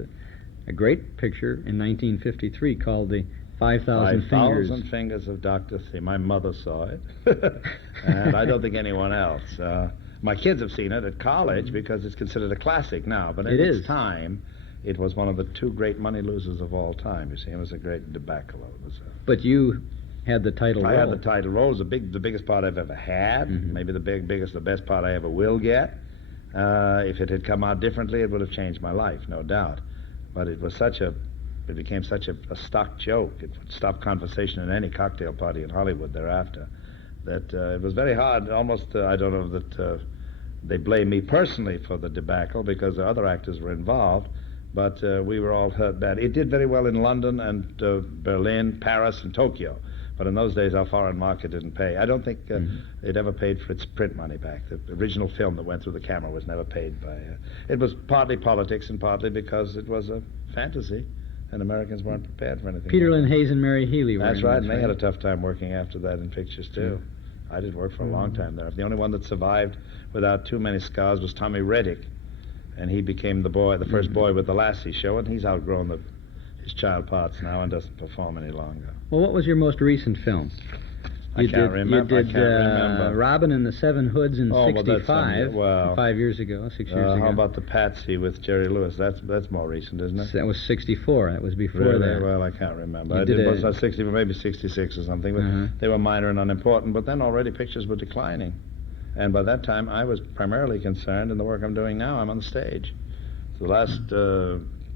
a great picture in 1953 called The 5,000 Fingers. 5,000 Fingers of Dr. C. My mother saw it, and I don't think anyone else. My kids have seen it at college because it's considered a classic now, but at its time, it was one of the 2 great money losers of all time. You see, it was a great debacle. But you had the title role. I had the title role. It was the biggest part I've ever had. Maybe the best part I ever will get. If it had come out differently, it would have changed my life, no doubt. But it was it became such a stock joke. It would stop conversation at any cocktail party in Hollywood thereafter. That it was very hard. Almost, I don't know that they blame me personally for the debacle because the other actors were involved. But we were all hurt bad. It did very well in London and Berlin, Paris, and Tokyo. But in those days, our foreign market didn't pay. I don't think it ever paid for its print money back. The original film that went through the camera was never paid by... it was partly politics and partly because it was a fantasy, and Americans weren't prepared for anything. Peter Lynn Hayes and Mary Healy were That's in right, this, and they had a tough time working after that in pictures, too. I did work for a long time there. The only one that survived without too many scars was Tommy Reddick, and he became the first boy with the Lassie show, and he's outgrown his child parts now and doesn't perform any longer. Well, what was your most recent film? I can't remember. You did Robin and the Seven Hoods in 65, well, 5 years ago, 6 years ago. How about the Patsy with Jerry Lewis? That's more recent, isn't it? That was 64. That was before really? that. Well, I can't remember. It was 60, maybe 66 or something. But they were minor and unimportant. But then already pictures were declining. And by that time, I was primarily concerned in the work I'm doing now. I'm on the stage. So the last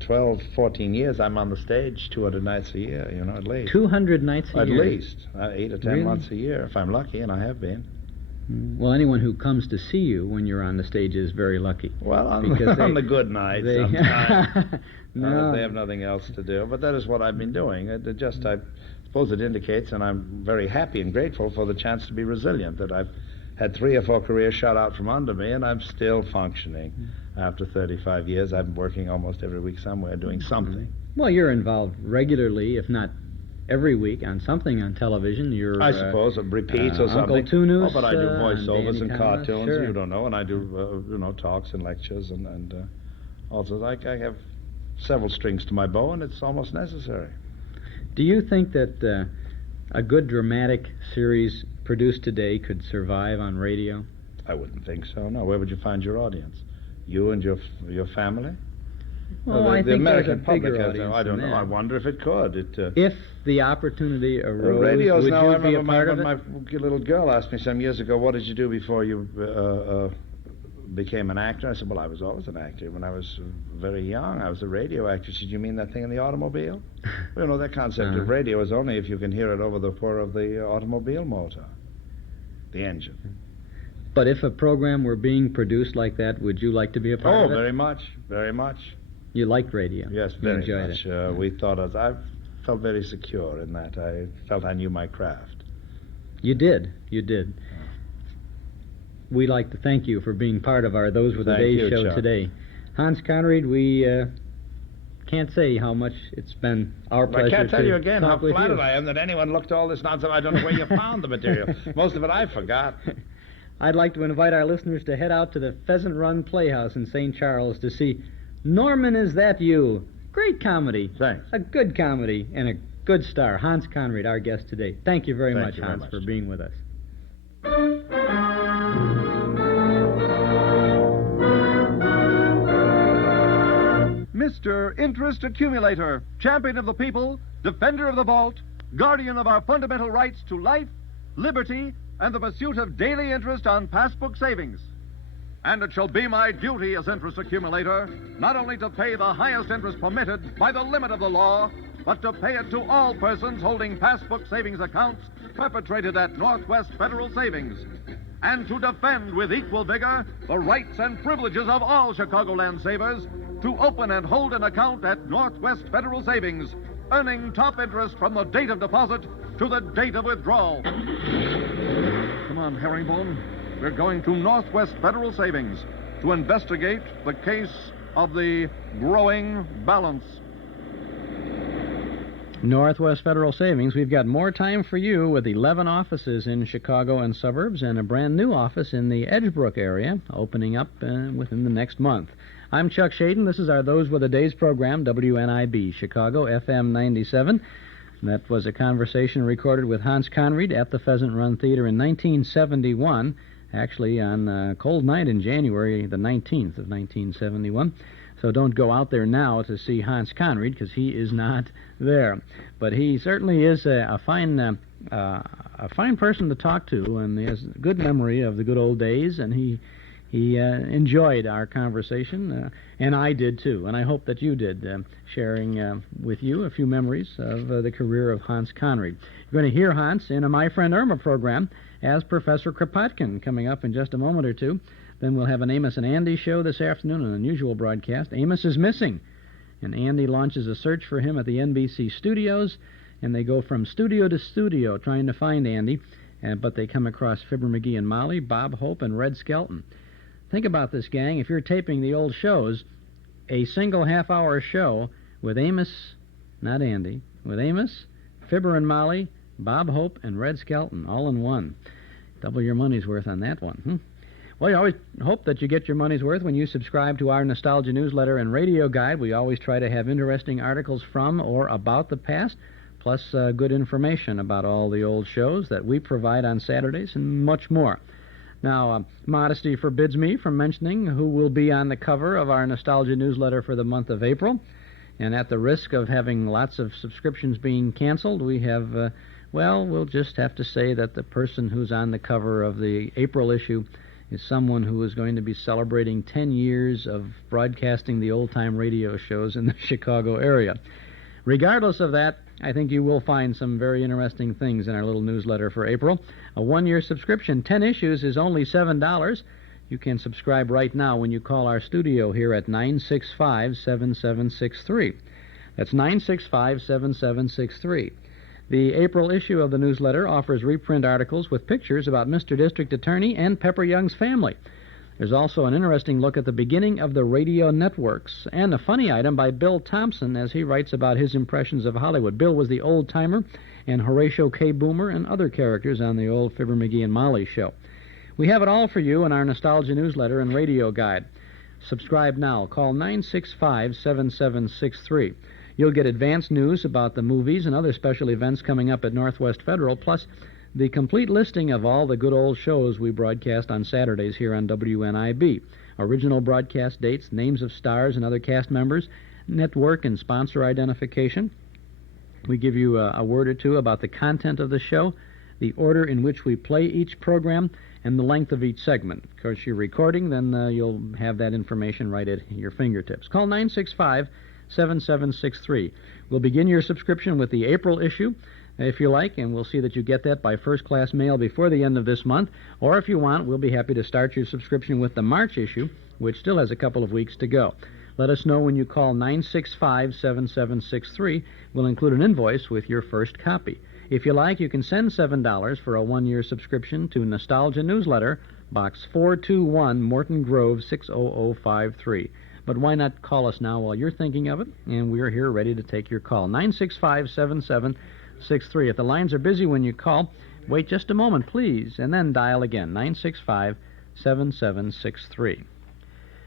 12, 14 years, I'm on the stage 200 nights a year, at least. 200 nights a year? At least. 8 or 10 months a year, if I'm lucky, and I have been. Well, anyone who comes to see you when you're on the stage is very lucky. Well, on the good nights, sometimes. No. They have nothing else to do. But that is what I've been doing. I suppose it indicates, and I'm very happy and grateful for the chance to be resilient, that I've had 3 or 4 careers shot out from under me, and I'm still functioning. After 35 years, I've been working almost every week somewhere doing something. Well, you're involved regularly, if not every week, on something on television. I suppose, repeats or something. Uncle Tunus. But I do voiceovers and cartoons, sure. You don't know, and I do, talks and lectures, and also I have several strings to my bow, and it's almost necessary. Do you think that a good dramatic series produced today could survive on radio? I wouldn't think so, no. Where would you find your audience? You and your family? Well, I think the American there's a bigger public audience I don't than know. that. I wonder if it could. If the opportunity arose, radio's would now, you I be a remember part of it? my little girl asked me some years ago, what did you do before you became an actor? I said, well, I was always an actor. When I was very young, I was a radio actor. She said, you mean that thing in the automobile? Well, that concept of radio is only if you can hear it over the whir of the automobile motor, the engine. But if a program were being produced like that, would you like to be a part of it? Oh, very much, very much. You liked radio? Yes, you very enjoyed much. It. We thought I felt very secure in that. I felt I knew my craft. You did. We'd like to thank you for being part of our Those Were the Days show Chuck. today. Hans Conried, we can't say how much it's been our pleasure to I can't tell you again how talk with flattered you. I am that anyone looked all this nonsense. I don't know where you found the material. Most of it I forgot. I'd like to invite our listeners to head out to the Pheasant Run Playhouse in St. Charles to see Norman, Is That You? Great comedy. Thanks. A good comedy and a good star. Hans Conried, our guest today. Thank you very much, you very Hans, much. for being with us. Mr. Interest Accumulator, champion of the people, defender of the vault, guardian of our fundamental rights to life, liberty, and the pursuit of daily interest on passbook savings. And it shall be my duty as interest accumulator not only to pay the highest interest permitted by the limit of the law, but to pay it to all persons holding passbook savings accounts perpetrated at Northwest Federal Savings, and to defend with equal vigor the rights and privileges of all Chicagoland savers to open and hold an account at Northwest Federal Savings, earning top interest from the date of deposit to the date of withdrawal. Come on, Herringbone. We're going to Northwest Federal Savings to investigate the case of the growing balance. Northwest Federal Savings, we've got more time for you with 11 offices in Chicago and suburbs and a brand new office in the Edgebrook area opening up within the next month. I'm Chuck Schaden. This is our Those Were the Days program, WNIB, Chicago, FM 97. That was a conversation recorded with Hans Conried at the Pheasant Run Theatre in 1971, actually on a cold night in January the 19th of 1971. So don't go out there now to see Hans Conried, because he is not there. But he certainly is a fine person to talk to, and he has a good memory of the good old days, and he enjoyed our conversation, and I did too, and I hope that you did, sharing with you a few memories of the career of Hans Conried. You're going to hear Hans in a My Friend Irma program as Professor Kropotkin coming up in just a moment or two. Then we'll have an Amos and Andy show this afternoon, an unusual broadcast. Amos is missing, and Andy launches a search for him at the NBC studios, and they go from studio to studio trying to find Andy, but they come across Fibber McGee and Molly, Bob Hope, and Red Skelton. Think about this, gang. If you're taping the old shows, a single half-hour show with Amos, not Andy, with Amos, Fibber and Molly, Bob Hope, and Red Skelton, all in one. Double your money's worth on that one. Well, you always hope that you get your money's worth when you subscribe to our Nostalgia newsletter and radio guide. We always try to have interesting articles from or about the past, plus good information about all the old shows that we provide on Saturdays and much more. Now, modesty forbids me from mentioning who will be on the cover of our Nostalgia newsletter for the month of April. And at the risk of having lots of subscriptions being canceled, we have, we'll just have to say that the person who's on the cover of the April issue is someone who is going to be celebrating 10 years of broadcasting the old-time radio shows in the Chicago area. Regardless of that, I think you will find some very interesting things in our little newsletter for April. A one-year subscription, 10 issues, is only $7. You can subscribe right now when you call our studio here at 965-7763. That's 965-7763. The April issue of the newsletter offers reprint articles with pictures about Mr. District Attorney and Pepper Young's family. There's also an interesting look at the beginning of the radio networks and a funny item by Bill Thompson as he writes about his impressions of Hollywood. Bill was the old-timer and Horatio K. Boomer and other characters on the old Fibber McGee and Molly show. We have it all for you in our Nostalgia newsletter and radio guide. Subscribe now. Call 965-7763. You'll get advance news about the movies and other special events coming up at Northwest Federal, plus the complete listing of all the good old shows we broadcast on Saturdays here on WNIB. Original broadcast dates, names of stars and other cast members, network and sponsor identification. We give you a word or two about the content of the show, the order in which we play each program, and the length of each segment. Of course, you're recording, then you'll have that information right at your fingertips. Call 965-7763. We'll begin your subscription with the April issue, if you like, and we'll see that you get that by first-class mail before the end of this month. Or if you want, we'll be happy to start your subscription with the March issue, which still has a couple of weeks to go. Let us know when you call 965-7763. We'll include an invoice with your first copy. If you like, you can send $7 for a one-year subscription to Nostalgia Newsletter, Box 421, Morton Grove, 60053. But why not call us now while you're thinking of it? And we're here ready to take your call. 965-7763. If the lines are busy when you call, wait just a moment, please, and then dial again, 965-7763.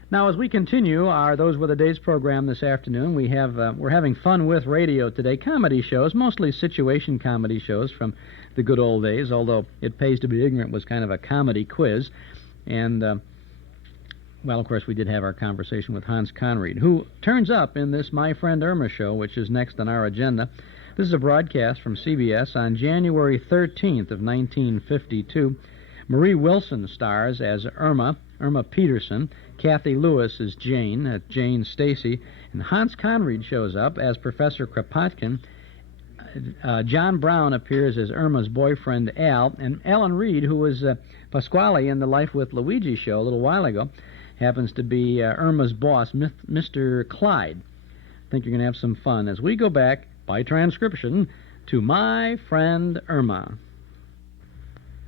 Now, as we continue our Those Were the Days program this afternoon, we're having fun with radio today. Comedy shows, mostly situation comedy shows from the good old days, although It Pays to Be Ignorant was kind of a comedy quiz. And, well, of course, we did have our conversation with Hans Conried, who turns up in this My Friend Irma show, which is next on our agenda. This is a broadcast from CBS on January 13th of 1952. Marie Wilson stars as Irma Peterson. Cathy Lewis is Jane, Jane Stacy. And Hans Conried shows up as Professor Kropotkin. John Brown appears as Irma's boyfriend, Al. And Alan Reed, who was Pasquale in the Life with Luigi show a little while ago, happens to be Irma's boss, Mr. Clyde. I think you're going to have some fun as we go back, by transcription, to My Friend Irma.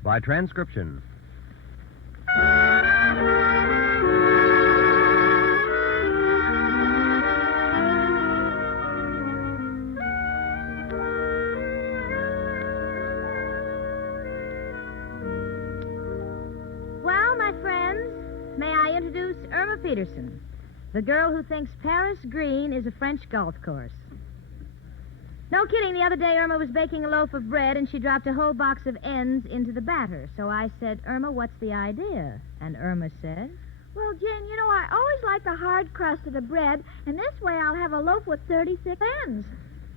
By transcription. Well, my friends, may I introduce Irma Peterson, the girl who thinks Paris green is a French golf course. No kidding, the other day Irma was baking a loaf of bread and she dropped a whole box of ends into the batter. So I said, Irma, what's the idea? And Irma said, well, Jane, you know, I always like the hard crust of the bread, and this way I'll have a loaf with 36 ends.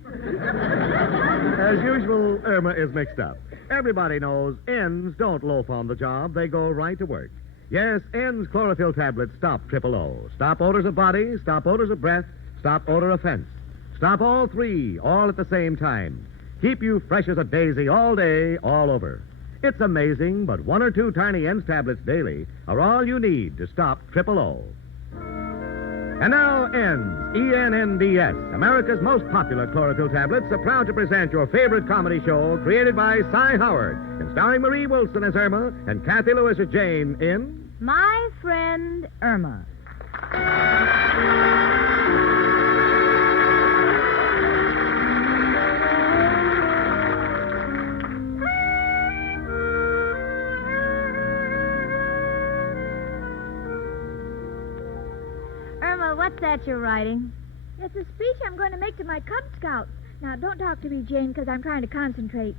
As usual, Irma is mixed up. Everybody knows ends don't loaf on the job. They go right to work. Yes, ends chlorophyll tablets stop triple O. Stop odors of body, stop odors of breath, stop odor of fence. Stop all three, all at the same time. Keep you fresh as a daisy all day, all over. It's amazing, but 1 or 2 tiny ends tablets daily are all you need to stop triple O. And now, ENDS, E-N-N-D-S, America's most popular chlorophyll tablets, are proud to present your favorite comedy show created by Cy Howard and starring Marie Wilson as Irma and Cathy Lewis as Jane in... My Friend Irma. Irma, what's that you're writing? It's a speech I'm going to make to my Cub Scouts. Now, don't talk to me, Jane, because I'm trying to concentrate.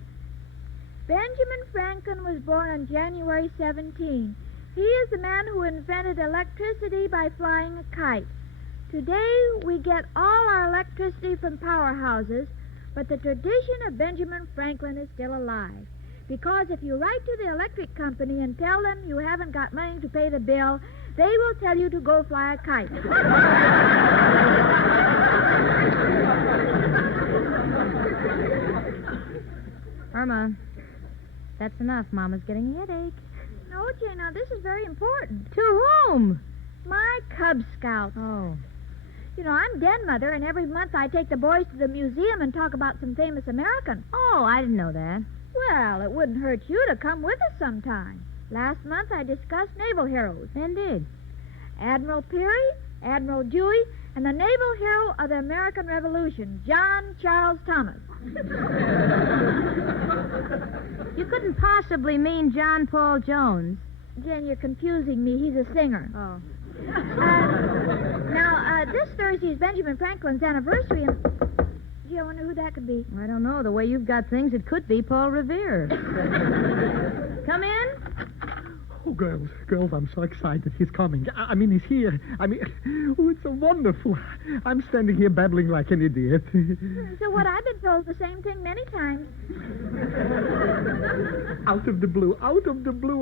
Benjamin Franklin was born on January 17. He is the man who invented electricity by flying a kite. Today, we get all our electricity from powerhouses, but the tradition of Benjamin Franklin is still alive. Because if you write to the electric company and tell them you haven't got money to pay the bill, they will tell you to go fly a kite. Irma, that's enough. Mama's getting a headache. No, Jane, now this is very important. To whom? My Cub Scouts. Oh. You know, I'm den mother, and every month I take the boys to the museum and talk about some famous Americans. Oh, I didn't know that. Well, it wouldn't hurt you to come with us sometime. Last month I discussed naval heroes. Indeed. Admiral Peary, Admiral Dewey, and the naval hero of the American Revolution, John Charles Thomas. You couldn't possibly mean John Paul Jones. Jen, you're confusing me. He's a singer. Oh. Now, this Thursday is Benjamin Franklin's anniversary, and... Gee, I wonder who that could be. I don't know. The way you've got things, it could be Paul Revere. Come in. Oh, girls, I'm so excited. He's coming. I mean, he's here. Oh, it's so wonderful. I'm standing here babbling like an idiot. So what, I've been told the same thing many times. Out of the blue,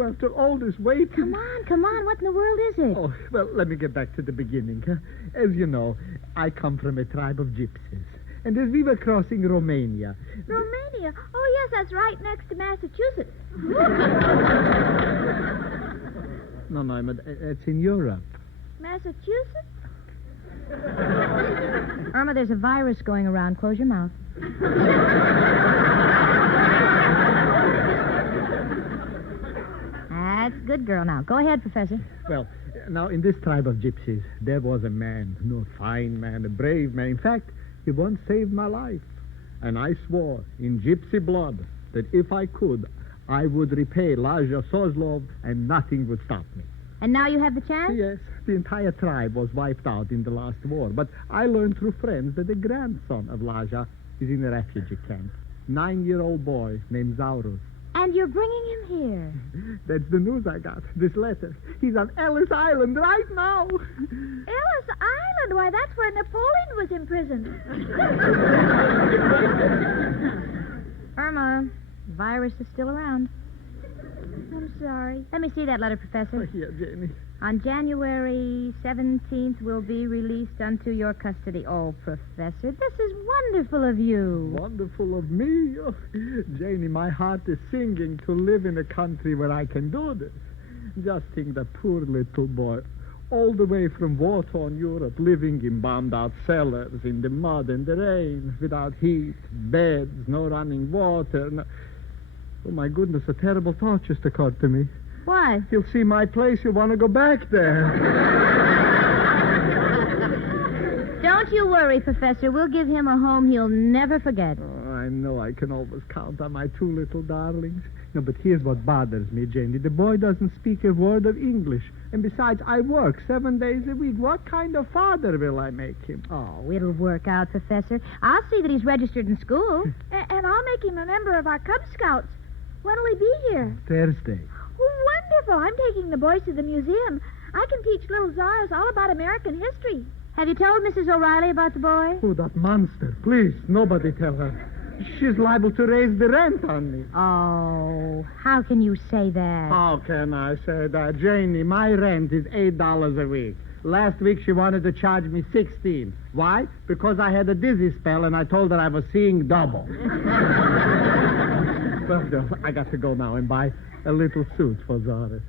after all this waiting. Come on. What in the world is it? Oh, well, let me get back to the beginning. As you know, I come from a tribe of gypsies. And as we were crossing Romania... Romania? Oh, yes, that's right next to Massachusetts. No, it's in Europe. Massachusetts? Irma, there's a virus going around. Close your mouth. That's a good girl. Now, go ahead, Professor. Well, now, in this tribe of gypsies, there was a man, a fine man, a brave man. In fact, he once saved my life. And I swore in gypsy blood that if I could, I would repay Laja Sozlov and nothing would stop me. And now you have the chance? Yes, the entire tribe was wiped out in the last war. But I learned through friends that the grandson of Laja is in a refugee camp. 9-year-old boy named Zaurus. And you're bringing him here? That's the news I got, this letter. He's on Ellis Island right now. Ellis Island? Why, that's where Napoleon was imprisoned. Irma, the virus is still around. I'm sorry. Let me see that letter, Professor. Here, Jany. On January 17th will be released unto your custody. Oh, Professor, this is wonderful of you. Wonderful of me? Oh, Janie, my heart is singing to live in a country where I can do this. Just think the poor little boy, all the way from war-torn Europe, living in bombed-out cellars, in the mud and the rain, without heat, beds, no running water. No... Oh, my goodness, a terrible thought just occurred to me. Why? He'll see my place. He'll want to go back there. Don't you worry, Professor. We'll give him a home he'll never forget. Oh, I know I can always count on my two little darlings. No, but here's what bothers me, Janie. The boy doesn't speak a word of English. And besides, I work 7 days a week. What kind of father will I make him? Oh, it'll work out, Professor. I'll see that he's registered in school. And I'll make him a member of our Cub Scouts. When will he be here? Thursday. Oh, wonderful. I'm taking the boys to the museum. I can teach little Czars all about American history. Have you told Mrs. O'Reilly about the boy? Oh, that monster. Please, nobody tell her. She's liable to raise the rent on me. Oh, how can you say that? How can I say that? Janie, my rent is $8 a week. Last week she wanted to charge me $16. Why? Because I had a dizzy spell and I told her I was seeing double. Well, I got to go now and buy a little suit for Zara.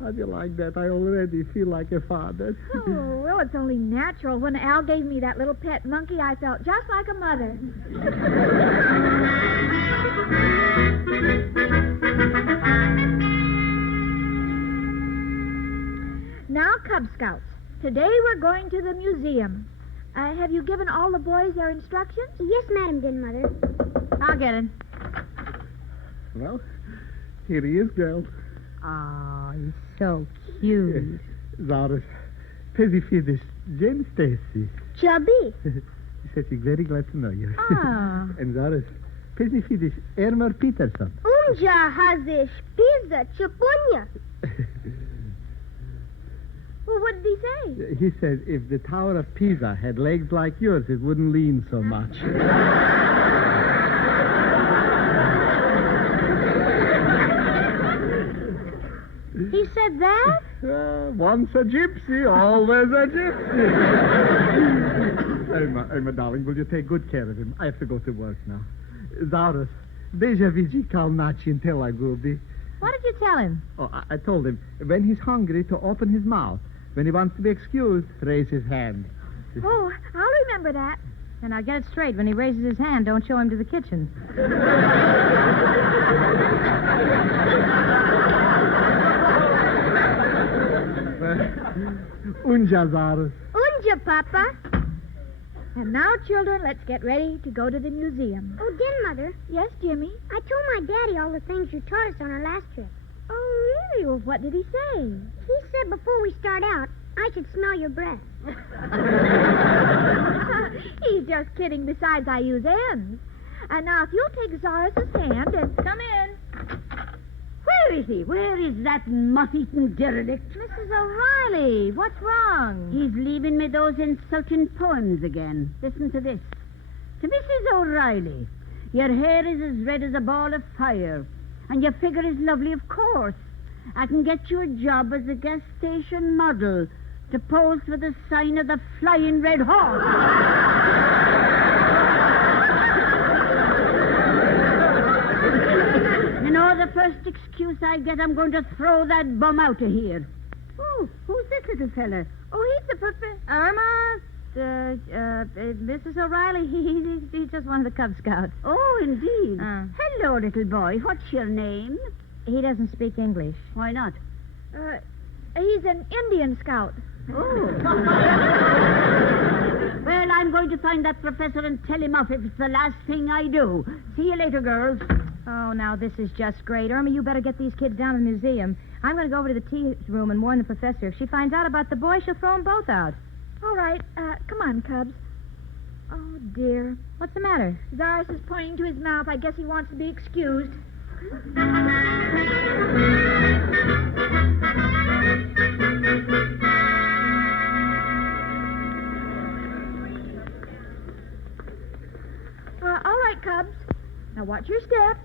How do you like that? I already feel like a father. Oh, well, it's only natural. When Al gave me that little pet monkey, I felt just like a mother. Now, Cub Scouts, today we're going to the museum. Have you given all the boys their instructions? Yes, Madam Good Mother. I'll get it. Well, here he is, girl. Oh, he's so cute. Zara's Pezzy Fiddish, Jane Stacy. Chubby. He said she's very glad to know you. Ah. And Zara's Pezzy Fiddish, Irma Peterson. Unja hazish pizza chupunya. Well, what did he say? He said if the Tower of Pisa had legs like yours, it wouldn't lean so much. He said that? Once a gypsy, always a gypsy. Irma, darling, will you take good care of him? I have to go to work now. Zaurus, deja vigi kalnachi intela gubi. What did you tell him? Oh, I told him, when he's hungry, to open his mouth. When he wants to be excused, raise his hand. Oh, I'll remember that. And I'll get it straight. When he raises his hand, don't show him to the kitchen. Unja, Zarus. Unja, Papa. And now, children, let's get ready to go to the museum. Oh, Den Mother. Yes, Jimmy? I told my daddy all the things you taught us on our last trip. Oh, really? Well, what did he say? He said before we start out, I should smell your breath. He's just kidding. Besides, I use ends. And now, if you'll take Zaurus' hand and come in. Where is he? Where is that moth-eaten derelict? Mrs. O'Reilly, what's wrong? He's leaving me those insulting poems again. Listen to this. To Mrs. O'Reilly, your hair is as red as a ball of fire, and your figure is lovely, of course. I can get you a job as a gas station model to pose for the sign of the Flying Red Horse. You know, the first excuse I get, I'm going to throw that bum out of here. Oh, who's this little fella? Oh, he's the Professor. Irma, Mrs. O'Reilly, he's just one of the Cub Scouts. Oh, indeed. Hello, little boy. What's your name? He doesn't speak English. Why not? He's an Indian Scout. Oh. Well, I'm going to find that professor and tell him off if it's the last thing I do. See you later, girls. Oh, now this is just great. Irma, you better get these kids down to the museum. I'm going to go over to the tea room and warn the professor. If she finds out about the boy, she'll throw them both out. All right. Come on, Cubs. Oh, dear. What's the matter? Zaurus is pointing to his mouth. I guess he wants to be excused. All right, Cubs. Now watch your step.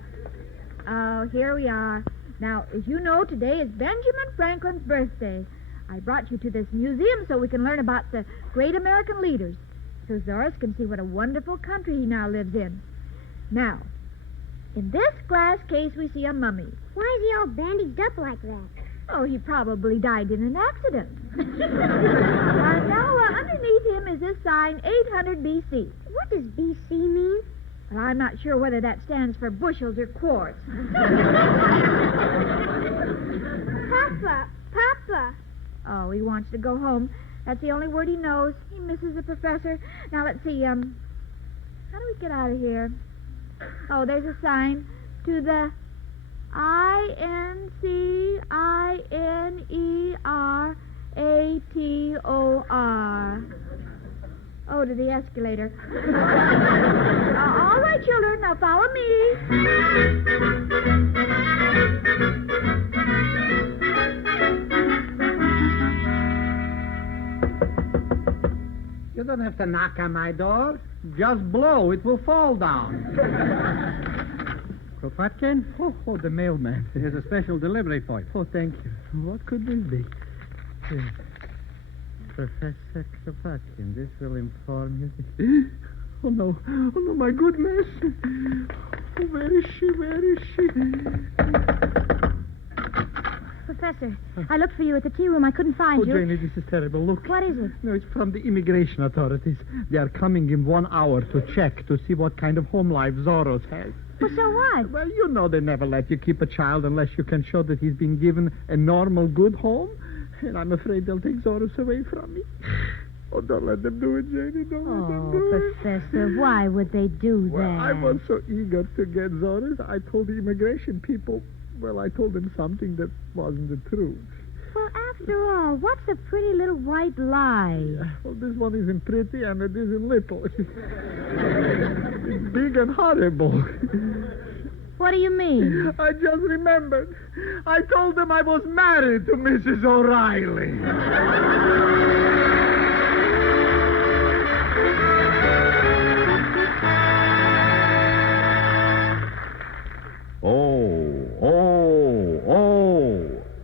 Oh, here we are. Now, as you know, today is Benjamin Franklin's birthday. I brought you to this museum so we can learn about the great American leaders, so Zaurus can see what a wonderful country he now lives in. Now, in this glass case, we see a mummy. Why is he all bandaged up like that? Oh, he probably died in an accident. Now, underneath him is this sign, 800 B.C. What does B.C. mean? Well, I'm not sure whether that stands for bushels or quarts. Papa. Oh, he wants to go home. That's the only word he knows. He misses the professor. Now, let's see, how do we get out of here? Oh, there's a sign. To the INCINERATOR. Oh, to the escalator. All right, children, now follow me. You don't have to knock on my door. Just blow. It will fall down. Kropotkin? Oh, the mailman. Here's a special delivery for you. Oh, thank you. What could this be? Professor Kropotkin, this will inform you. Oh, no. Oh, no, my goodness. Oh, where is she? Where is she? Professor, I looked for you at the tea room. I couldn't find you. Janie, this is terrible. Look. What is it? No, it's from the immigration authorities. They are coming in 1 hour to check to see what kind of home life Zoros has. Well, so what? Well, you know they never let you keep a child unless you can show that he's been given a normal, good home. And I'm afraid they'll take Zoros away from me. Oh, don't let them do it, Janie. Don't let them do it. Professor, why would they do that? Well, I was so eager to get Zoros, I told the immigration people, well, I told them something that wasn't the truth. Well, after all, what's a pretty little white lie? Yeah, well, this one isn't pretty and it isn't little. It's big and horrible. What do you mean? I just remembered. I told them I was married to Mrs. O'Reilly.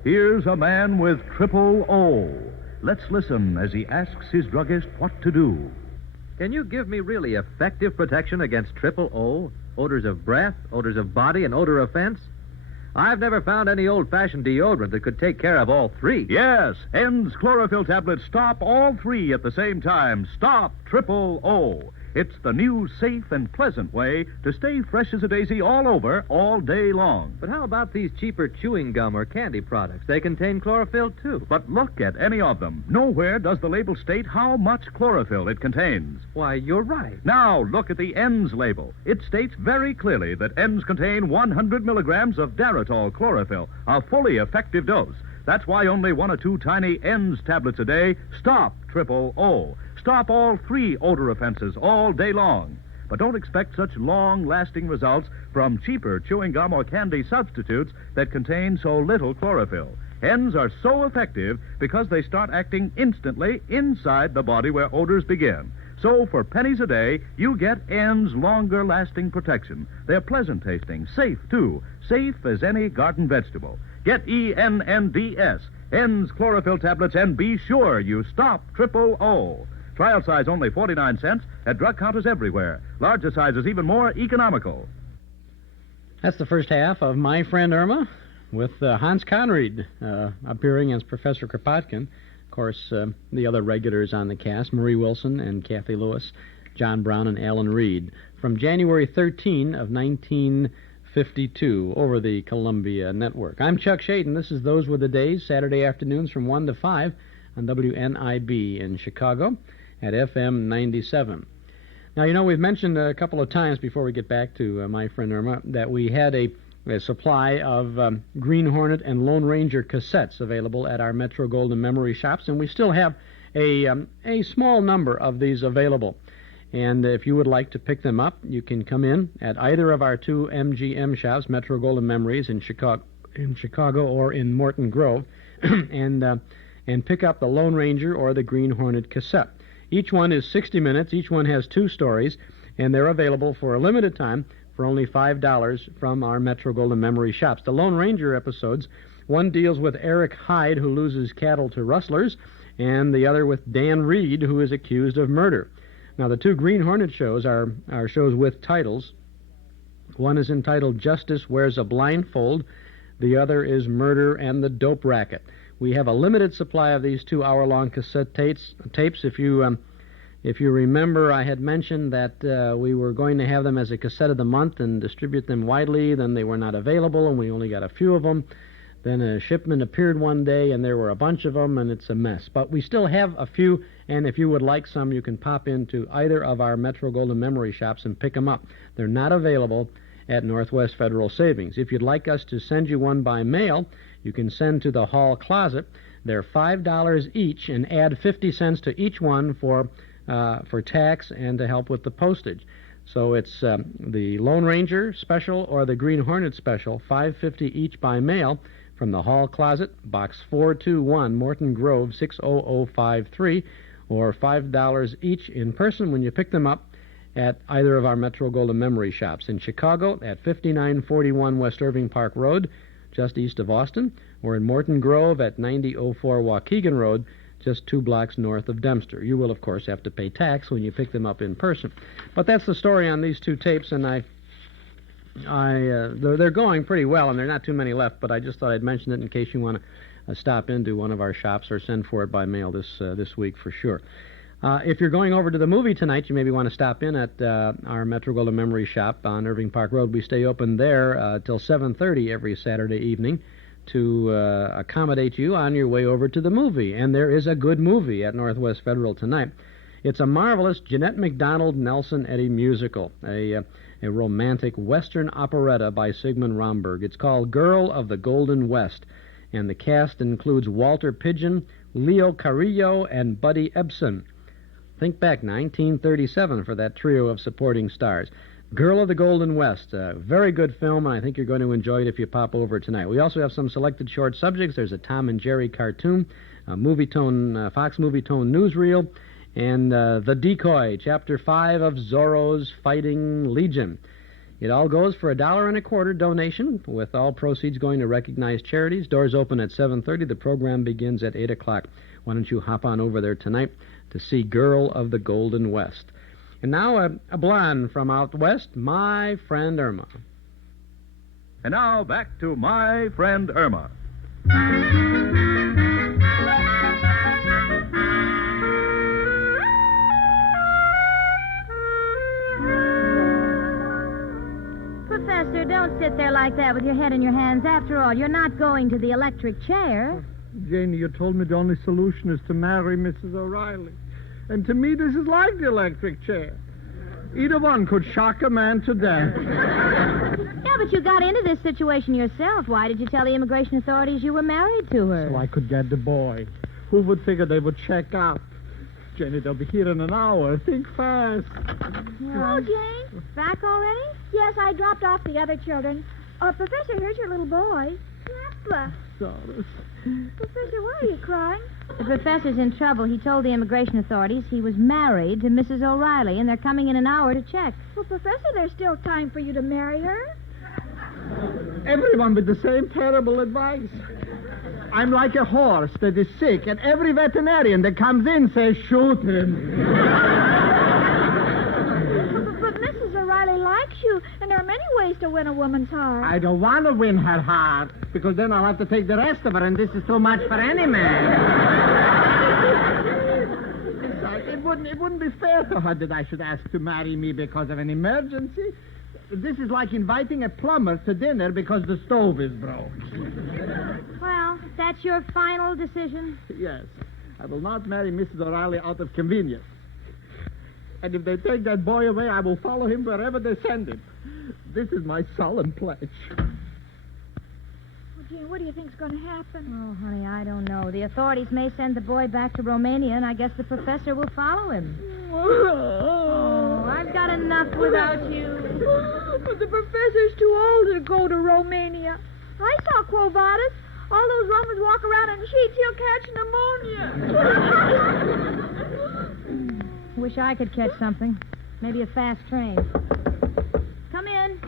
Here's a man with triple O. Let's listen as he asks his druggist what to do. Can you give me really effective protection against triple O? Odors of breath, odors of body, and odor of fence? I've never found any old-fashioned deodorant that could take care of all three. Yes, N's chlorophyll tablets stop all three at the same time. Stop triple O. It's the new, safe, and pleasant way to stay fresh as a daisy all over, all day long. But how about these cheaper chewing gum or candy products? They contain chlorophyll, too. But look at any of them. Nowhere does the label state how much chlorophyll it contains. Why, you're right. Now, look at the N's label. It states very clearly that N's contain 100 milligrams of Daratol chlorophyll, a fully effective dose. That's why only 1 or 2 tiny N's tablets a day stop triple O. Stop all three odor offenses all day long. But don't expect such long-lasting results from cheaper chewing gum or candy substitutes that contain so little chlorophyll. N's are so effective because they start acting instantly inside the body where odors begin. So for pennies a day, you get N's longer-lasting protection. They're pleasant-tasting, safe, too. Safe as any garden vegetable. Get ENNDS, N's chlorophyll tablets, and be sure you stop triple O. Trial size only 49 cents at drug counters everywhere. Larger sizes even more economical. That's the first half of My Friend Irma with Hans Conried appearing as Professor Kropotkin. Of course, the other regulars on the cast, Marie Wilson and Cathy Lewis, John Brown and Alan Reed, from January 13 of 1952 over the Columbia Network. I'm Chuck Schaden. This is Those Were the Days, Saturday afternoons from 1 to 5 on WNIB in Chicago at FM 97. Now, you know, we've mentioned a couple of times before we get back to My Friend Irma that we had a supply of Green Hornet and Lone Ranger cassettes available at our Metro Golden Memory shops, and we still have a small number of these available. And if you would like to pick them up, you can come in at either of our 2 MGM shops, Metro Golden Memories in Chicago or in Morton Grove, and pick up the Lone Ranger or the Green Hornet cassette. Each one is 60 minutes. Each one has 2 stories, and they're available for a limited time for only $5 from our Metro Golden Memory shops. The Lone Ranger episodes, one deals with Eric Hyde, who loses cattle to rustlers, and the other with Dan Reed, who is accused of murder. Now, the 2 Green Hornet shows are shows with titles. One is entitled Justice Wears a Blindfold. The other is Murder and the Dope Racket. We have a limited supply of these 2-hour-long cassette tapes. If you remember, I had mentioned that we were going to have them as a cassette of the month and distribute them widely. Then they were not available, and we only got a few of them. Then a shipment appeared one day, and there were a bunch of them, and it's a mess. But we still have a few, and if you would like some, you can pop into either of our Metro Golden Memory shops and pick them up. They're not available at Northwest Federal Savings. If you'd like us to send you one by mail, you can send to the Hall Closet. They're $5 each, and add 50 cents to each one for tax and to help with the postage. So it's the Lone Ranger special or the Green Hornet special, $5.50 each by mail from the Hall Closet, Box 421, Morton Grove, 60053, or $5 each in person when you pick them up at either of our Metro Golden Memory shops. In Chicago at 5941 West Irving Park Road, just east of Austin, or in Morton Grove at 9004 Waukegan Road, just 2 blocks north of Dempster. You will, of course, have to pay tax when you pick them up in person. But that's the story on these 2 tapes, and they're going pretty well, and there are not too many left, but I just thought I'd mention it in case you want to stop into one of our shops or send for it by mail this week for sure. If you're going over to the movie tonight, you maybe want to stop in at our Metro-Goldwyn Memory Shop on Irving Park Road. We stay open there till 7:30 every Saturday evening to accommodate you on your way over to the movie. And there is a good movie at Northwest Federal tonight. It's a marvelous Jeanette MacDonald Nelson Eddy musical, a romantic Western operetta by Sigmund Romberg. It's called Girl of the Golden West, and the cast includes Walter Pidgeon, Leo Carrillo, and Buddy Ebsen. Think back, 1937 for that trio of supporting stars. Girl of the Golden West, a very good film, and I think you're going to enjoy it if you pop over tonight. We also have some selected short subjects. There's a Tom and Jerry cartoon, a Fox Movie Tone newsreel, and The Decoy, Chapter 5 of Zorro's Fighting Legion. It all goes for $1.25 donation, with all proceeds going to recognized charities. Doors open at 7:30. The program begins at 8 o'clock. Why don't you hop on over there tonight to see Girl of the Golden West. And now a blonde from out west, My Friend Irma. And now back to My Friend Irma. Professor, don't sit there like that with your head in your hands. After all, you're not going to the electric chair. Janie, you told me the only solution is to marry Mrs. O'Reilly. And to me, this is like the electric chair. Either one could shock a man to death. Yeah, but you got into this situation yourself. Why did you tell the immigration authorities you were married to her? So I could get the boy. Who would figure they would check up? Jenny, they'll be here in an hour. Think fast. Hello, Jane. Back already? Yes, I dropped off the other children. Professor, here's your little boy. Papa. Sorry. Professor, why are you crying? The professor's in trouble. He told the immigration authorities he was married to Mrs. O'Reilly, and they're coming in an hour to check. Well, Professor, there's still time for you to marry her. Everyone with the same terrible advice. I'm like a horse that is sick, and every veterinarian that comes in says, shoot him. But Mrs. O'Reilly likes you, and there are many ways to win a woman's heart. I don't want to win her heart, because then I'll have to take the rest of her, and this is too much for any man. Besides, it wouldn't be fair to her that I should ask to marry me because of an emergency. This is like inviting a plumber to dinner because the stove is broke. Well, that's your final decision? Yes. I will not marry Mrs. O'Reilly out of convenience. And if they take that boy away, I will follow him wherever they send him. This is my solemn pledge. Well, Jane, what do you think's going to happen? Oh, honey, I don't know. The authorities may send the boy back to Romania, and I guess the professor will follow him. Oh, I've got enough without you. But the professor's too old to go to Romania. I saw Quo Vadis. All those Romans walk around in sheets. He'll catch pneumonia. Wish I could catch something. Maybe a fast train. Come in.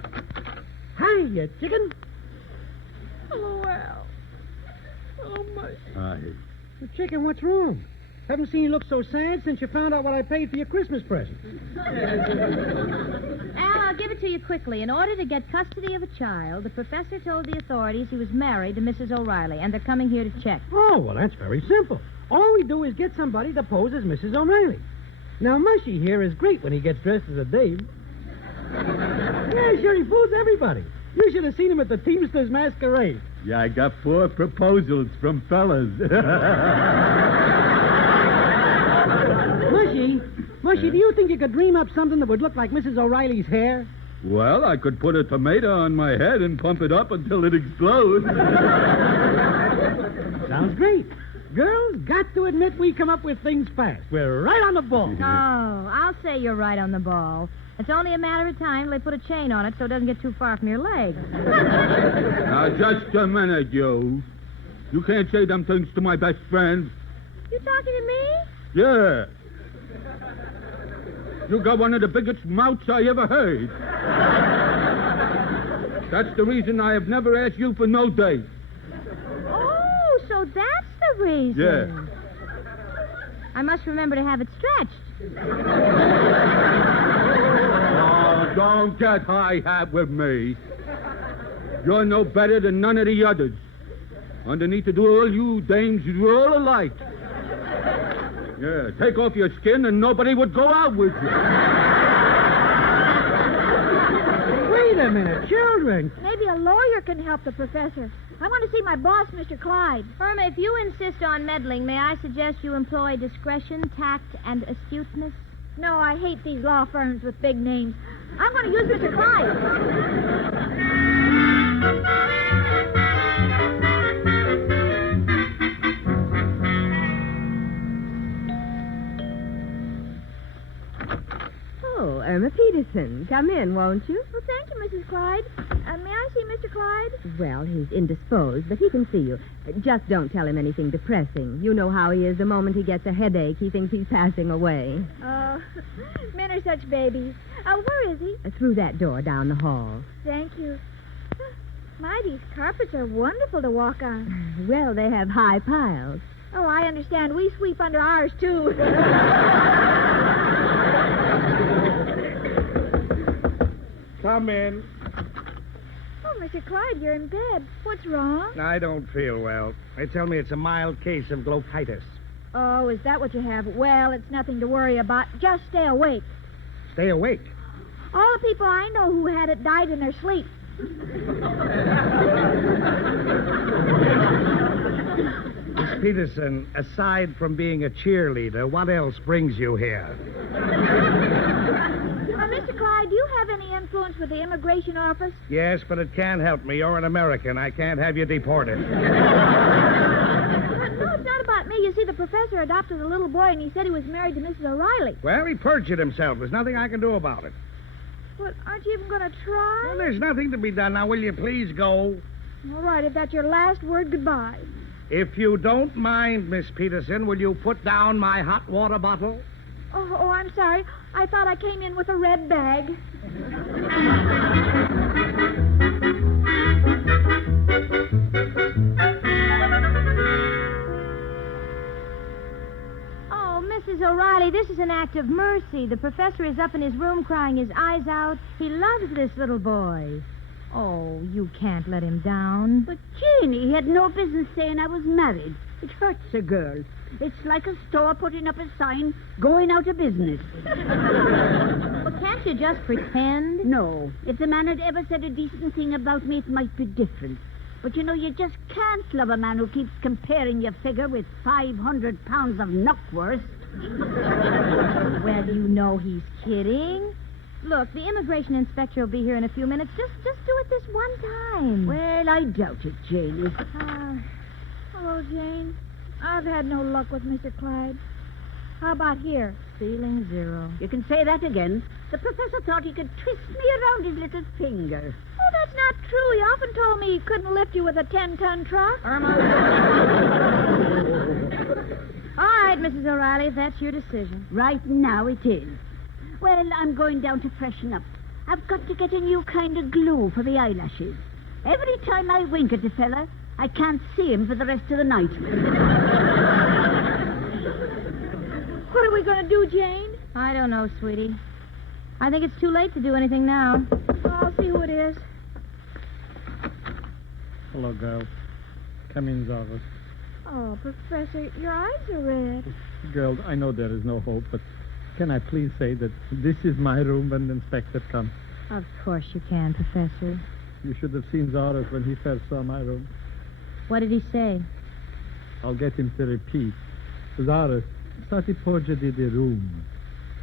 Hiya, chicken. Hello, Al. Oh, my... Well, chicken, what's wrong? Haven't seen you look so sad since you found out what I paid for your Christmas present. Al, I'll give it to you quickly. In order to get custody of a child, the professor told the authorities he was married to Mrs. O'Reilly, and they're coming here to check. Oh, well, that's very simple. All we do is get somebody to pose as Mrs. O'Reilly. Now, Mushy here is great when he gets dressed as a dame. Yeah, sure, he fools everybody. You should have seen him at the Teamsters Masquerade. Yeah, I got 4 proposals from fellas. Mushy, do you think you could dream up something that would look like Mrs. O'Reilly's hair? Well, I could put a tomato on my head and pump it up until it explodes. Sounds great. Girls, got to admit we come up with things fast. We're right on the ball. Oh, I'll say you're right on the ball. It's only a matter of time till they put a chain on it so it doesn't get too far from your leg. Now, just a minute, you. You can't say them things to my best friend. You talking to me? Yeah. You got one of the biggest mouths I ever heard. That's the reason I have never asked you for no date. Oh, so that's the reason. Yeah. I must remember to have it stretched. Oh, don't get high hat with me. You're no better than none of the others. Underneath the door, you dames, you're all alike. Yeah, take off your skin and nobody would go out with you. Wait a minute, children. Maybe a lawyer can help the professor. I want to see my boss, Mr. Clyde. Irma, if you insist on meddling, may I suggest you employ discretion, tact, and astuteness? No, I hate these law firms with big names. I'm going to use Mr. Clyde. Oh, Irma Peterson. Come in, won't you? Well, thank you, Mrs. Clyde. May I see Mr. Clyde? Well, he's indisposed, but he can see you. Just don't tell him anything depressing. You know how he is. The moment he gets a headache, he thinks he's passing away. Oh, men are such babies. Where is he? Through that door down the hall. Thank you. My, these carpets are wonderful to walk on. Well, they have high piles. Oh, I understand. We sweep under ours, too. Come in. Oh, Mr. Clyde, you're in bed. What's wrong? I don't feel well. They tell me it's a mild case of glochitis. Oh, is that what you have? Well, it's nothing to worry about. Just stay awake. Stay awake. All the people I know who had it died in their sleep. Miss Peterson, aside from being a cheerleader, what else brings you here? Mr. Clyde, do you have any influence with the immigration office? Yes, but it can't help me. You're an American. I can't have you deported. No, it's not about me. You see, the professor adopted a little boy, and he said he was married to Mrs. O'Reilly. Well, he perjured himself. There's nothing I can do about it. Well, aren't you even going to try? Well, there's nothing to be done. Now, will you please go? All right, if that's your last word, goodbye. If you don't mind, Miss Peterson, will you put down my hot water bottle? Oh, I'm sorry. I thought I came in with a red bag. Oh, Mrs. O'Reilly, this is an act of mercy. The professor is up in his room crying his eyes out. He loves this little boy. Oh, you can't let him down. But, Jany, he had no business saying I was married. It hurts a girl. It's like a store putting up a sign, going out of business. Well, can't you just pretend? No. If the man had ever said a decent thing about me, it might be different. But, you know, you just can't love a man who keeps comparing your figure with 500 pounds of knockwurst. Well, you know he's kidding. Look, the immigration inspector will be here in a few minutes. Just do it this one time. Well, I doubt it, Jany. Hello, Jane. I've had no luck with Mr. Clyde. How about here? Feeling zero. You can say that again. The professor thought he could twist me around his little finger. Oh, that's not true. He often told me he couldn't lift you with a 10-ton truck. Irma. All right, Mrs. O'Reilly, if that's your decision. Right now it is. Well, I'm going down to freshen up. I've got to get a new kind of glue for the eyelashes. Every time I wink at the fella, I can't see him for the rest of the night. What are we going to do, Jane? I don't know, sweetie. I think it's too late to do anything now. I'll see who it is. Hello, girl. Come in, Zarvas. Oh, Professor, your eyes are red. Girl, I know there is no hope, but can I please say that this is my room when the inspector comes? Of course you can, Professor. You should have seen Zarvas when he first saw my room. What did he say? I'll get him to repeat. Zarvas, stati poggio di room.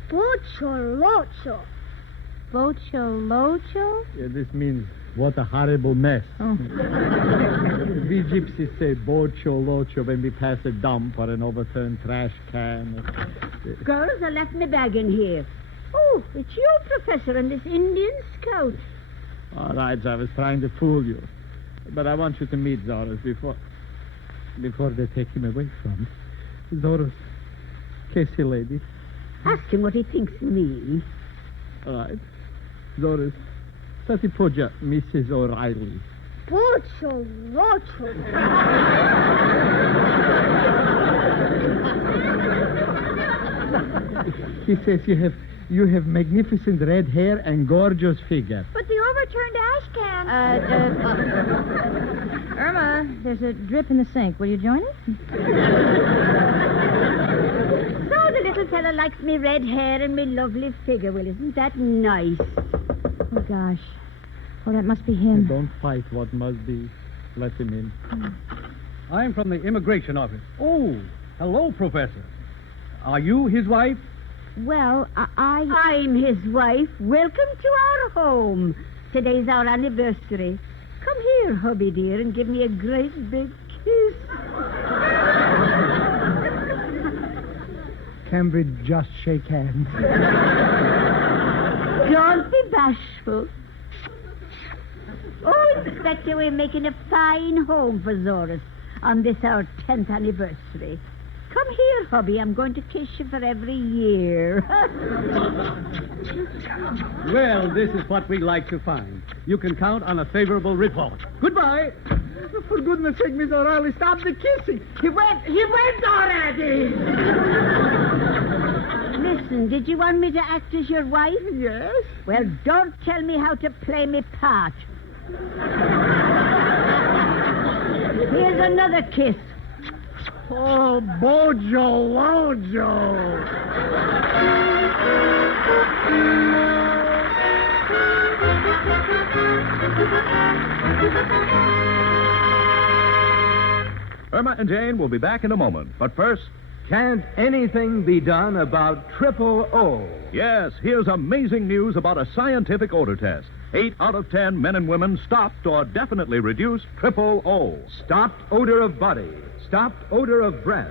Bocciolocho. Bocciolocho? Yeah, this means what a horrible mess. Oh. We gypsies say bocciolocho when we pass a dump or an overturned trash can. Girls, I left my bag in here. Oh, it's you, Professor, and this Indian scout. All right, I was trying to fool you. But I want you to meet Zoros before they take him away from me. Zoros, Casey lady. Ask him what he thinks of me. All right. Zoros, stati poggia Mrs. O'Reilly. Bocciolocho. He says you have magnificent red hair and gorgeous figure. But the overturned ash can. Irma, there's a drip in the sink. Will you join us? So the little fella likes me red hair and me lovely figure. Well, isn't that nice? Oh, gosh. Oh, that must be him. Don't fight what must be. Let him in. I'm from the immigration office. Oh, hello, Professor. Are you his wife? Well, I'm his wife. Welcome to our home. Today's our anniversary. Come here, hubby dear, and give me a great big kiss. Can we just shake hands? Don't be bashful. Oh, Inspector, we're making a fine home for Zorus on this our 10th anniversary. Come here, hubby. I'm going to kiss you for every year. Well, this is what we like to find. You can count on a favorable report. Goodbye. For goodness sake, Miss O'Reilly, stop the kissing. He went already. Listen, did you want me to act as your wife? Yes. Well, don't tell me how to play me part. Here's another kiss. Oh, Bojo Lojo. Irma and Jane will be back in a moment. But first... Can't anything be done about triple O? Yes, here's amazing news about a scientific odor test. 8 out of 10 men and women stopped or definitely reduced triple O. Stopped odor of body. Stopped odor of breath.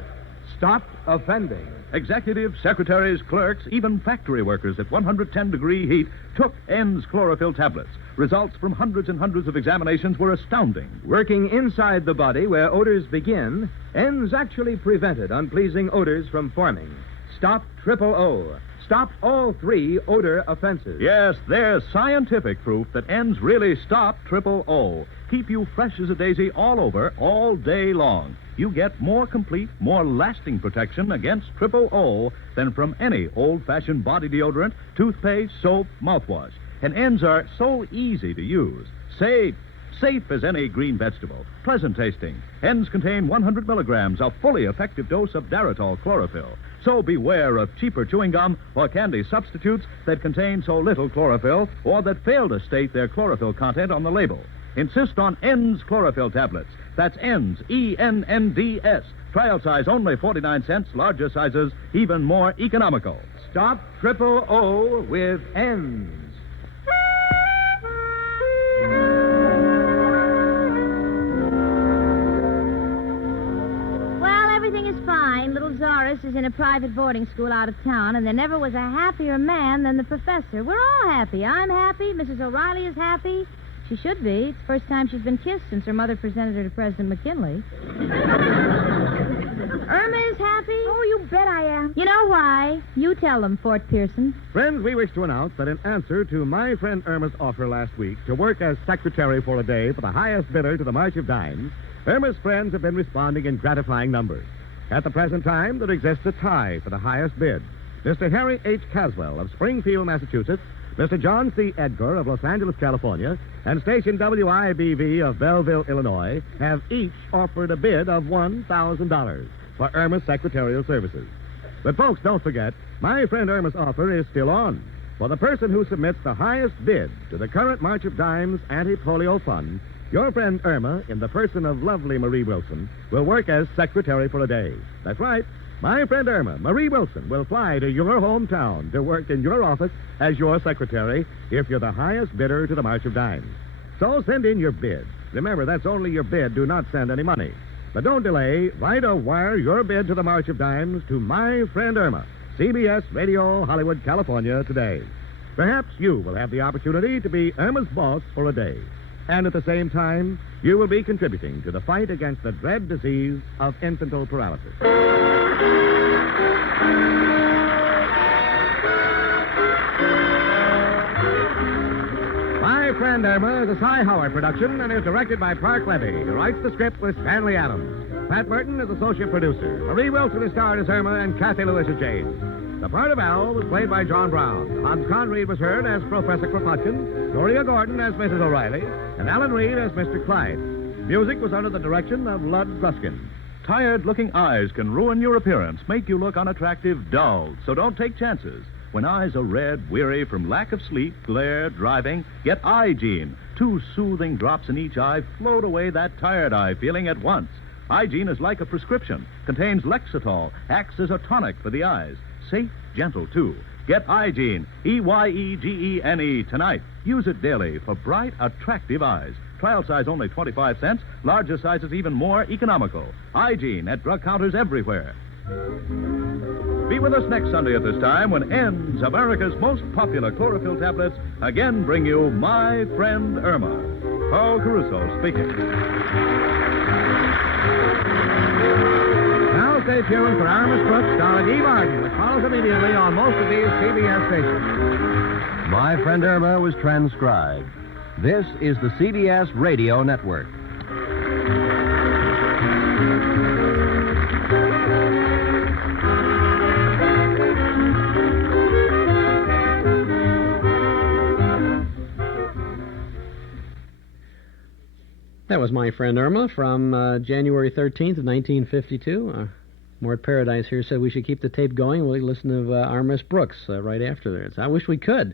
Stopped offending. Executives, secretaries, clerks, even factory workers at 110-degree heat took ENDS chlorophyll tablets. Results from hundreds and hundreds of examinations were astounding. Working inside the body where odors begin, ENDS actually prevented unpleasing odors from forming. Stopped triple O. Stopped all 3 odor offenses. Yes, there's scientific proof that ENDS really stopped triple O. Keep you fresh as a daisy all over, all day long. You get more complete, more lasting protection against triple O than from any old-fashioned body deodorant, toothpaste, soap, mouthwash. And ENDS are so easy to use. Safe as any green vegetable. Pleasant tasting. ENDS contain 100 milligrams, a fully effective dose of Daratol chlorophyll. So beware of cheaper chewing gum or candy substitutes that contain so little chlorophyll or that fail to state their chlorophyll content on the label. Insist on ENDS chlorophyll tablets. That's ENDS, E-N-N-D-S. Trial size only 49 cents, larger sizes even more economical. Stop triple O with ENDS. Well, everything is fine. Little Zorus is in a private boarding school out of town, and there never was a happier man than the professor. We're all happy. I'm happy. Mrs. O'Reilly is happy. She should be. It's the first time she's been kissed since her mother presented her to President McKinley. Irma is happy. Oh, you bet I am. You know why? You tell them, Fort Pearson. Friends, we wish to announce that in answer to my friend Irma's offer last week to work as secretary for a day for the highest bidder to the March of Dimes, Irma's friends have been responding in gratifying numbers. At the present time, there exists a tie for the highest bid. Mr. Harry H. Caswell of Springfield, Massachusetts, Mr. John C. Edgar of Los Angeles, California, and station WIBV of Belleville, Illinois, have each offered a bid of $1,000 for Irma's secretarial services. But, folks, don't forget, my friend Irma's offer is still on. For the person who submits the highest bid to the current March of Dimes Anti-Polio Fund, your friend Irma, in the person of lovely Marie Wilson, will work as secretary for a day. That's right. My friend Irma, Marie Wilson, will fly to your hometown to work in your office as your secretary if you're the highest bidder to the March of Dimes. So send in your bid. Remember, that's only your bid. Do not send any money. But don't delay. Write or wire your bid to the March of Dimes to my friend Irma, CBS Radio, Hollywood, California, today. Perhaps you will have the opportunity to be Irma's boss for a day. And at the same time, you will be contributing to the fight against the dread disease of infantile paralysis. My Friend Irma is a Cy Howard production and is directed by Park Levy, who writes the script with Stanley Adams. Pat Burton is associate producer. Marie Wilson is starred as Irma and Cathy Lewis as Jane. The part of Al was played by John Brown. Hans Conried was heard as Professor Kropotkin, Gloria Gordon as Mrs. O'Reilly, and Alan Reed as Mr. Clyde. Music was under the direction of Lud Gruskin. Tired-looking eyes can ruin your appearance, make you look unattractive, dull. So don't take chances. When eyes are red, weary from lack of sleep, glare, driving, get Jdane. 2 soothing drops in each eye float away that tired eye feeling at once. Jdane is like a prescription, contains Lexitol, acts as a tonic for the eyes. Safe, gentle, too. Get Jdane, Eygene, tonight. Use it daily for bright, attractive eyes. Trial size only 25 cents. Larger sizes even more economical. Jdane at drug counters everywhere. Be with us next Sunday at this time when N's, America's most popular chlorophyll tablets, again bring you My Friend Irma. Paul Caruso speaking. Now stay tuned for Aramis Brooks starring Eve Arden, which follows immediately on most of these CBS stations. My Friend Irma was transcribed. This is the CBS Radio Network. That was My Friend Irma from January 13th of 1952. Mort Paradise here said we should keep the tape going. We'll listen to Aramis Brooks right after this. I wish we could.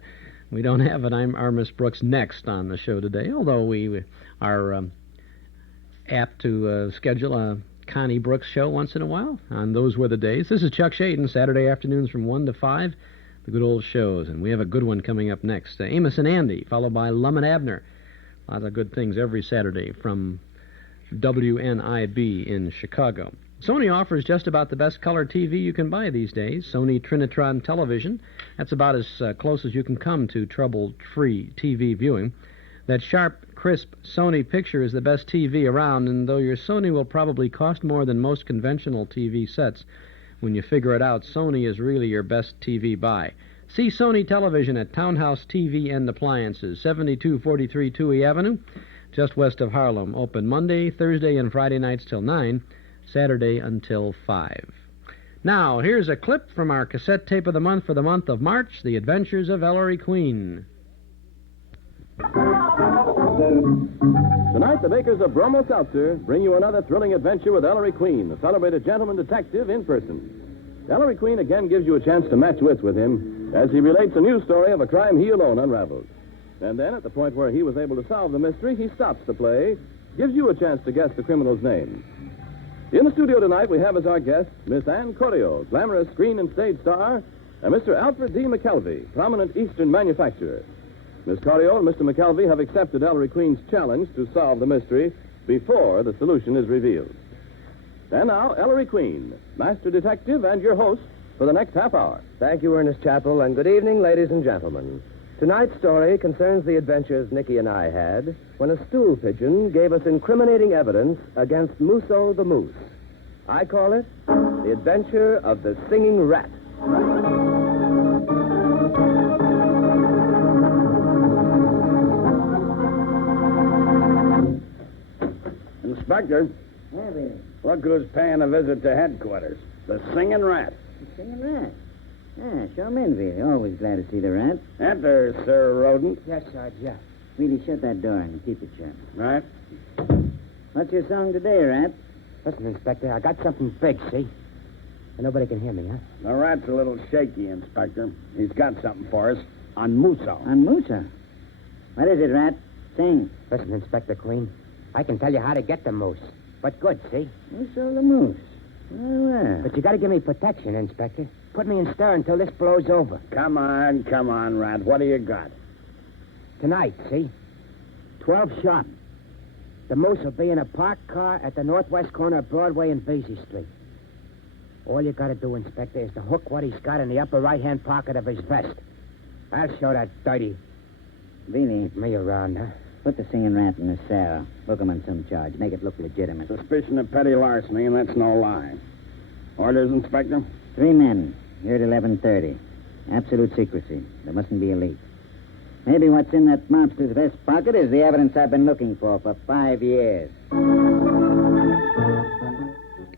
We don't have an Aramis Brooks next on the show today, although we are apt to schedule a Connie Brooks show once in a while on Those Were the Days. This is Chuck Schaden, Saturday afternoons from 1 to 5, the good old shows, and we have a good one coming up next. Amos and Andy, followed by Lum and Abner. Lots of good things every Saturday from WNIB in Chicago. Sony offers just about the best color TV you can buy these days. Sony Trinitron Television. That's about as close as you can come to trouble-free TV viewing. That sharp, crisp Sony picture is the best TV around, and though your Sony will probably cost more than most conventional TV sets, when you figure it out, Sony is really your best TV buy. See Sony Television at Townhouse TV and Appliances, 7243 Touhy Avenue, just west of Harlem. Open Monday, Thursday, and Friday nights till 9, Saturday until 5. Now, here's a clip from our cassette tape of the month for the month of March, The Adventures of Ellery Queen. Tonight, the makers of Bromo Seltzer bring you another thrilling adventure with Ellery Queen, the celebrated gentleman detective in person. Ellery Queen again gives you a chance to match wits with him as he relates a new story of a crime he alone unraveled. And then, at the point where he was able to solve the mystery, he stops the play, gives you a chance to guess the criminal's name. In the studio tonight, we have as our guests Miss Ann Corio, glamorous screen and stage star, and Mr. Alfred D. McKelvey, prominent Eastern manufacturer. Miss Corio and Mr. McKelvey have accepted Ellery Queen's challenge to solve the mystery before the solution is revealed. And now, Ellery Queen, master detective and your host for the next half hour. Thank you, Ernest Chappell, and good evening, ladies and gentlemen. Tonight's story concerns the adventures Nicky and I had when a stool pigeon gave us incriminating evidence against Musso the Moose. I call it The Adventure of the Singing Rat. Inspector, look who's paying a visit to headquarters. The Singing Rat. The Singing Rat? Yeah, show him in, Veely. Always glad to see the rat. Enter, Sir Rodent. Yes, Sarge, yeah. Veely, shut that door and keep it shut. Right. What's your song today, Rat? Listen, Inspector, I got something big, see? And nobody can hear me, huh? The rat's a little shaky, Inspector. He's got something for us on Musso. On Musso? What is it, Rat? Sing. Listen, Inspector Queen, I can tell you how to get the moose. But good, see? Musso the Moose. Well. But you got to give me protection, Inspector. Put me in stir until this blows over. Come on, Rat. What do you got? Tonight, see? 12 sharp. The moose will be in a parked car at the northwest corner of Broadway and Vesey Street. All you got to do, Inspector, is to hook what he's got in the upper right-hand pocket of his vest. I'll show that dirty... Veely. Me around, huh? Put the Singing Rat in the cell. Book him on some charge. Make it look legitimate. Suspicion of petty larceny, and that's no lie. Orders, Inspector? 3 men. Here at 11:30. Absolute secrecy. There mustn't be a leak. Maybe what's in that mobster's vest pocket is the evidence I've been looking for 5 years.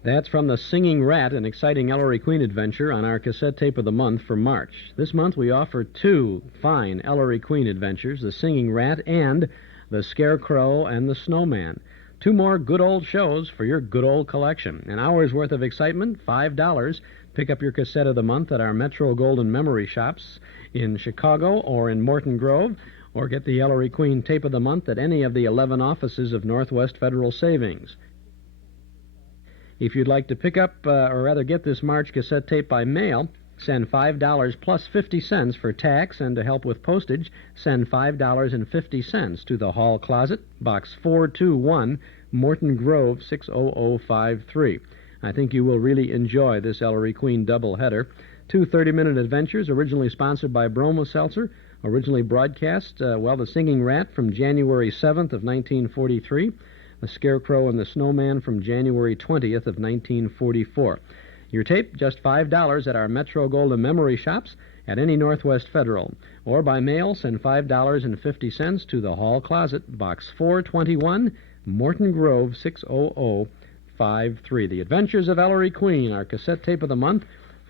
That's from The Singing Rat, an exciting Ellery Queen adventure on our cassette tape of the month for March. This month we offer two fine Ellery Queen adventures, The Singing Rat and The Scarecrow and the Snowman. Two more good old shows for your good old collection. An hour's worth of excitement, $5. Pick up your cassette of the month at our Metro Golden Memory shops in Chicago or in Morton Grove, or get the Ellery Queen tape of the month at any of the 11 offices of Northwest Federal Savings. If you'd like to pick up, or rather get this March cassette tape by mail, send $5 plus 50 cents for tax, and to help with postage, send $5.50 to the Hall Closet, Box 421, Morton Grove, 60053. I think you will really enjoy this Ellery Queen doubleheader. Two 30-minute adventures, originally sponsored by Bromo Seltzer, originally broadcast, The Singing Rat from January 7th of 1943, The Scarecrow and the Snowman from January 20th of 1944. Your tape, just $5 at our Metro Golden Memory shops at any Northwest Federal. Or by mail, send $5.50 to the Hall Closet, Box 421, Morton Grove, 60053. The Adventures of Ellery Queen, our cassette tape of the month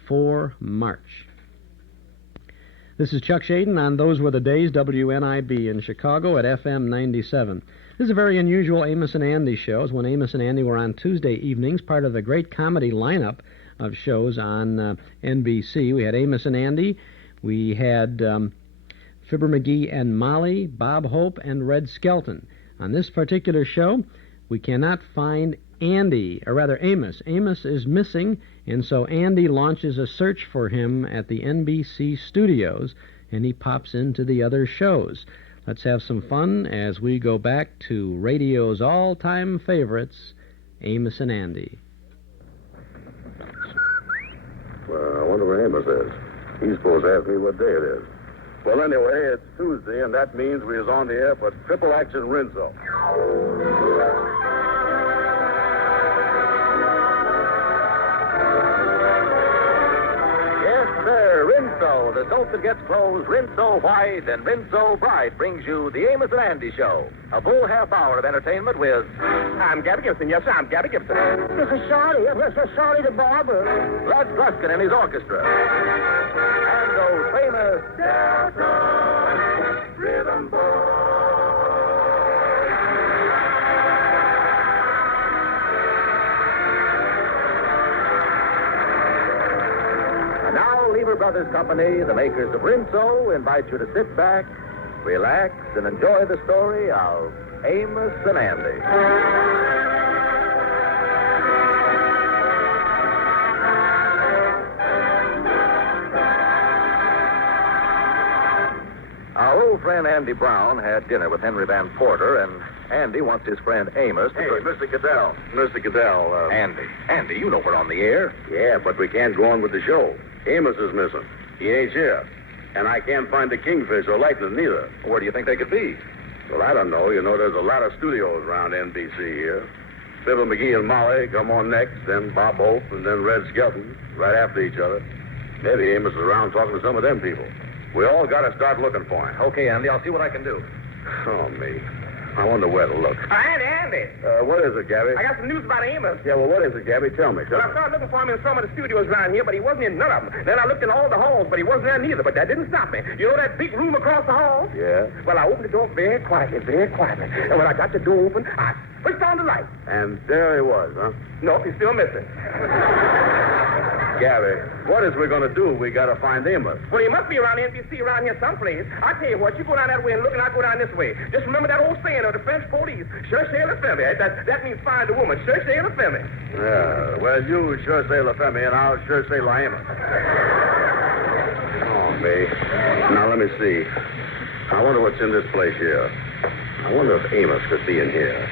for March. This is Chuck Schaden on Those Were the Days, WNIB in Chicago at FM 97. This is a very unusual Amos and Andy shows. When Amos and Andy were on Tuesday evenings, part of the great comedy lineup of shows on NBC. We had Amos and Andy. We had Fibber McGee and Molly, Bob Hope, and Red Skelton. On this particular show, we cannot find Andy, or rather Amos. Amos is missing, and so Andy launches a search for him at the NBC studios, and he pops into the other shows. Let's have some fun as we go back to radio's all-time favorites, Amos and Andy. Well, I wonder where Amos is. He's supposed to ask me what day it is. Well, anyway, it's Tuesday, and that means we is on the air for Triple Action Rinso. Rinso, the soap that gets clothes Rinso white and Rinso bright, brings you the Amos and Andy Show. A full half hour of entertainment with... I'm Gabby Gibson. Yes, sir, I'm Gabby Gibson. This is Shorty. This is Shorty the barber. Bud Gluskin and his orchestra. And those famous... Delta Rhythm Boys. Lever Brothers Company, the makers of Rinso, invite you to sit back, relax, and enjoy the story of Amos and Andy. Our old friend Andy Brown had dinner with Henry Van Porter, and Andy wants his friend Amos to... Hey, Mr. Goodell. Mr. Goodell, Andy, you know we're on the air. Yeah, but we can't go on with the show. Amos is missing. He ain't here. And I can't find the Kingfish or Lightning neither. Where do you think they could be? Well, I don't know. You know, there's a lot of studios around NBC here. Fibber McGee and Molly come on next, then Bob Hope, and then Red Skelton, right after each other. Maybe Amos is around talking to some of them people. We all got to start looking for him. Okay, Andy, I'll see what I can do. Oh, me. I wonder where to look. Andy. What is it, Gabby? I got some news about Amos. Yeah, well, what is it, Gabby? Tell me. Well, I started looking for him in some of the studios around here, but he wasn't in none of them. Then I looked in all the halls, but he wasn't there neither. But that didn't stop me. You know that big room across the hall? Yeah. Well, I opened the door very quietly. And when I got the door open, I switched on the light. And there he was, huh? No, he's still missing. Gabby, what is we going to do? We got to find Amos. Well, he must be around NBC around here someplace. I tell you what, you go down that way and look, and I go down this way. Just remember that old saying of the French police, cherchez la femme. That means find a woman, cherchez la femme. Yeah, well, you cherchez la femme, and I'll cherchez la Amos. Oh, me. Now, let me see. I wonder what's in this place here. I wonder if Amos could be in here.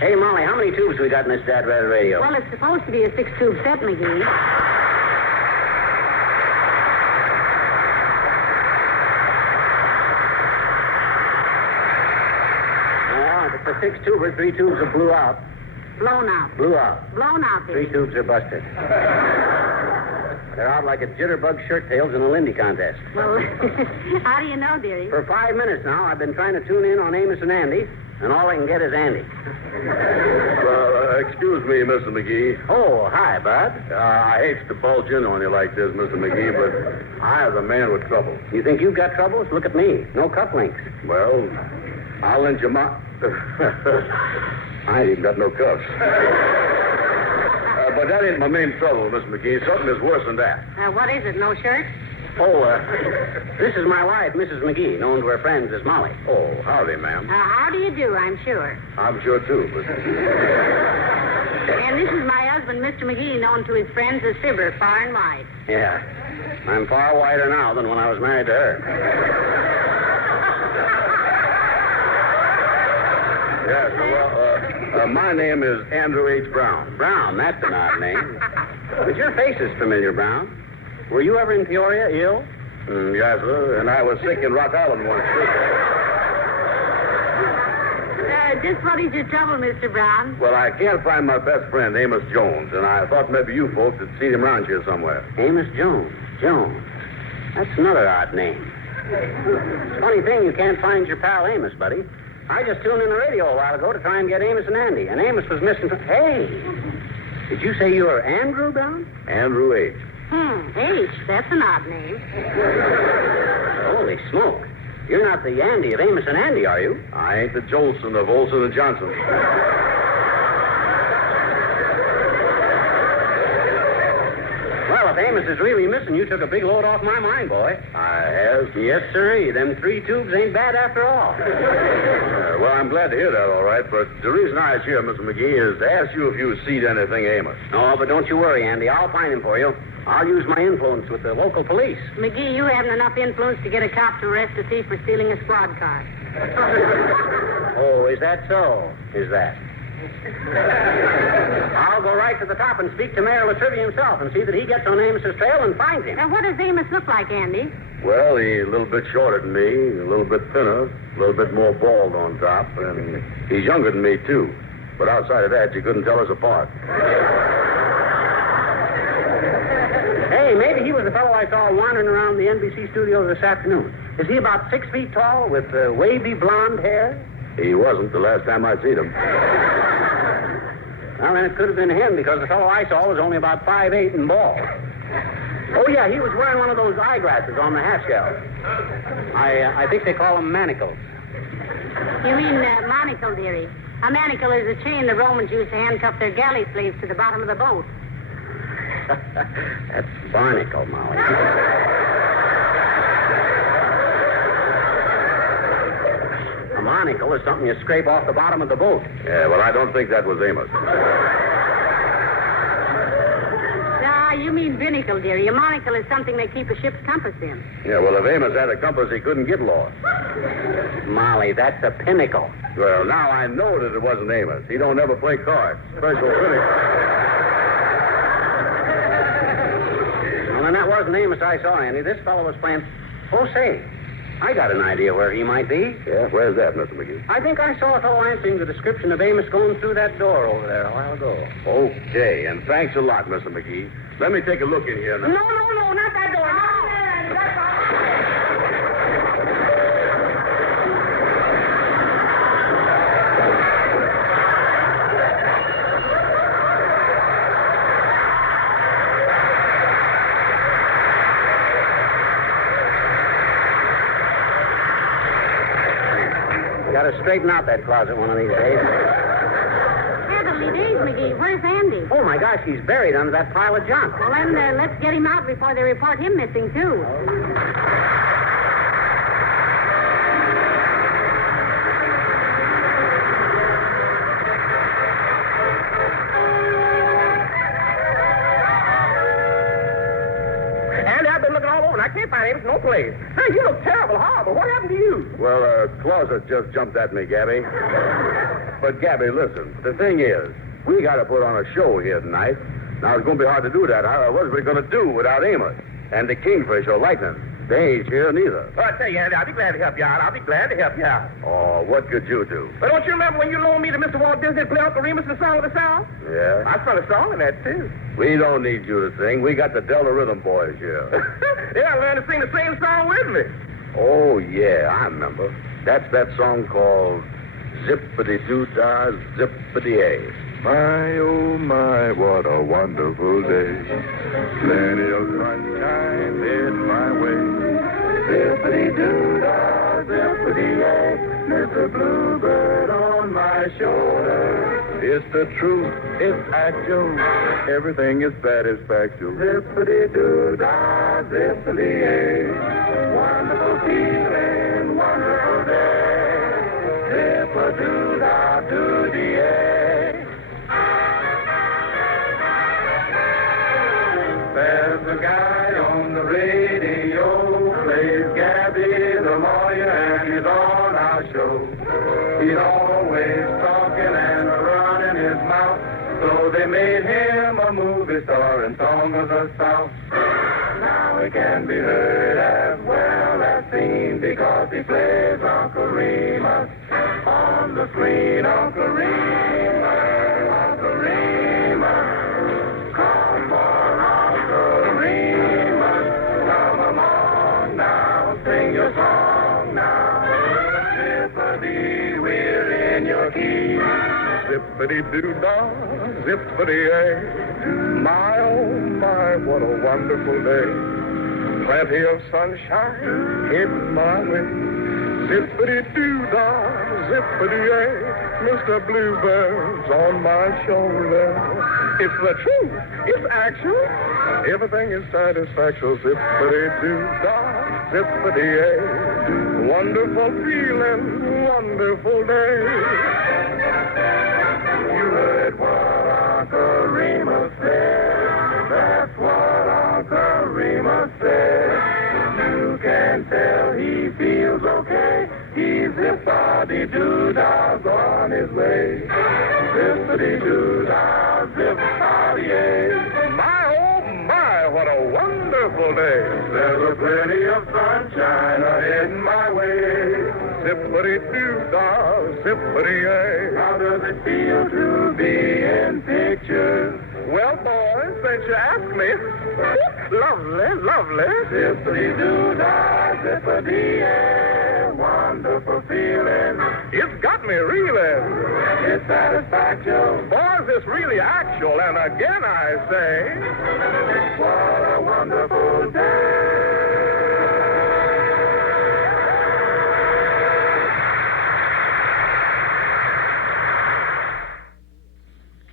Hey, Molly, how many tubes we got in this Dad Red radio? Well, it's supposed to be a 6-tube set, McGee. It's a 6-tuber. 3 tubes are blew out. Blown out. Blew out. Blown out, 3 tubes are busted. They're out like a jitterbug shirt tails in a Lindy contest. Well, how do you know, dearie? For 5 minutes now, I've been trying to tune in on Amos and Andy, and all I can get is Andy. Well, excuse Excuse me, Mr. McGee. Oh, hi, Bud. I hate to bulge in on you like this, Mr. McGee, but I was a man with trouble. You think you've got troubles? Look at me. No cufflinks. Well, I'll lend you my... I ain't even got no cuffs. But that ain't my main trouble, Mr. McGee. Something is worse than that. What is it, no shirt? Oh, this is my wife, Mrs. McGee, known to her friends as Molly. Oh, howdy, ma'am. How do you do, I'm sure. I'm sure, too, but... And this is my husband, Mr. McGee, known to his friends as Fibber, far and wide. Yeah. I'm far wider now than when I was married to her. Yes, well, my name is Andrew H. Brown. Brown, that's an odd name. But your face is familiar, Brown. Were you ever in Peoria, ill? Yes, sir, and I was sick in Rock Island once, too. Just what is your trouble, Mr. Brown? Well, I can't find my best friend, Amos Jones, and I thought maybe you folks had seen him around here somewhere. Amos Jones. Jones. That's another odd name. It's a funny thing you can't find your pal Amos, buddy. I just tuned in the radio a while ago to try and get Amos and Andy, and Amos was missing from... Hey! Did you say you were Andrew Brown? Andrew H. H. That's an odd name. Holy smoke. You're not the Andy of Amos and Andy, are you? I ain't the Jolson of Olson and Johnson. Well, if Amos is really missing, you took a big load off my mind, boy. I have? Yes, sirree. Them 3 tubes ain't bad after all. Well, I'm glad to hear that, all right. But the reason I was here, Mr. McGee, is to ask you if you seen anything Amos. No, but don't you worry, Andy. I'll find him for you. I'll use my influence with the local police. McGee, you haven't enough influence to get a cop to arrest a thief for stealing a squad car. Oh, is that so? Is that? I'll go right to the top and speak to Mayor Latrivia himself and see that he gets on Amos's trail and finds him. Now, what does Amos look like, Andy? Well, he's a little bit shorter than me, a little bit thinner, a little bit more bald on top, and he's younger than me, too. But outside of that, you couldn't tell us apart. Hey, maybe he was the fellow I saw wandering around the NBC studios this afternoon. Is he about 6 feet tall with wavy blonde hair? He wasn't the last time I seen him. Well, then it could have been him because the fellow I saw was only about 5'8" and bald. Oh, yeah, he was wearing one of those eyeglasses on the half shell. I think they call them manacles. You mean monocle, dearie. A manacle is a chain the Romans used to handcuff their galley slaves to the bottom of the boat. That's barnacle, Molly. A monocle is something you scrape off the bottom of the boat. Yeah, well, I don't think that was Amos. You mean binnacle, dearie. A monocle is something they keep a ship's compass in. Yeah, well, if Amos had a compass, he couldn't get lost. Molly, that's a pinnacle. Well, now I know that it wasn't Amos. He don't ever play cards. Special pinnacle. Well, then that wasn't Amos I saw, Andy. This fellow was playing... Oh, say, I got an idea where he might be. Yeah, where's that, Mr. McGee? I think I saw a fellow answering the description of Amos going through that door over there a while ago. Okay, and thanks a lot, Mr. McGee. Let me take a look in here now. No, not that door. Got to straighten out that closet one of these days. Heavenly days, McGee. Where's Andy? Oh, my gosh, he's buried under that pile of junk. Well, then, let's get him out before they report him missing, too. Andy, I've been looking all over, and I can't find Amos no place. Hey, you look terrible, horrible. What happened to you? Well, a closet just jumped at me, Gabby. But, Gabby, listen. The thing is, we got to put on a show here tonight. Now, it's going to be hard to do that. What are we going to do without Amos? And the Kingfish or Lightning? They ain't here neither. Oh, I tell you, Andy, I'll be glad to help you out. Oh, what could you do? But don't you remember when you loaned me to Mr. Walt Disney to play Uncle Remus in Song of the South? Yeah? I sung a song in that, too. We don't need you to sing. We got the Delta Rhythm Boys here. They gotta learn to sing the same song with me. Oh, yeah, I remember. That's that song called Zippity-doo-dah, zippity-ay. My, oh my, what a wonderful day. Plenty of sunshine headed my way. Zippity-doo-dah, zippity-ay, Mr. Bluebird on my shoulder. It's the truth, it's actual, everything is satisfactual. Zippity-doo-dah, zippity-ay, wonderful feeling, wonderful day. Zip-a-doo-dah, doo-dee-ay. There's a guy on the radio, plays Gabby the lawyer, and he's on our show. He's always talking and running his mouth, so they made him a movie star and Song of the South. Now he can be heard as well as seen because he plays Uncle Remus on the screen. Uncle Remus, Uncle Remus, come on, Uncle Remus, come along now, sing your song now. Zippity, we're in your key. Zippity-doo-dah, zippity-ay. My, oh my, what a wonderful day. Plenty of sunshine heading my way. Zippity-doo-dah, zippity-ay. Mr. Bluebird's on my shoulder. It's the truth, it's actual, everything is satisfactual. Zippity-doo-dah, zippity-ay. Wonderful feeling, wonderful day. You heard what Uncle Remus said. That's what Uncle Remus said. You can tell he feels okay. He's zippity-doo-dah's on his way. Zippity-doo-dah, zippity-ay. My, oh my, what a wonderful day. There's a plenty of sunshine ahead in my way. Zippity-doo-dah, zippity-ay. How does it feel to be in pictures? Well, boys, since you asked me, lovely, lovely. Zippity-doo-dah, zippity-ay, wonderful feeling. It's got me reeling. It's satisfaction. Boys, it's really actual, and again I say, what a wonderful day.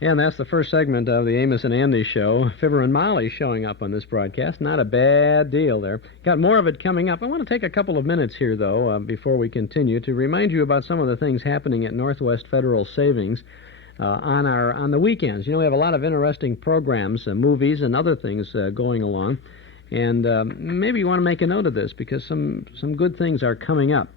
Yeah, and that's the first segment of the Amos and Andy show. Fibber and Molly showing up on this broadcast. Not a bad deal there. Got more of it coming up. I want to take a couple of minutes here, though, before we continue, to remind you about some of the things happening at Northwest Federal Savings on the weekends. You know, we have a lot of interesting programs, movies and other things going along. And maybe you want to make a note of this because some good things are coming up.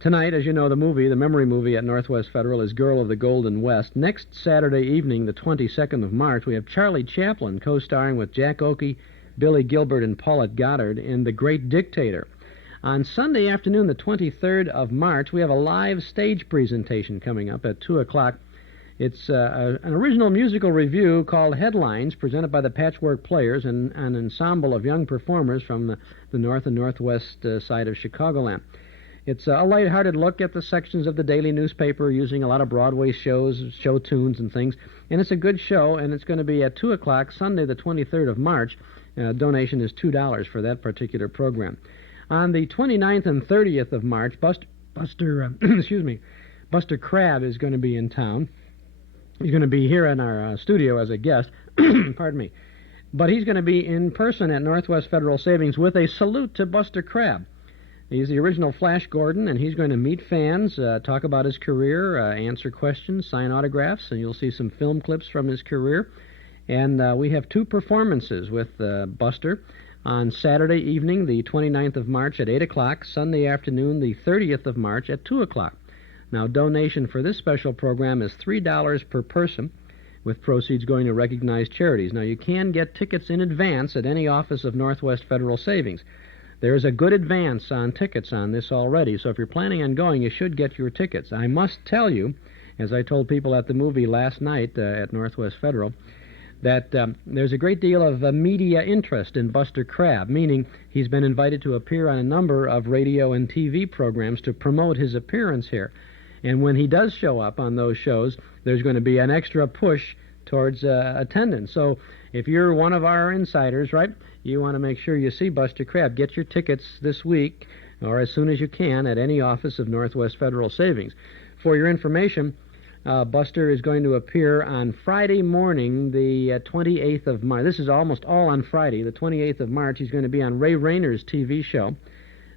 Tonight, as you know, the memory movie at Northwest Federal is Girl of the Golden West. Next Saturday evening, the 22nd of March, we have Charlie Chaplin co-starring with Jack Oakey, Billy Gilbert, and Paulette Goddard in The Great Dictator. On Sunday afternoon, the 23rd of March, we have a live stage presentation coming up at 2 o'clock. It's an original musical review called Headlines, presented by the Patchwork Players, and an ensemble of young performers from the north and northwest side of Chicagoland. It's a lighthearted look at the sections of the daily newspaper using a lot of Broadway shows, show tunes and things. And it's a good show, and it's going to be at 2 o'clock Sunday, the 23rd of March. Donation is $2 for that particular program. On the 29th and 30th of March, Buster Crabbe is going to be in town. He's going to be here in our studio as a guest. Pardon me. But he's going to be in person at Northwest Federal Savings with a salute to Buster Crabbe. He's the original Flash Gordon, and he's going to meet fans, talk about his career, answer questions, sign autographs, and you'll see some film clips from his career. And we have two performances with Buster on Saturday evening, the 29th of March at 8 o'clock, Sunday afternoon, the 30th of March at 2 o'clock. Now, donation for this special program is $3 per person, with proceeds going to recognized charities. Now, you can get tickets in advance at any office of Northwest Federal Savings. There's a good advance on tickets on this already, so if you're planning on going, you should get your tickets. I must tell you, as I told people at the movie last night at Northwest Federal, that there's a great deal of media interest in Buster Crabbe, meaning he's been invited to appear on a number of radio and TV programs to promote his appearance here. And when he does show up on those shows, there's going to be an extra push towards attendance. So if you're one of our insiders, right, you want to make sure you see Buster Crabbe. Get your tickets this week or as soon as you can at any office of Northwest Federal Savings. For your information, Buster is going to appear on Friday morning, the 28th of March. This is almost all on Friday, the 28th of March. He's going to be on Ray Rayner's TV show,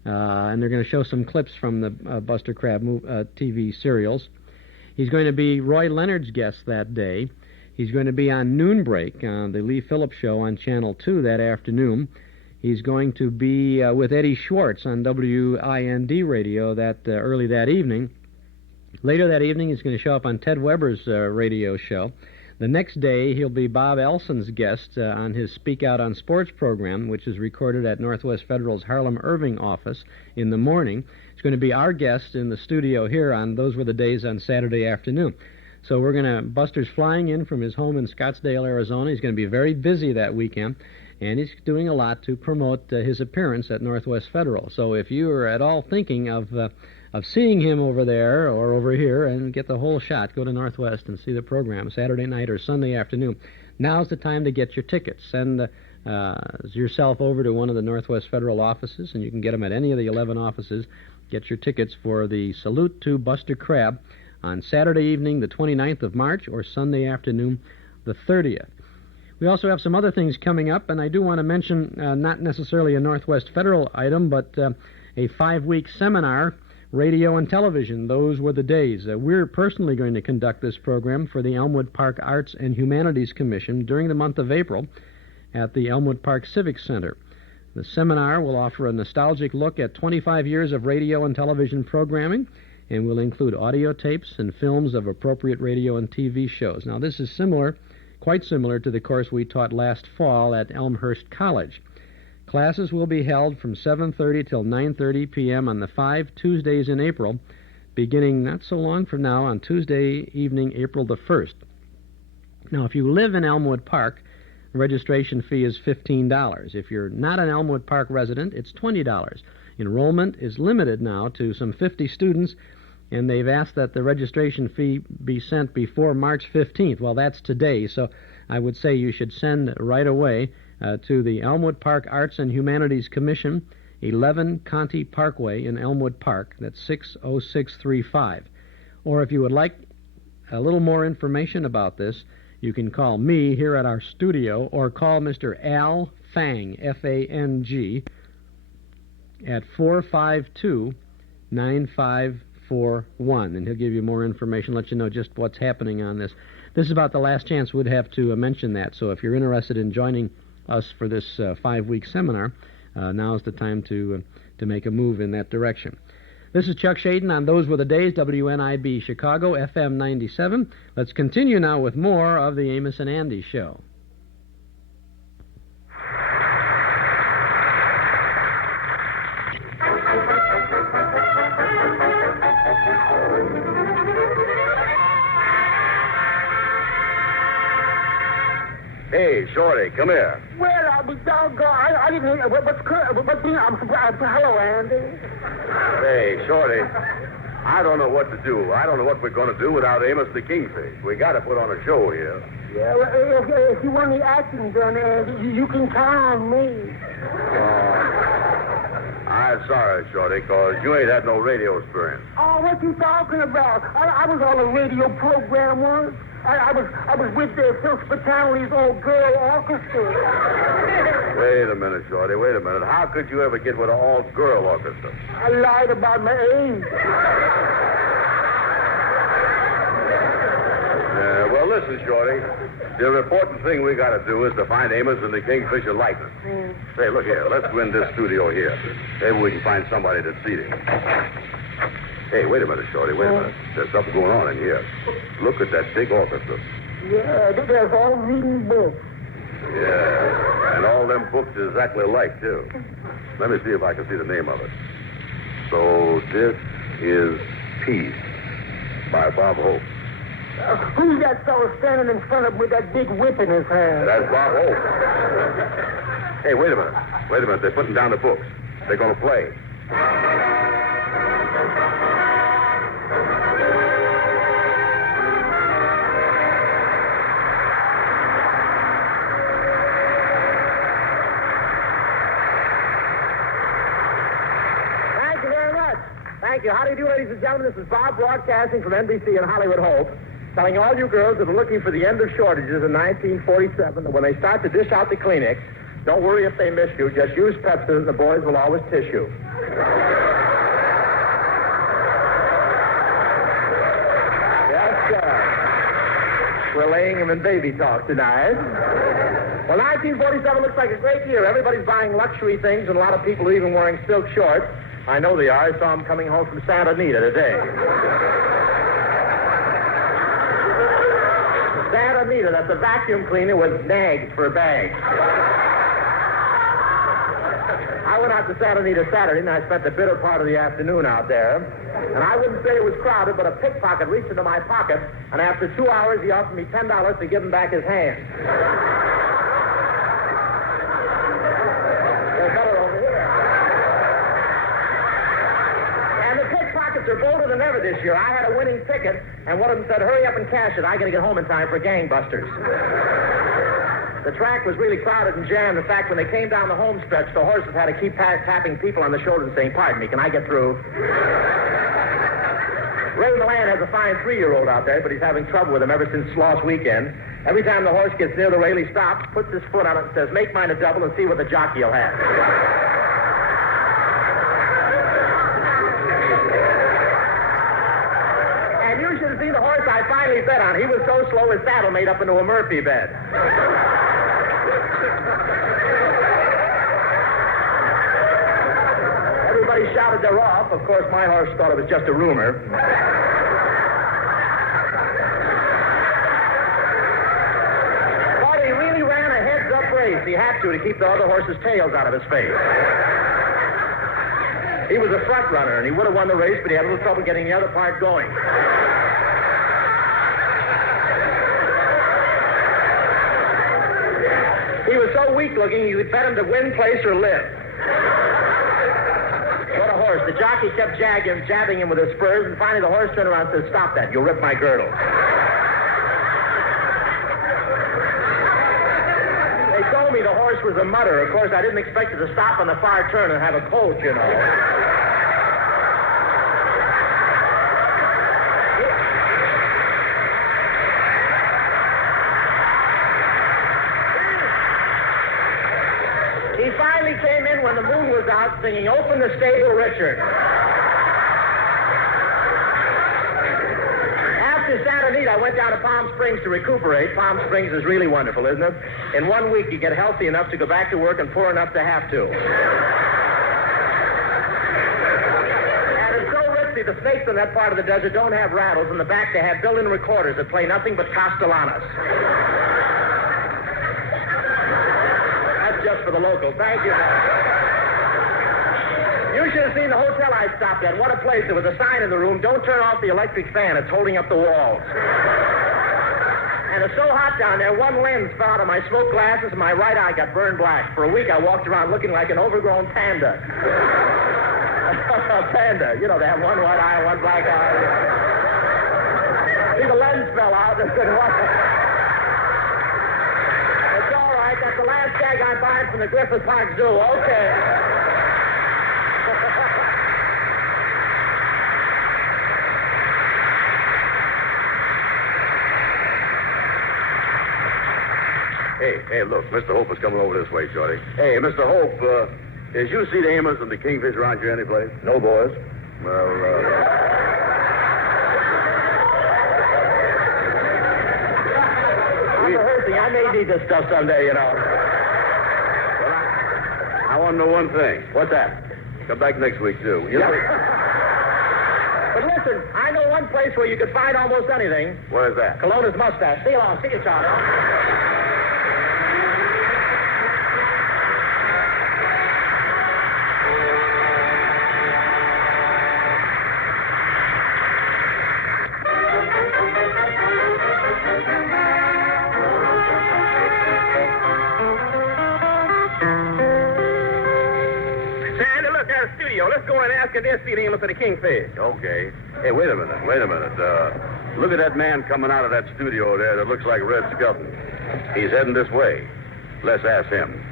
and they're going to show some clips from the Buster Crabbe TV serials. He's going to be Roy Leonard's guest that day. He's going to be on Noon Break, the Lee Phillips Show on Channel 2 that afternoon. He's going to be with Eddie Schwartz on WIND radio early that evening. Later that evening, he's going to show up on Ted Weber's radio show. The next day, he'll be Bob Elson's guest on his Speak Out on Sports program, which is recorded at Northwest Federal's Harlem Irving office in the morning. He's going to be our guest in the studio here on Those Were the Days on Saturday afternoon. So Buster's flying in from his home in Scottsdale, Arizona. He's going to be very busy that weekend, and he's doing a lot to promote his appearance at Northwest Federal. So if you are at all thinking of seeing him over there or over here and get the whole shot, go to Northwest and see the program Saturday night or Sunday afternoon. Now's the time to get your tickets. Send yourself over to one of the Northwest Federal offices, and you can get them at any of the 11 offices. Get your tickets for the Salute to Buster Crabbe on Saturday evening, the 29th of March, or Sunday afternoon, the 30th. We also have some other things coming up, and I do want to mention not necessarily a Northwest Federal item, but a 5-week seminar, radio and television. Those were the days. We're personally going to conduct this program for the Elmwood Park Arts and Humanities Commission during the month of April at the Elmwood Park Civic Center. The seminar will offer a nostalgic look at 25 years of radio and television programming, and will include audio tapes and films of appropriate radio and TV shows. Now, this is quite similar to the course we taught last fall at Elmhurst College. Classes will be held from 7:30 till 9:30 p.m. on the 5 Tuesdays in April, beginning not so long from now on Tuesday evening, April the 1st. Now, if you live in Elmwood Park, the registration fee is $15. If you're not an Elmwood Park resident, it's $20. Enrollment is limited now to some 50 students, and they've asked that the registration fee be sent before March 15th. Well, that's today, so I would say you should send right away to the Elmwood Park Arts and Humanities Commission, 11 Conti Parkway in Elmwood Park. That's 60635. Or if you would like a little more information about this, you can call me here at our studio or call Mr. Al Fang, F-A-N-G, at 452-9541, and he'll give you more information, let you know just what's happening on this. This is about the last chance we'd have to mention that, so if you're interested in joining us for this 5-week seminar, now's the time to make a move in that direction. This is Chuck Schaden on Those Were the Days, WNIB Chicago, FM 97. Let's continue now with more of the Amos and Andy Show. Hey, Shorty, come here. Well, I was doggone. I didn't hear. Hello, Andy. Hey, Shorty, I don't know what to do. I don't know what we're going to do without Amos the Kingfish. We got to put on a show here. Yeah, well, if you want the acting done, Andy, you can count on me. I'm sorry, Shorty, because you ain't had no radio experience. Oh, what you talking about? I was on a radio program once. I was with the Phil Spitali's old girl orchestra. Wait a minute, Shorty, wait a minute. How could you ever get with an all-girl orchestra? I lied about my age. Well, listen, Shorty. The important thing we got to do is to find Amos and the Kingfisher likeness. Say, look here. Let's go in this studio here. Maybe we can find somebody to seat him. Hey, wait a minute, Shorty. Wait a minute. There's something going on in here. Look at that big orchestra. Yeah, they're all reading books. Yeah, and all them books exactly alike, too. Let me see if I can see the name of it. So this is Peace by Bob Hope. Who's that fellow standing in front of with that big whip in his hand? That's Bob Hope. Hey, wait a minute. Wait a minute. They're putting down the books. They're going to play. thank you. How do you do, ladies and gentlemen? This is Bob broadcasting from NBC and Hollywood Hope, telling all you girls that are looking for the end of shortages in 1947 that when they start to dish out the Kleenex, don't worry if they miss you. Just use Pepsi and the boys will always tissue. Yes, sir. We're laying him in baby talk tonight. Well, 1947 looks like a great year. Everybody's buying luxury things, and a lot of people are even wearing silk shorts. I know they are. I saw them coming home from Santa Anita today. Santa Anita, that's a vacuum cleaner with nags for bags. I went out to Santa Anita Saturday, and I spent the bitter part of the afternoon out there. And I wouldn't say it was crowded, but a pickpocket reached into my pocket, and after 2 hours, he offered me $10 to give him back his hand. Are bolder than ever this year. I had a winning ticket, and one of them said, hurry up and cash it. I got to get home in time for gangbusters. The track was really crowded and jammed. In fact, when they came down the home stretch, the horses had to keep tapping people on the shoulder and saying, pardon me, can I get through? Ray Milan has a fine 3-year-old out there, but he's having trouble with him ever since last weekend. Every time the horse gets near the rail, he stops, puts his foot on it, and says, make mine a double and see what the jockey will have. The horse I finally bet on. He was so slow his saddle made up into a Murphy bed. Everybody shouted they're off. Of course, my horse thought it was just a rumor. But he really ran a heads-up race. He had to keep the other horses' tails out of his face. He was a front runner, and he would have won the race, but he had a little trouble getting the other part going. He was so weak-looking, you could bet him to win, place, or live. What a horse. The jockey kept jabbing him with his spurs, and finally the horse turned around and said, stop that. You'll rip my girdle. They told me the horse was a mutter. Of course, I didn't expect it to stop on the far turn and have a colt, you know. He finally came in when the moon was out singing, Open the Stable, Richard. After Santa Anita, I went down to Palm Springs to recuperate. Palm Springs is really wonderful, isn't it? In 1 week, you get healthy enough to go back to work and poor enough to have to. And it's so risky, the snakes in that part of the desert don't have rattles. In the back, they have built-in recorders that play nothing but Castellanos. Just for the local. Thank you. You should have seen the hotel I stopped at. What a place. There was a sign in the room, don't turn off the electric fan. It's holding up the walls. And it's so hot down there, one lens fell out of my smoke glasses and my right eye got burned black. For a week, I walked around looking like an overgrown panda. A panda. You know, they have one white eye, one black eye. See, the lens fell out. That's the last gag I'm buying from the Griffith Park Zoo. Okay. Hey, look, Mr. Hope is coming over this way, Jody. Hey, Mr. Hope, did you see the Amos and the Kingfisher around here anyplace? No, boys. Well, I may need this stuff someday, you know. Well, I want to know one thing. What's that? Come back next week, too. You know? But listen, I know one place where you could find almost anything. Where's that? Colonna's mustache. See you long. See you, Charlie. Let's go and ask if they're seeing him for the Kingfish. Okay. Hey, wait a minute. Look at that man coming out of that studio there that looks like Red Skelton. He's heading this way. Let's ask him.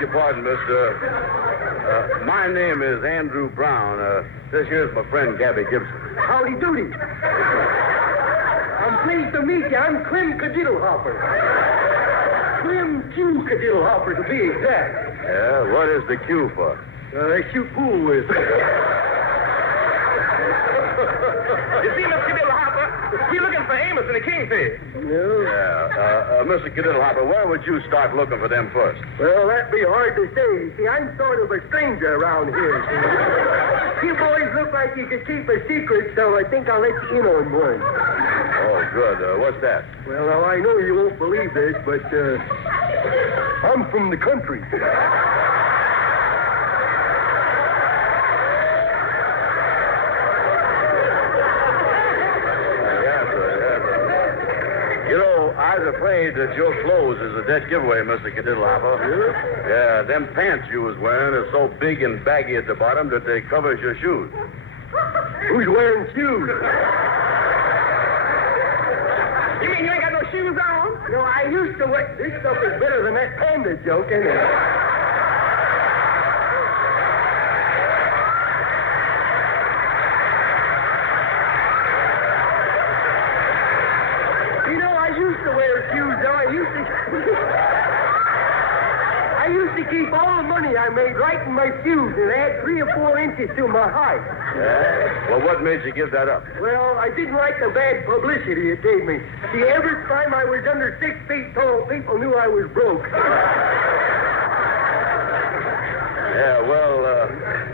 your pardon, mister. My name is Andrew Brown. This here's my friend, Gabby Gibson. Howdy doody. I'm pleased to meet you. I'm Clem Cadiddlehopper. Clem Q Cadiddlehopper, to be exact. Yeah, what is the Q for? They shoot pool with. You see, Mr. Cadiddlehopper, we're looking for Amos and the Kingfish. Yeah, Mr. Cadiddlehopper, where would you start looking for them first? Well, that'd be hard to say. See, I'm sort of a stranger around here. You boys look like you could keep a secret, so I think I'll let you in on one. Oh, good. What's that? Well, now, I know you won't believe this, but I'm from the country. You know, I was afraid that your clothes is a dead giveaway, Mr. Cadiddlehopper. Yeah, them pants you was wearing are so big and baggy at the bottom that they covers your shoes. Who's wearing shoes? You mean you ain't got no shoes on? No, I used to wear... This stuff is better than that panda joke, isn't it? You know, I used to wear shoes, though. I used to keep all the money I made right in my shoes and add 3 or 4 inches to my height. Yeah? Well, what made you give that up? Well, I didn't like the bad publicity it gave me. See, every time I was under 6 feet tall, people knew I was broke. Yeah, well,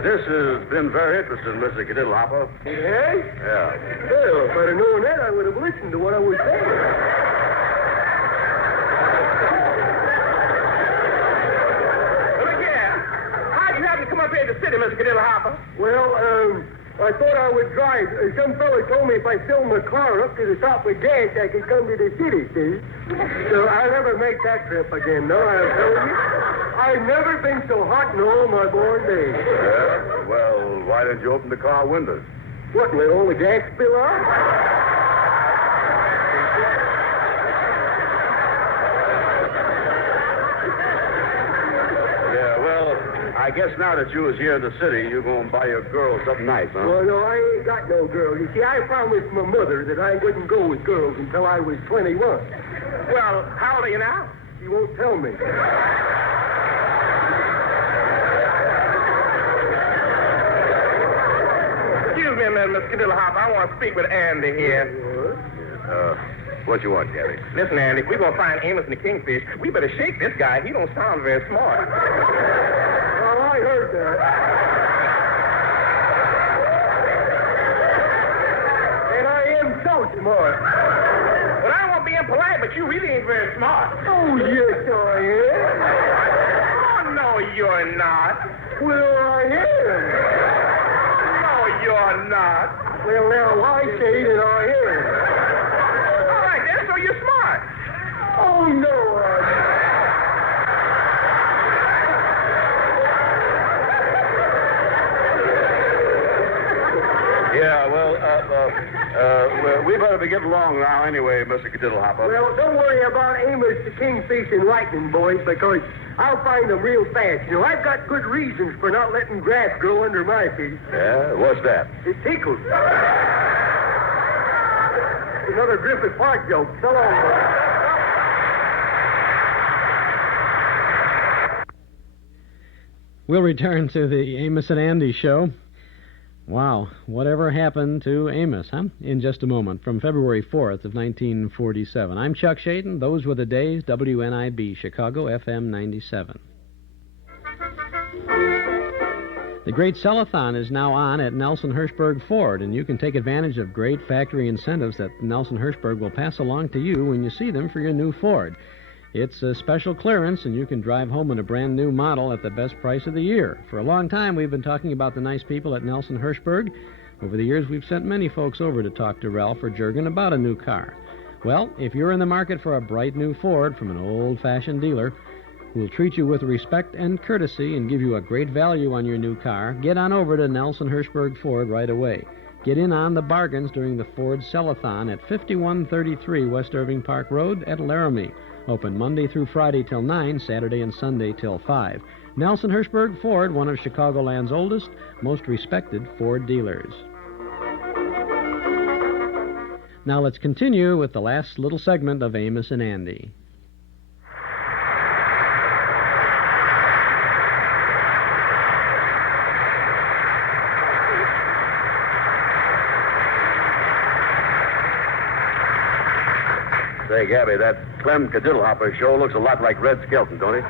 this has been very interesting, Mr. Cadiddlehopper. Yeah? Yeah. Well, if I'd have known that, I would have listened to what I was saying. Come up here to the city, Mr. Cadiddlehopper. Well, I thought I would drive. Some fella told me if I filled my car up to the top with gas, I could come to the city, see? So I'll never make that trip again, no, I'll tell you. I've never been so hot in all my born days. Yeah? Well, why didn't you open the car windows? What, let all the gas spill out? I guess now that you was here in the city, you're going to buy your girl something nice, huh? Well, no, I ain't got no girl. You see, I promised my mother that I wouldn't go with girls until I was 21. Well, how old are you now? She won't tell me. Excuse me a minute, Mr. Cadiddlehopper. I want to speak with Andy here. What you want, Gabby? Listen, Andy, if we're going to find Amos and the Kingfish, we better shake this guy. He don't sound very smart. I heard that. And I am so smart. Well, I won't be impolite, but you really ain't very smart. Oh, yes, I am. Oh, no, you're not. Well, I am. No, you're not. Well, now, I say that I am. All right, then, so you're smart. Oh, no, I'm not. Yeah, well, we better be getting along now anyway, Mr. Cadiddlehopper. Well, don't worry about Amos the Kingfish and Lightning, boys, because I'll find them real fast. You know, I've got good reasons for not letting grass grow under my feet. Yeah? What's that? It tickles. Another Griffith Park joke. So long, boys. We'll return to the Amos and Andy show. Wow, whatever happened to Amos, huh? In just a moment, from February 4th of 1947. I'm Chuck Schaden. Those were the days. WNIB, Chicago, FM 97. The Great Sellathon is now on at Nelson Hirschberg Ford, and you can take advantage of great factory incentives that Nelson Hirschberg will pass along to you when you see them for your new Ford. It's a special clearance, and you can drive home in a brand-new model at the best price of the year. For a long time, we've been talking about the nice people at Nelson Hirschberg. Over the years, we've sent many folks over to talk to Ralph or Juergen about a new car. Well, if you're in the market for a bright new Ford from an old-fashioned dealer who will treat you with respect and courtesy and give you a great value on your new car, get on over to Nelson Hirschberg Ford right away. Get in on the bargains during the Ford Sellathon at 5133 West Irving Park Road at Laramie. Open Monday through Friday till 9, Saturday and Sunday till 5. Nelson Hirschberg Ford, one of Chicagoland's oldest, most respected Ford dealers. Now let's continue with the last little segment of Amos and Andy. Say, Gabby, that Clem Cadiddlehopper show looks a lot like Red Skelton, don't it?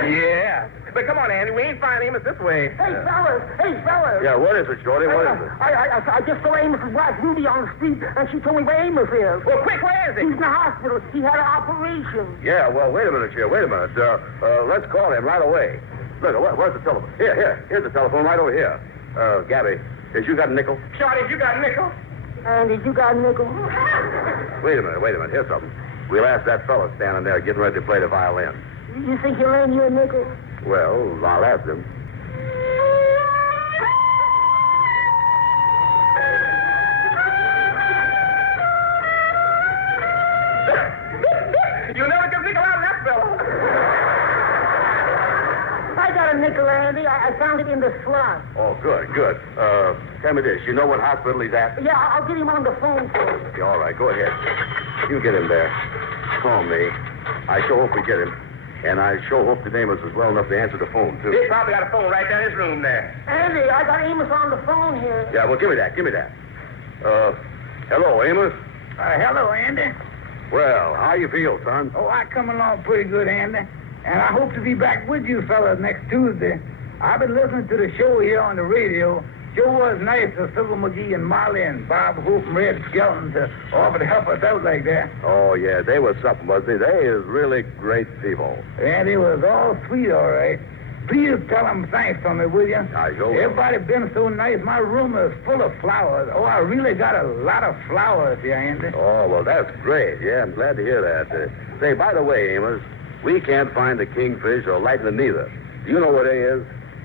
Yeah. But come on, Andy, we ain't finding Amos this way. Hey, fellas! Hey, fellas! Yeah, what is it, Shorty? What is it? I just saw Amos's wife, Ruby, on the street, and she told me where Amos is. Well, quick, where is he? He's in the hospital. He had an operation. Yeah, well, wait a minute, here. Wait a minute. Let's call him right away. Look, where's the telephone? Here's the telephone right over here. Gabby, has you got a nickel? Shorty, you got a nickel? Andy, you got a nickel? Wait a minute. Here's something. We'll ask that fellow standing there getting ready to play the violin. You think he'll lend you a nickel? Well, I'll ask him. You never can nickel out of that fellow. I got a nickel, Andy. I found it in the slot. Oh, good. Tell me this. You know what hospital he's at? Yeah, I'll get him on the phone for you. Yeah, all right, go ahead. You get him there. Call me. I sure hope we get him. And I sure hope that Amos is well enough to answer the phone, too. He's probably got a phone right down his room there. Andy, I got Amos on the phone here. Yeah, well, give me that. Hello, Amos? Hello, Andy. Well, how you feel, son? Oh, I come along pretty good, Andy. And I hope to be back with you fellas next Tuesday. I've been listening to the show here on the radio. Sure was nice of Silver McGee and Molly and Bob Hope and Red Skelton to offer to help us out like that. Oh, yeah, they was something, wasn't they? They is really great people. And it was all sweet, all right. Please tell them thanks for me, will you? I sure will. Everybody been so nice. My room is full of flowers. Oh, I really got a lot of flowers here, Andy. Oh, well, that's great. Yeah, I'm glad to hear that. Say, by the way, Amos, we can't find the kingfish or lightning neither. Do you know where they is?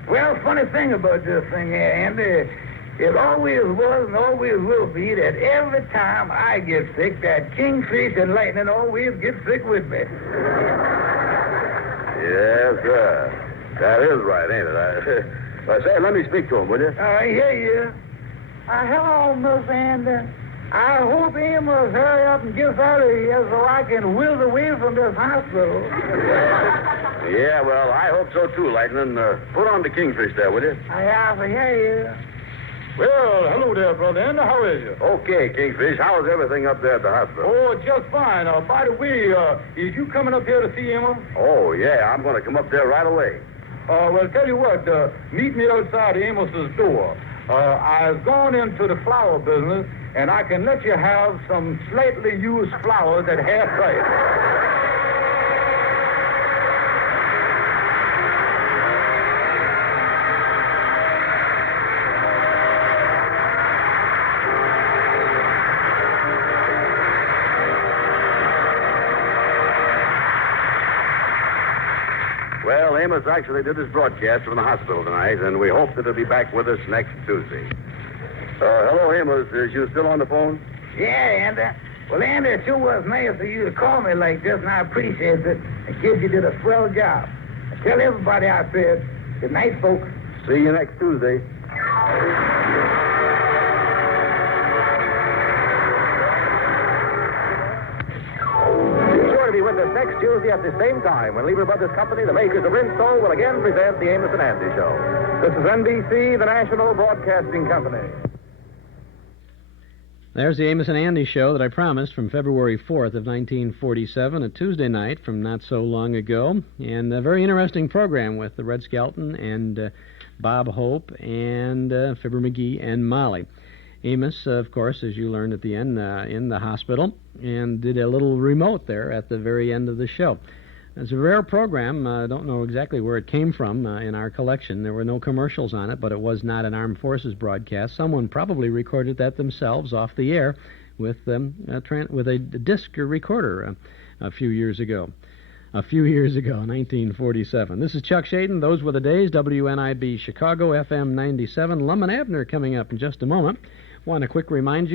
Well, funny thing about this thing here, Andy, it always was and always will be that every time I get sick, that kingfish and lightning always get sick with me. Yes, sir. That is right, ain't it? Say, let me speak to him, will you? I hear you. Hello, Miss Andy. I hope Amos hurry up and gets out of here so I can whiz away from this hospital. Yeah, well, I hope so too, Lightning. Put on the kingfish there, will you? I hear you. Well, hello there, brother Andy. How is you? Okay, Kingfish. How is everything up there at the hospital? Oh, just fine. By the way, is you coming up here to see Emma? Oh, yeah. I'm going to come up there right away. Well, tell you what. Meet me outside Amos's door. I've gone into the flower business, and I can let you have some slightly used flowers at half price. Well, Amos actually did his broadcast from the hospital tonight, and we hope that he'll be back with us next Tuesday. Hello, Amos. Is you still on the phone? Yeah, Andy. Well, Andy, it sure was nice of you to call me like this, and I appreciate it. The kid, you did a swell job. I tell everybody I said, good night, folks. See you next Tuesday. Be with us next Tuesday at the same time when Lever Brothers Company, the makers of Rinso, will again present the Amos and Andy Show. This is NBC, the National Broadcasting Company. There's the Amos and Andy Show that I promised from February 4th of 1947, a Tuesday night from not so long ago. And a very interesting program with the Red Skelton and Bob Hope and Fibber McGee and Molly. Amos, of course, as you learned at the end, in the hospital, and did a little remote there at the very end of the show. It's a rare program. I don't know exactly where it came from in our collection. There were no commercials on it, but it was not an Armed Forces broadcast. Someone probably recorded that themselves off the air with a disc recorder a few years ago. 1947. This is Chuck Schaden. Those were the days. WNIB Chicago, FM 97. Lum and Abner coming up in just a moment. Want to quickly remind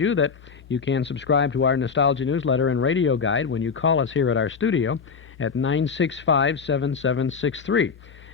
you that You can subscribe to our Nostalgia newsletter and radio guide when you call us here at our studio at 965-7763.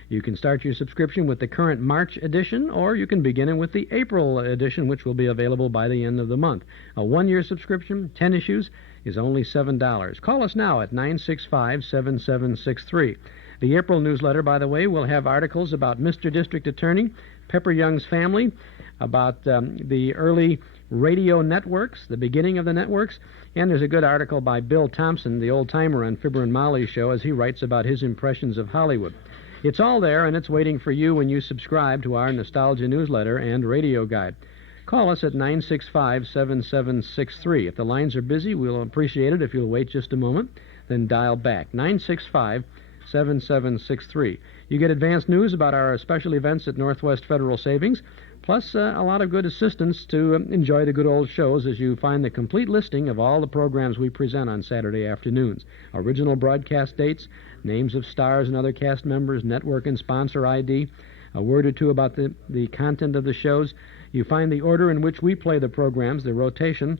You can start your subscription with the current March edition, or you can begin it with the April edition, which will be available by the end of the month. A one-year subscription, 10 issues, is only $7. Call us now at 965-7763. The April newsletter, by the way, will have articles about Mr. District Attorney, Pepper Young's family, about the early radio networks, the beginning of the networks, and there's a good article by Bill Thompson, the old-timer on Fibber and Molly's show, as he writes about his impressions of Hollywood. It's all there, and it's waiting for you when you subscribe to our Nostalgia newsletter and radio guide. Call us at 965-7763. If the lines are busy, we'll appreciate it if you'll wait just a moment, then dial back. 965-7763. You get advanced news about our special events at Northwest Federal Savings, plus a lot of good assistance to enjoy the good old shows as you find the complete listing of all the programs we present on Saturday afternoons. Original broadcast dates, names of stars and other cast members, network and sponsor ID, a word or two about the content of the shows. You find the order in which we play the programs, the rotation,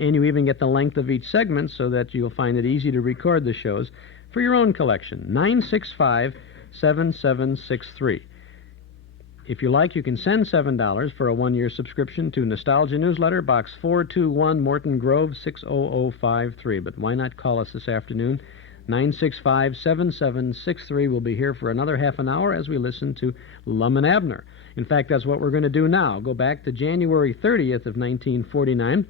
and you even get the length of each segment so that you'll find it easy to record the shows for your own collection. 965-7763. If you like, you can send $7 for a one-year subscription to Nostalgia Newsletter, Box 421, Morton Grove, 60053. But why not call us this afternoon? 965-7763. We'll be here for another half an hour as we listen to Lum and Abner. In fact, that's what we're going to do now. Go back to January 30th of 1949.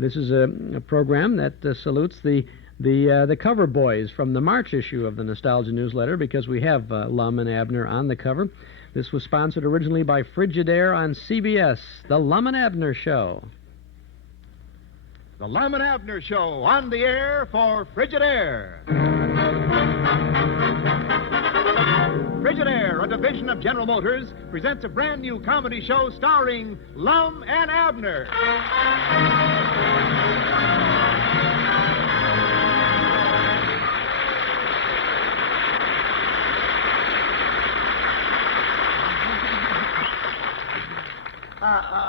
This is a program that salutes the cover boys from the March issue of the Nostalgia Newsletter, because we have Lum and Abner on the cover. This was sponsored originally by Frigidaire on CBS, The Lum and Abner Show. The Lum and Abner Show on the air for Frigidaire. Frigidaire, a division of General Motors, presents a brand new comedy show starring Lum and Abner.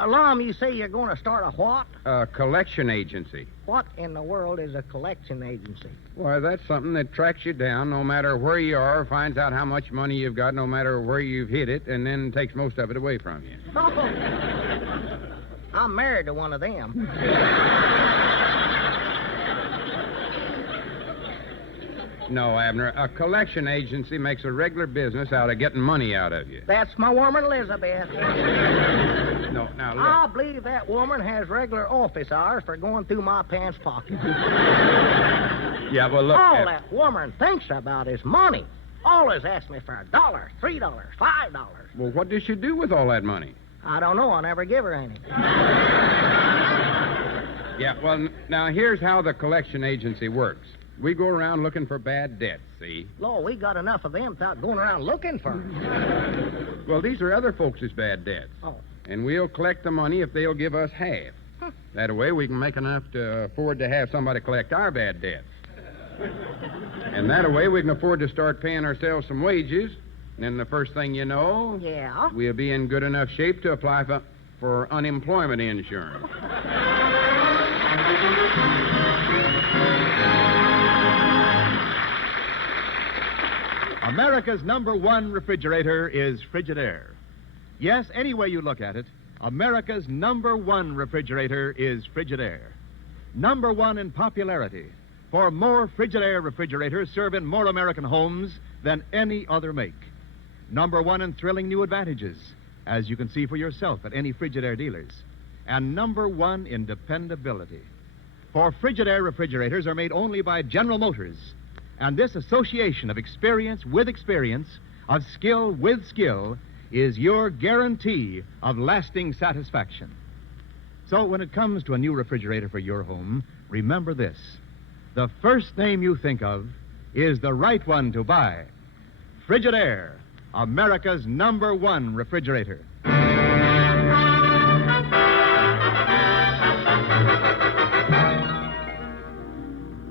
Lum, you say you're going to start a what? A collection agency. What in the world is a collection agency? Why, that's something that tracks you down no matter where you are, finds out how much money you've got no matter where you've hid it, and then takes most of it away from you. Oh, I'm married to one of them. No, Abner, a collection agency makes a regular business out of getting money out of you. That's my woman, Elizabeth. No, now look. I believe that woman has regular office hours for going through my pants pocket. Yeah, well, look. All that woman thinks about is money. Always asks me for $1, $3, $5. Well, what does she do with all that money? I don't know. I never give her any. Yeah, well, now here's how the collection agency works. We go around looking for bad debts, see? Lord, we got enough of them without going around looking for them. Well, these are other folks' bad debts. Oh. And we'll collect the money if they'll give us half. Huh. That way we can make enough to afford to have somebody collect our bad debts. And that way we can afford to start paying ourselves some wages. And then the first thing you know, yeah, we'll be in good enough shape to apply for unemployment insurance. America's #1 refrigerator is Frigidaire. Yes, any way you look at it, America's #1 refrigerator is Frigidaire. #1 in popularity, for more Frigidaire refrigerators serve in more American homes than any other make. #1 in thrilling new advantages, as you can see for yourself at any Frigidaire dealers. And #1 in dependability. For Frigidaire refrigerators are made only by General Motors. And this association of experience with experience, of skill with skill, is your guarantee of lasting satisfaction. So when it comes to a new refrigerator for your home, remember this. The first name you think of is the right one to buy. Frigidaire, America's #1 refrigerator.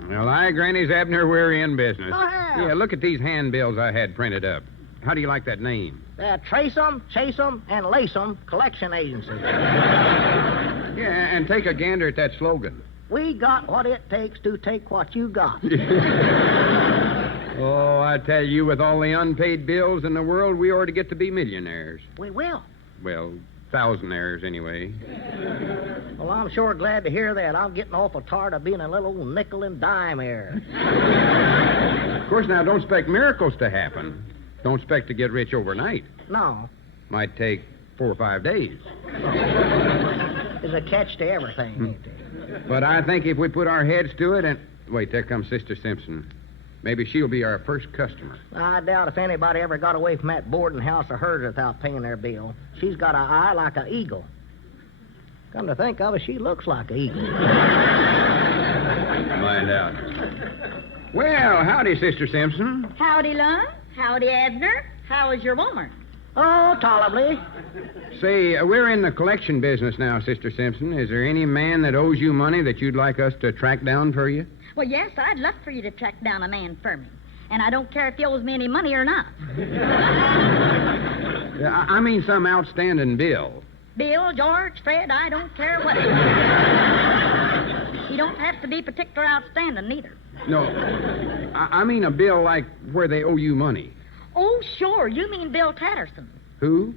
Well, aye, Granny's Abner, we're in business. Oh, yeah. Yeah, look at these handbills I had printed up. How do you like that name? Trace 'em, Chase 'em, and Lace 'em Collection Agency. Yeah, and take a gander at that slogan. We got what it takes to take what you got. Oh, I tell you, with all the unpaid bills in the world, we ought to get to be millionaires. We will. Well, thousandaires, anyway. Well, I'm sure glad to hear that. I'm getting awful tired of being a little old nickel and dime heir. Of course, now, don't expect miracles to happen. Don't expect to get rich overnight. No. Might take 4 or 5 days. There's a catch to everything, ain't there? But I think if we put our heads to it and... Wait, there comes Sister Simpson. Maybe she'll be our first customer. I doubt if anybody ever got away from that boarding house of hers without paying their bill. She's got an eye like an eagle. Come to think of it, she looks like an eagle. Find out. Well, howdy, Sister Simpson. Howdy, Lon. Howdy, Abner. How is your woman? Oh, tolerably. Say, we're in the collection business now, Sister Simpson. Is there any man that owes you money that you'd like us to track down for you? Well, yes, I'd love for you to track down a man for me. And I don't care if he owes me any money or not. I mean some outstanding bill. Bill, George, Fred, I don't care what it is. He don't have to be particular outstanding, neither. No, I mean a bill like where they owe you money. Oh, sure. You mean Bill Tatterson. Who?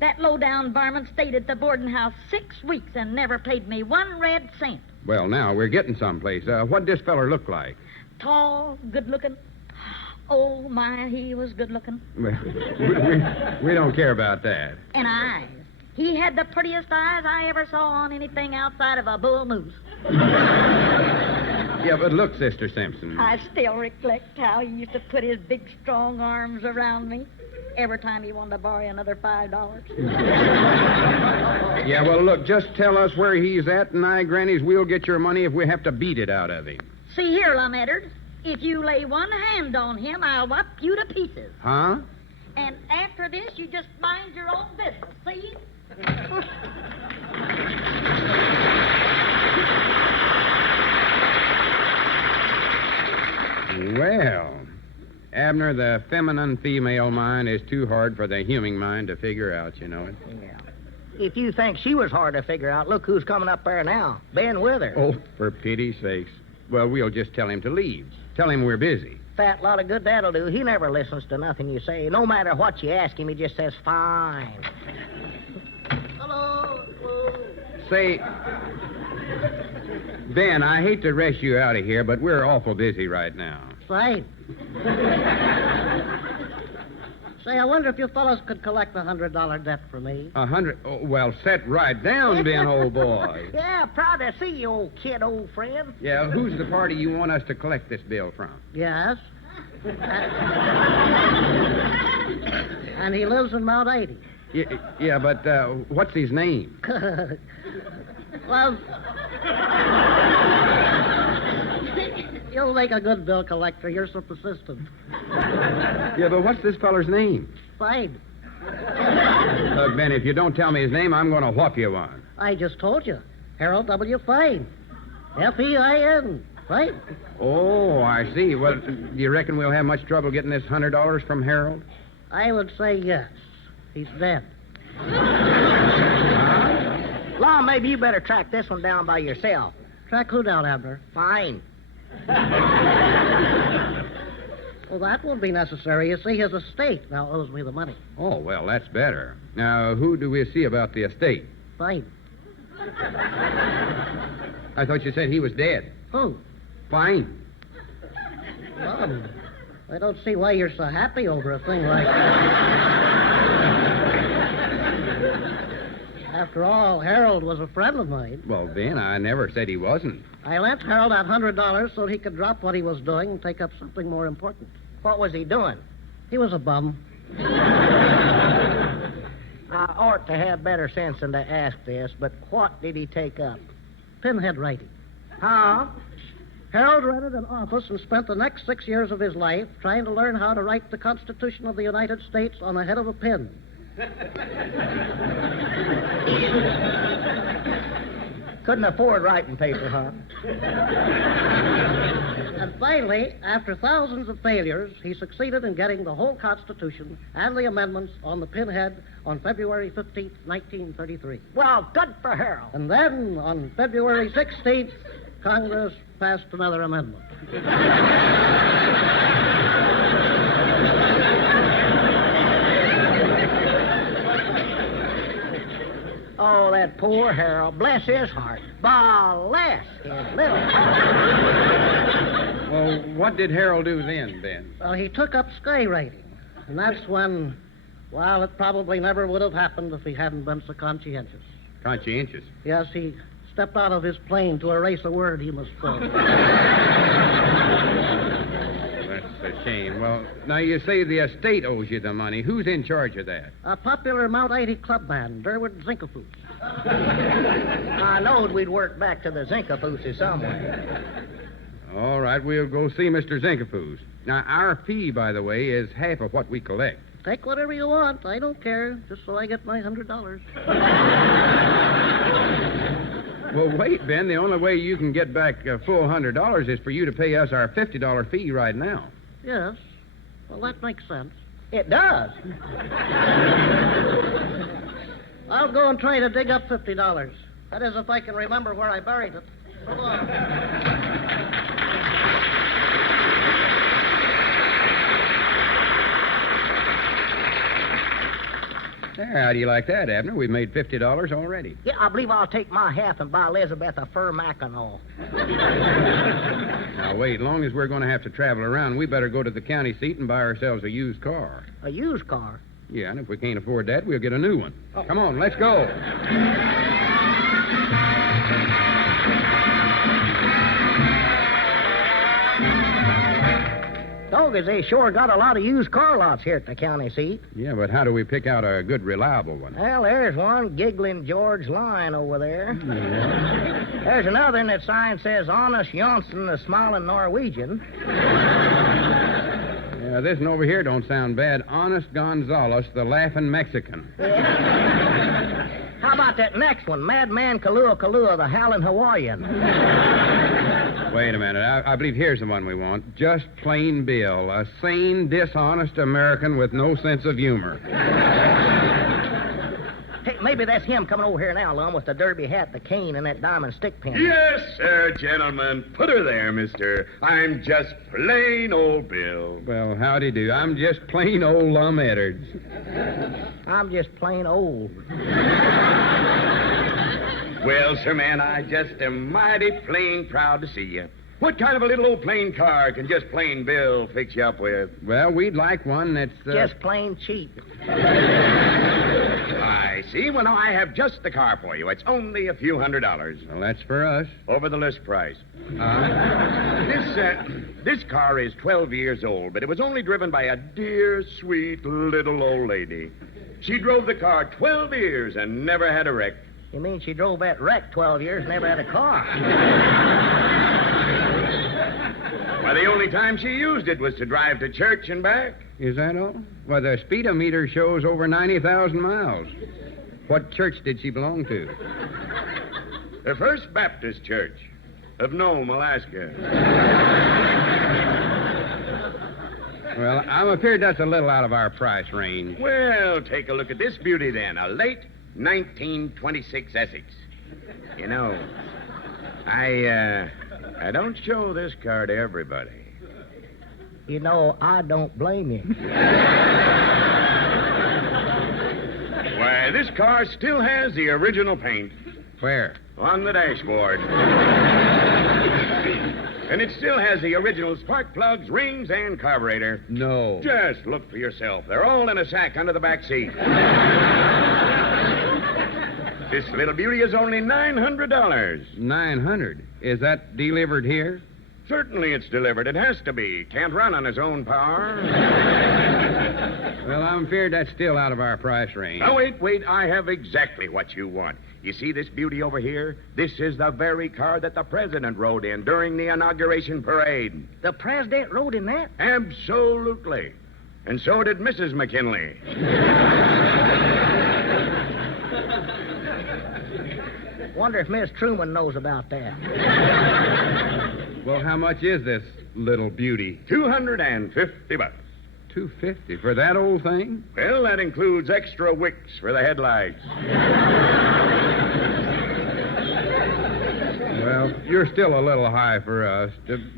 That low-down varmint stayed at the boarding house 6 weeks and never paid me 1 red cent. Well, now, we're getting someplace. What'd this feller look like? Tall, good-looking. Oh, my, he was good-looking. Well, we don't care about that. And eyes. He had the prettiest eyes I ever saw on anything outside of a bull moose. Yeah, but look, Sister Simpson. I still recollect how he used to put his big, strong arms around me every time he wanted to borrow another $5. Yeah, well, look, just tell us where he's at, and I, Grannies, we'll get your money if we have to beat it out of him. See here, Lumettard. If you lay one hand on him, I'll whop you to pieces. Huh? And after this, you just mind your own business, see? Well, Abner, the feminine female mind is too hard for the human mind to figure out, you know it. Yeah. If you think she was hard to figure out, look who's coming up there now. Ben with her. Oh, for pity's sakes. Well, we'll just tell him to leave. Tell him we're busy. Fat lot of good that'll do. He never listens to nothing you say. No matter what you ask him, he just says, fine. Hello. Say, Ben, I hate to rush you out of here, but we're awful busy right now. Right. Say, I wonder if you fellows could collect a $100 debt for me. 100? Oh, well, set right down, Ben, old boy. Yeah, proud to see you, old kid, old friend. Yeah, who's the party you want us to collect this bill from? Yes. And he lives in Mount 80. Yeah, but what's his name? Well, you'll make a good bill collector. You're so persistent. Yeah, but what's this feller's name? Fade. Look, Ben, if you don't tell me his name, I'm going to whop you one. I just told you. Harold W. Fade. F-E-I-N. Fade. Oh, I see. Well, do you reckon we'll have much trouble getting this $100 from Harold? I would say yes. He's dead. Law, maybe you better track this one down by yourself. Track who down, Abner? Fine. Well, that won't be necessary. You see, his estate now owes me the money. Oh, well, that's better. Now, who do we see about the estate? Fine. I thought you said he was dead. Who? Fine. Well, I don't see why you're so happy over a thing like that. After all, Harold was a friend of mine. Well, Ben, I never said he wasn't. I lent Harold that $100 so he could drop what he was doing and take up something more important. What was he doing? He was a bum. I ought to have better sense than to ask this, but what did he take up? Pinhead writing. Huh? Harold rented an office and spent the next 6 years of his life trying to learn how to write the Constitution of the United States on the head of a pin. Couldn't afford writing paper, huh? And finally, after thousands of failures, he succeeded in getting the whole Constitution and the amendments on the pinhead on February 15th, 1933. Well, good for Harold. And then, on February 16th, Congress passed another amendment. Oh, that poor Harold. Bless his heart. Bless his little heart. Well, what did Harold do then, Ben? Well, he took up skywriting. And that's when, well, it probably never would have happened if he hadn't been so conscientious. Conscientious? Yes, he stepped out of his plane to erase a word he misspelled. That's a shame. Well, now you say the estate owes you the money. Who's in charge of that? A popular Mount 80 clubman, Derwood Zinkafoos. I knowed we'd work back to the Zinkafooses somewhere. All right, we'll go see Mr. Zinkafoos. Now, our fee, by the way, is half of what we collect. Take whatever you want. I don't care, just so I get my $100. Well, wait, Ben. The only way you can get back a full $100 is for you to pay us our $50 fee right now. Yes. Well, that makes sense. It does. I'll go and try to dig up $50. That is, if I can remember where I buried it. So long. There, how do you like that, Abner? We've made $50 already. Yeah, I believe I'll take my half and buy Elizabeth a fur McCoanell. Now, wait, long as we're going to have to travel around, we better go to the county seat and buy ourselves a used car. A used car? Yeah, and if we can't afford that, we'll get a new one. Oh. Come on, let's go. Doggers, they sure got a lot of used car lots here at the county seat. Yeah, but how do we pick out a good, reliable one? Well, there's one, Giggling George Line over there. Yeah. There's another, and that sign says, Honest Johnson, the Smiling Norwegian. Yeah, this one over here don't sound bad. Honest Gonzales, the Laughing Mexican. Yeah. How about that next one, Madman Kalua Kalua, the Howling Hawaiian? Wait a minute. I believe here's the one we want. Just Plain Bill, a sane, dishonest American with no sense of humor. Hey, maybe that's him coming over here now, Lum, with the derby hat, the cane, and that diamond stick pin. Yes, sir, gentlemen. Put her there, mister. I'm just plain old Bill. Well, howdy do. I'm just plain old Lum Edwards. I'm just plain old. Well, sir, man, I just am mighty plain proud to see you. What kind of a little old plain car can just plain Bill fix you up with? Well, we'd like one that's... Just plain cheap. I see. Well, now, I have just the car for you. It's only a few $100s. Well, that's for us. Over the list price. This car is 12 years old, but it was only driven by a dear, sweet, little old lady. She drove the car 12 years and never had a wreck. You mean she drove that wreck 12 years and never had a car? Well, the only time she used it was to drive to church and back. Is that all? Well, the speedometer shows over 90,000 miles. What church did she belong to? The First Baptist Church of Nome, Alaska. Well, I'm afraid that's a little out of our price range. Well, take a look at this beauty, then. A late 1926 Essex. You know, I don't show this car to everybody. You know, I don't blame you. Why, this car still has the original paint. Where? On the dashboard. And it still has the original spark plugs, rings, and carburetor. No. Just look for yourself. They're all in a sack under the back seat. This little beauty is only $900. $900? Is that delivered here? Certainly it's delivered. It has to be. Can't run on his own power. Well, I'm feared that's still out of our price range. Oh, wait. I have exactly what you want. You see this beauty over here? This is the very car that the president rode in during the inauguration parade. The president rode in that? Absolutely. And so did Mrs. McKinley. Wonder if Miss Truman knows about that. Well, how much is this little beauty? $250. $250 for that old thing? Well, that includes extra wicks for the headlights. Well, you're still a little high for us.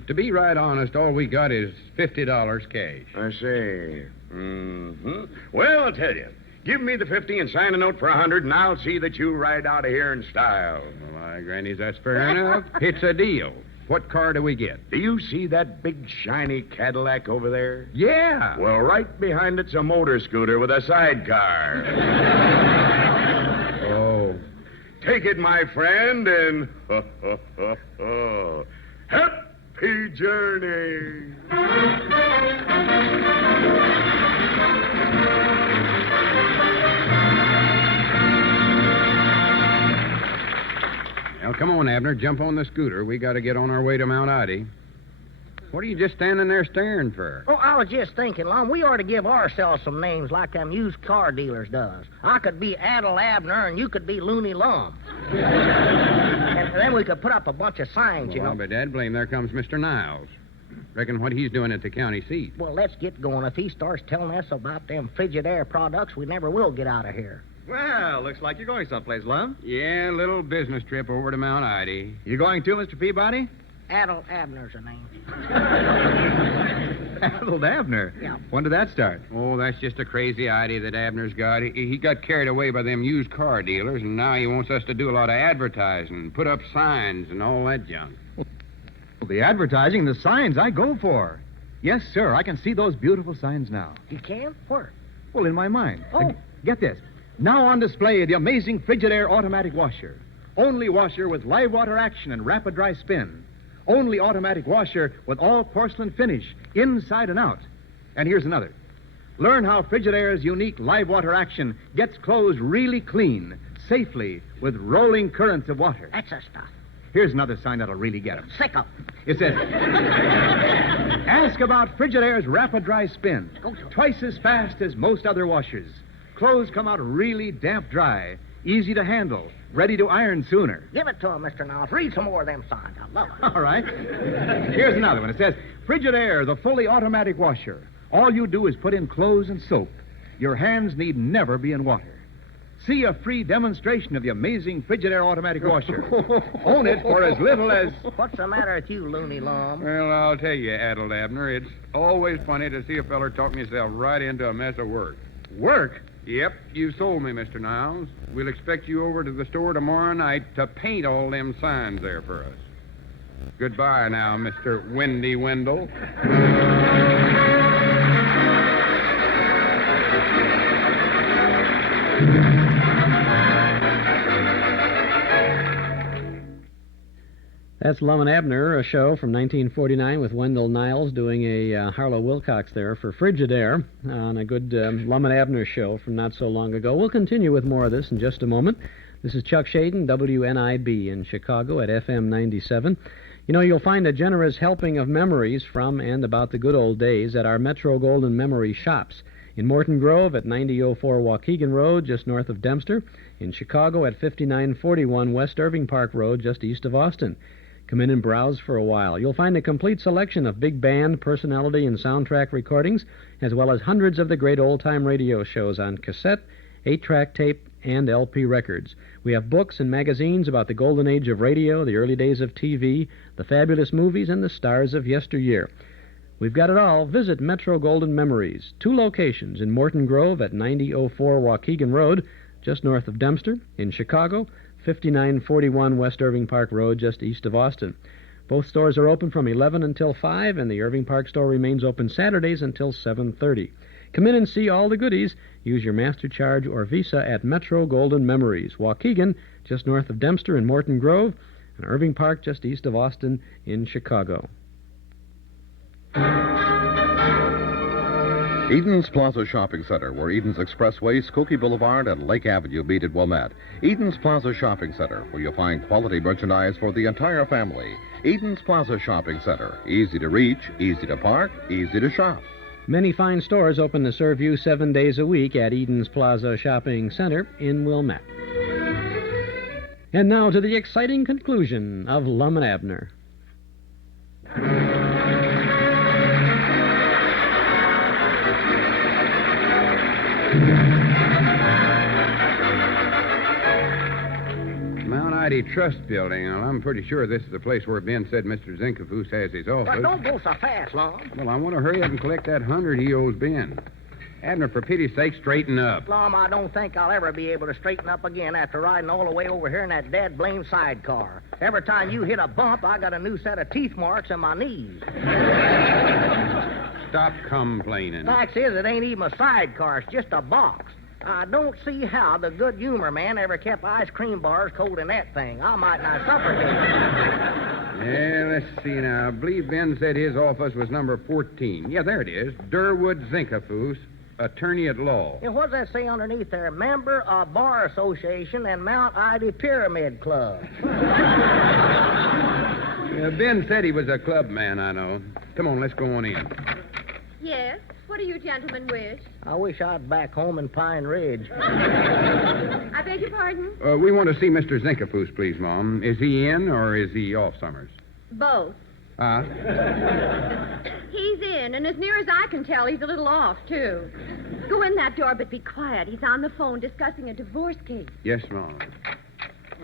To be right honest, all we got is $50 cash. I see. Mm-hmm. Well, I'll tell you. Give me the 50 and sign a note for 100, and I'll see that you ride out of here in style. Well, Granny, that's fair enough. It's a deal. What car do we get? Do you see that big, shiny Cadillac over there? Yeah. Well, right behind it's a motor scooter with a sidecar. Oh. Take it, my friend, and happy journey. Well, come on, Abner. Jump on the scooter. We got to get on our way to Mount Ida. What are you just standing there staring for? Oh, I was just thinking, Lum, we ought to give ourselves some names like them used car dealers does. I could be Adel Abner, and you could be Looney Lum. And then we could put up a bunch of signs, you know. Well, but Dad, blame, there comes Mr. Niles. Reckon what he's doing at the county seat. Well, let's get going. If he starts telling us about them Frigidaire products, we never will get out of here. Well, looks like you're going someplace, Lum. Yeah, a little business trip over to Mount Ida. You going too, Mr. Peabody? Adel Abner's a name. Adel Abner? Yeah. When did that start? Oh, that's just a crazy idea that Abner's got. He got carried away by them used car dealers, and now he wants us to do a lot of advertising, put up signs and all that junk. Well, the advertising, the signs I go for. Yes, sir, I can see those beautiful signs now. You can? Where? Well, in my mind. Oh. Get this. Now on display, the amazing Frigidaire automatic washer. Only washer with live water action and rapid dry spin. Only automatic washer with all porcelain finish, inside and out. And here's another. Learn how Frigidaire's unique live water action gets clothes really clean, safely, with rolling currents of water. That's the stuff. Here's another sign that'll really get 'em. Sick 'em. It says, ask about Frigidaire's rapid dry spin. Twice as fast as most other washers. Clothes come out really damp dry, easy to handle, ready to iron sooner. Give it to him, Mr. Niles. Read some more of them signs. I love it. All right. Here's another one. It says, Frigidaire, the fully automatic washer. All you do is put in clothes and soap. Your hands need never be in water. See a free demonstration of the amazing Frigidaire automatic washer. Own it for as little as... What's the matter with you, Looney Lum? Well, I'll tell you, Adel Abner, it's always funny to see a feller talk himself right into a mess of work. Work? Yep, you sold me, Mr. Niles. We'll expect you over to the store tomorrow night to paint all them signs there for us. Goodbye now, Mr. Windy Wendell. That's Lum and Abner, a show from 1949 with Wendell Niles doing a Harlow Wilcox there for Frigidaire on a good Lum and Abner show from not so long ago. We'll continue with more of this in just a moment. This is Chuck Schaden, WNIB in Chicago at FM 97. You know, you'll find a generous helping of memories from and about the good old days at our Metro Golden Memory shops. In Morton Grove at 9004 Waukegan Road, just north of Dempster. In Chicago at 5941 West Irving Park Road, just east of Austin. Come in and browse for a while. You'll find a complete selection of big band, personality, and soundtrack recordings, as well as hundreds of the great old-time radio shows on cassette, 8-track tape, and LP records. We have books and magazines about the golden age of radio, the early days of TV, the fabulous movies, and the stars of yesteryear. We've got it all. Visit Metro Golden Memories. 2 locations in Morton Grove at 9004 Waukegan Road, just north of Dempster. In Chicago, 5941 West Irving Park Road, just east of Austin. Both stores are open from 11 until 5, and the Irving Park store remains open Saturdays until 7:30. Come in and see all the goodies. Use your MasterCharge or Visa at Metro Golden Memories. Waukegan, just north of Dempster in Morton Grove, and Irving Park, just east of Austin in Chicago. Eden's Plaza Shopping Center, where Eden's Expressway, Skokie Boulevard, and Lake Avenue meet at Wilmette. Eden's Plaza Shopping Center, where you'll find quality merchandise for the entire family. Eden's Plaza Shopping Center. Easy to reach, easy to park, easy to shop. Many fine stores open to serve you 7 days a week at Eden's Plaza Shopping Center in Wilmette. And now to the exciting conclusion of Lum and Abner. Mount Ida Trust Building. Well, I'm pretty sure this is the place where Ben said Mr. Zinkafoos has his office. But don't go so fast, Lom. Well, I want to hurry up and collect that 100 he owes Ben. Abner, for pity's sake, straighten up. Lom, I don't think I'll ever be able to straighten up again after riding all the way over here in that dead blame sidecar. Every time you hit a bump, I got a new set of teeth marks in my knees. Stop complaining. Fact is, it ain't even a sidecar. It's just a box. I don't see how the good humor man ever kept ice cream bars cold in that thing. I might not suffocate. Yeah, let's see now. I believe Ben said his office was number 14. Yeah, there it is. Durwood Zinkafoos, attorney at law. Yeah, what does that say underneath there? Member of Bar Association and Mount Ida Pyramid Club. Ben said he was a club man, I know. Come on, let's go on in. Yes? What do you gentlemen wish? I wish I'd back home in Pine Ridge. I beg your pardon? We want to see Mr. Zinkafoos, please, Mom. Is he in or is he off summers? Both. He's in, and as near as I can tell, he's a little off, too. Go in that door, but be quiet. He's on the phone discussing a divorce case. Yes, Mom.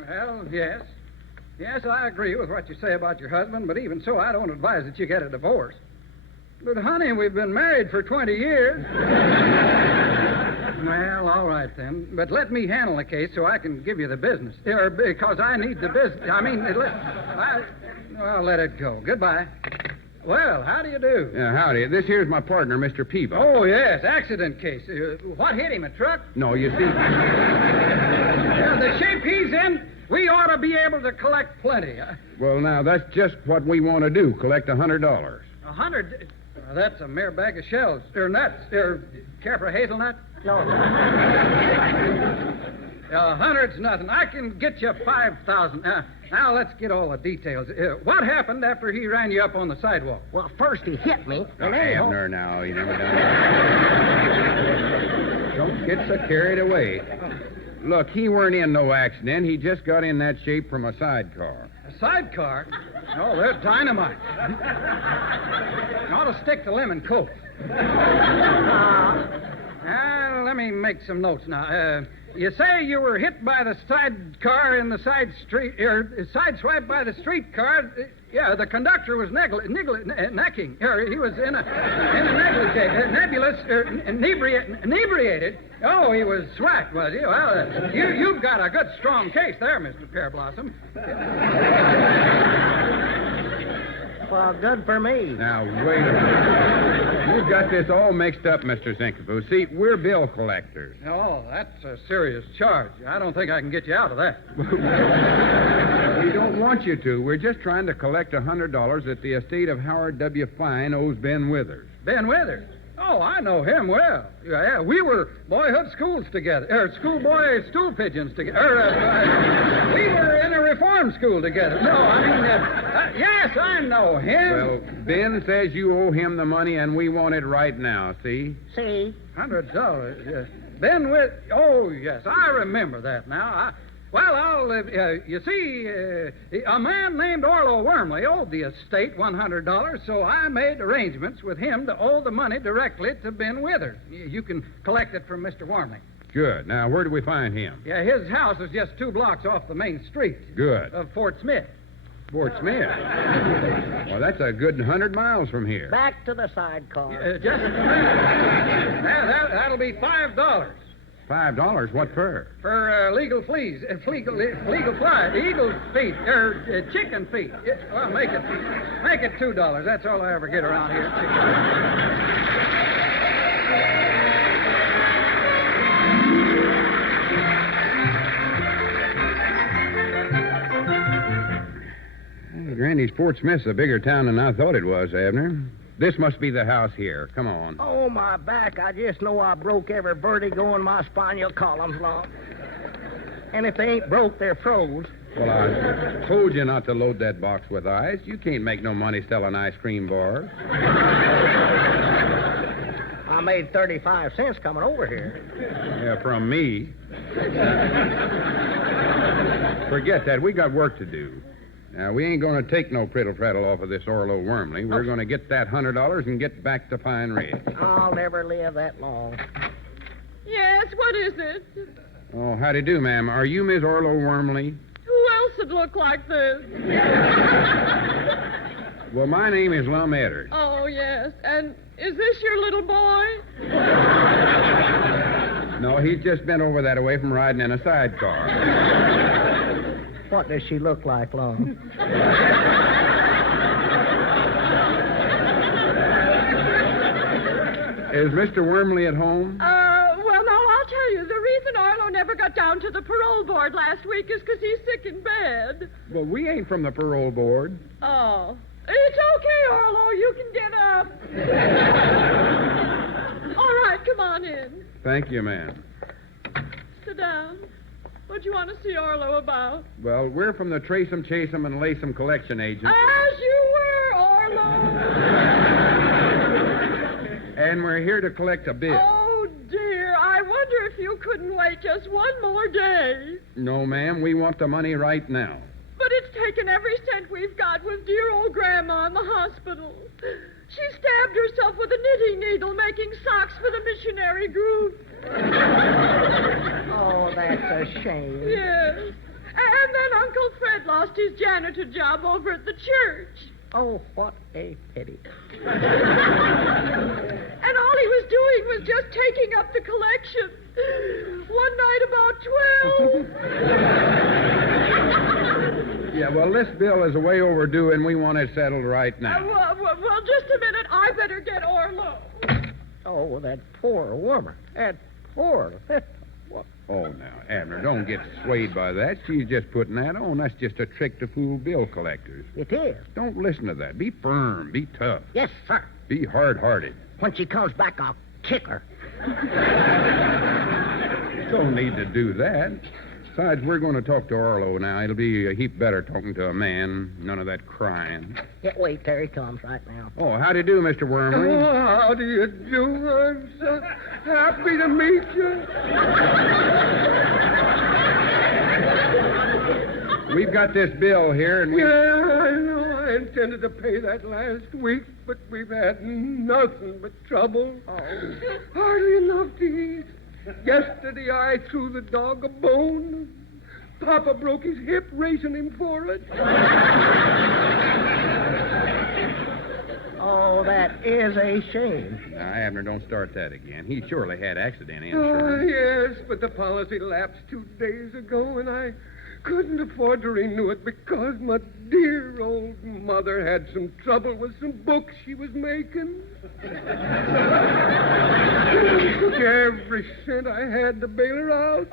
Well, yes. Yes, I agree with what you say about your husband, but even so, I don't advise that you get a divorce. But, honey, we've been married for 20 years. Well, all right, then. But let me handle the case so I can give you the business. Because I need the business. I mean, well, let it go. Goodbye. Well, how do you do? Howdy. This here's my partner, Mr. Peabody. Oh, yes, accident case. What hit him, a truck? No, you see... The shape he's in, we ought to be able to collect plenty. Well, now, that's just what we want to do, collect $100. 100? That's a mere bag of shells. Nuts. Care for hazelnut? No. 100's nothing. I can get you 5,000. Now, let's get all the details. What happened after he ran you up on the sidewalk? Well, first he hit me, and then Abner, now, you never done that. Don't get so carried away. Look, he weren't in no accident. He just got in that shape from a sidecar. A sidecar? Oh, there's dynamite. Ought to stick to lemon coke. Let me make some notes now. You say you were hit by the sidecar in the side street, or sideswiped by the streetcar. Yeah, the conductor was necking. He was in a inebriated. Oh, he was swacked, was he? Well, you've got a good, strong case there, Mr. Pear Blossom. Well, good for me. Now, wait a minute. You've got this all mixed up, Mr. Zinkafoos. See, we're bill collectors. Oh, that's a serious charge. I don't think I can get you out of that. We don't want you to. We're just trying to collect $100 that the estate of Howard W. Fine owes Ben Withers. Ben Withers? Oh, I know him well. Yeah, we were boyhood schools together. Schoolboy stool pigeons together. We were in a reform school together. No, I mean, yes, I know him. Well, Ben says you owe him the money, and we want it right now, see? See? $100. Yes. Ben Withers. Oh, yes, I remember that now. You see, a man named Orlo Wormley owed the estate $100, so I made arrangements with him to owe the money directly to Ben Withers. You can collect it from Mr. Wormley. Good. Now, where do we find him? Yeah, his house is just 2 blocks off the main street. Good. Of Fort Smith. Fort Smith? Well, that's a good 100 miles from here. Back to the sidecar. That'll be $5. $5? What for? For legal fleas. Legal flies. Eagle feet. Chicken feet. Well, make it $2. That's all I ever get around here. Granny's Fort Smith's a bigger town than I thought it was, Abner. This must be the house here. Come on. Oh, my back. I just know I broke every vertigo in my spinal columns, Long. And if they ain't broke, they're froze. Well, I told you not to load that box with ice. You can't make no money selling ice cream bars. I made 35 cents coming over here. Yeah, from me. Forget that. We got work to do. Now, we ain't going to take no prittle-prattle off of this Orlo Wormley. We're going to get that $100 and get back to Pine Ridge. I'll never live that long. Yes, what is it? Oh, how do you do, ma'am? Are you Miss Orlo Wormley? Who else would look like this? Well, my name is Lum Eddard. Oh, yes. And is this your little boy? No, he's just been over that way from riding in a sidecar. What does she look like, Lum? Is Mr. Wormley at home? Well, no, I'll tell you. The reason Arlo never got down to the parole board last week is because he's sick in bed. Well, we ain't from the parole board. Oh. It's okay, Arlo. You can get up. All right, come on in. Thank you, ma'am. Sit down. What do you want to see Arlo about? Well, we're from the Trace 'em, Chase 'em, and Lace 'em collection agent. As you were, Arlo. And we're here to collect a bill. Oh, dear. I wonder if you couldn't wait just one more day. No, ma'am. We want the money right now. But it's taken every cent we've got with dear old Grandma in the hospital. She stabbed herself with a knitting needle making socks for the missionary group. Oh, that's a shame. Yes. And then Uncle Fred lost his janitor job over at the church. Oh, what a pity. And all he was doing was just taking up the collection. One night about 12. Yeah, well, this bill is way overdue, and we want it settled right now. Well, just a minute. I better get Orlo. Oh, that poor woman. That poor... What? Oh, now, Abner, don't get swayed by that. She's just putting that on. That's just a trick to fool bill collectors. It is. Don't listen to that. Be firm. Be tough. Yes, sir. Be hard-hearted. When she comes back, I'll kick her. Don't need to do that. Besides, we're going to talk to Orlo now. It'll be a heap better talking to a man. None of that crying. Yeah, wait, there he comes right now. Oh, how do you do, Mr. Wormley? Oh, how do you do? I'm so happy to meet you. We've got this bill here, and we... Yeah, I know. I intended to pay that last week, but we've had nothing but trouble. Oh. Hardly enough to eat. Yesterday I threw the dog a bone. Papa broke his hip racing him for it. Oh, that is a shame. Now, Abner, don't start that again. He surely had accident Oh, insurance. yes, but the policy lapsed 2 days ago, and I couldn't afford to renew it because my dear old mother had some trouble with some books she was making. It took every cent I had to bail her out.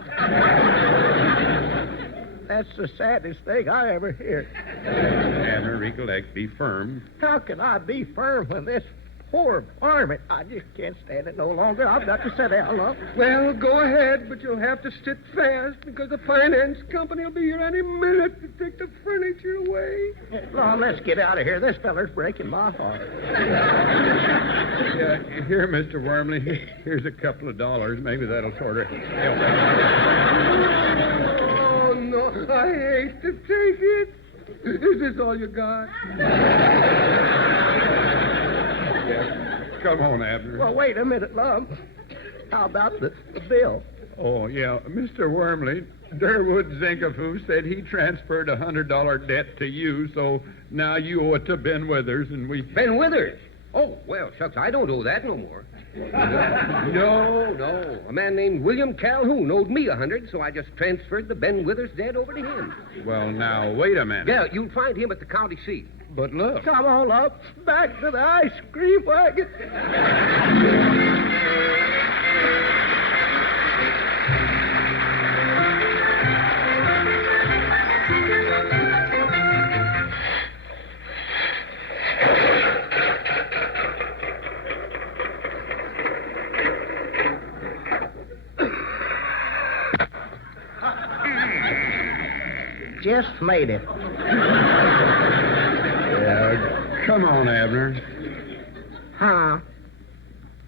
That's the saddest thing I ever heard. Abner, recollect. Be firm. How can I be firm when this poor varmint... I just can't stand it no longer. I've got to sit down, love. Well, go ahead, but you'll have to sit fast because the finance company will be here any minute to take the furniture away. Lon, let's get out of here. This feller's breaking my heart. Yeah, here, Mr. Wormley. Here's a couple of dollars. Maybe that'll sort of help. Oh, no, I hate to take it. Is this all you got? Come on, Abner. Well, wait a minute, love. How about the bill? Oh, yeah. Mr. Wormley, Durwood Zinkafoo said he transferred a $100 debt to you, so now you owe it to Ben Withers, and we... Ben Withers? Oh, well, shucks, I don't owe that no more. No. A man named William Calhoun owed me $100, so I just transferred the Ben Withers debt over to him. Well, now, wait a minute. Yeah, you'll find him at the county seat. But look. Come on up. Back to the ice cream wagon. Just made it. Come on, Abner. Huh?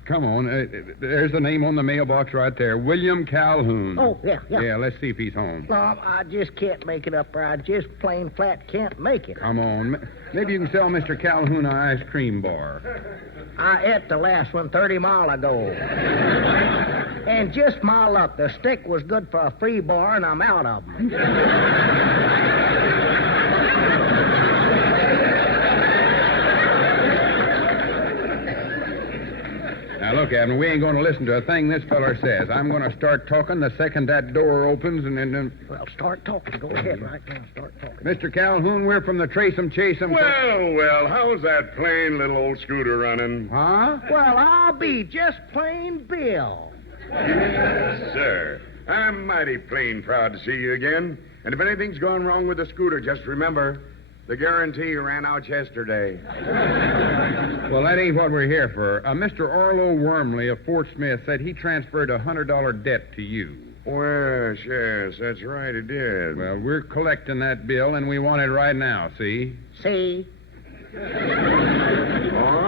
Come on. There's the name on the mailbox right there. William Calhoun. Oh, yeah. Yeah, let's see if he's home. Mom, I just can't make it up, or I just plain flat can't make it. Come on. Maybe you can sell Mr. Calhoun an ice cream bar. I ate the last one 30 miles ago. And just my luck, the stick was good for a free bar, and I'm out of them. Now, look, Abner, we ain't going to listen to a thing this feller says. I'm going to start talking the second that door opens, and then... Well, start talking. Go ahead right now. Start talking. Mr. Calhoun, we're from the Trace 'em, Chase 'em... Well, how's that plain little old scooter running? Huh? Well, I'll be just plain Bill. Yes, sir. I'm mighty plain proud to see you again. And if anything's gone wrong with the scooter, just remember, the guarantee ran out yesterday. Well, that ain't what we're here for. Mr. Orlo Wormley of Fort Smith said he transferred a $100 debt to you. Well, yes, that's right, it did. Well, we're collecting that bill, and we want it right now, see? See? All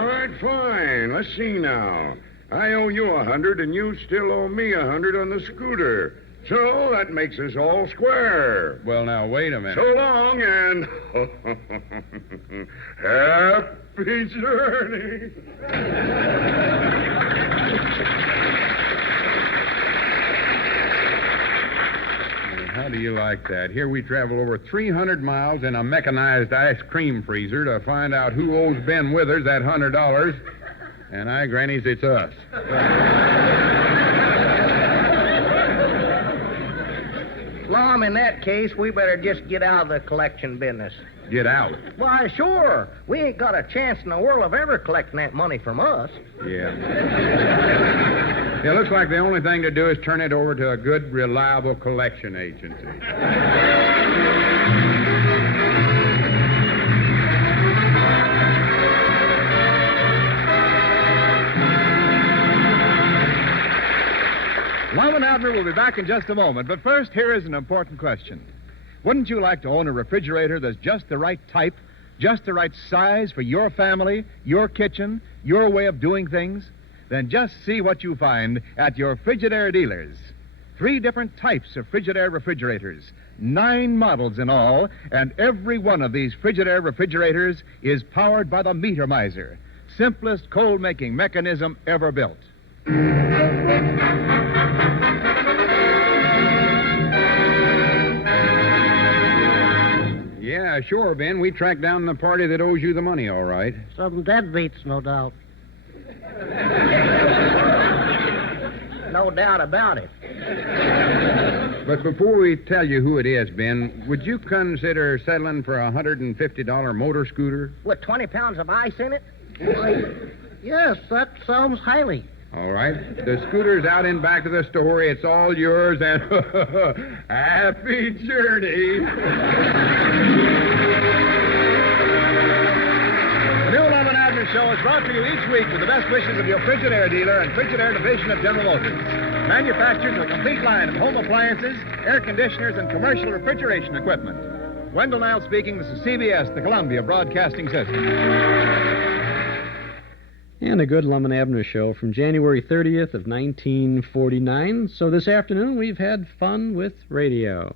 right, fine. Let's see now. I owe you $100, and you still owe me $100 on the scooter. So that makes us all square. Well, now, wait a minute. So long, and happy journey. How do you like that? Here we travel over 300 miles in a mechanized ice cream freezer to find out who owes Ben Withers that $100, and I grannies it's us. Lom, in that case, we better just get out of the collection business. Get out? Why, sure. We ain't got a chance in the world of ever collecting that money from us. Yeah. It looks like the only thing to do is turn it over to a good, reliable collection agency. Lum and Abner will be back in just a moment, but first, here is an important question. Wouldn't you like to own a refrigerator that's just the right type, just the right size for your family, your kitchen, your way of doing things? Then just see what you find at your Frigidaire dealers. 3 different types of Frigidaire refrigerators, 9 models in all, and every one of these Frigidaire refrigerators is powered by the Meter Miser, simplest cold-making mechanism ever built. Yeah, sure, Ben. We tracked down the party that owes you the money, all right. Some deadbeats, no doubt. No doubt about it. But before we tell you who it is, Ben, would you consider settling for a $150 motor scooter? With 20 pounds of ice in it? Yes, that sounds highly. All right. The scooter's out in back of the store. It's all yours, and happy journey. The new Lum and Abner Show is brought to you each week with the best wishes of your Frigidaire dealer and Frigidaire division of General Motors. Manufacturers of a complete line of home appliances, air conditioners, and commercial refrigeration equipment. Wendell Niles speaking. This is CBS, the Columbia Broadcasting System. And a good Lum and Abner show from January 30th of 1949. So this afternoon we've had fun with radio.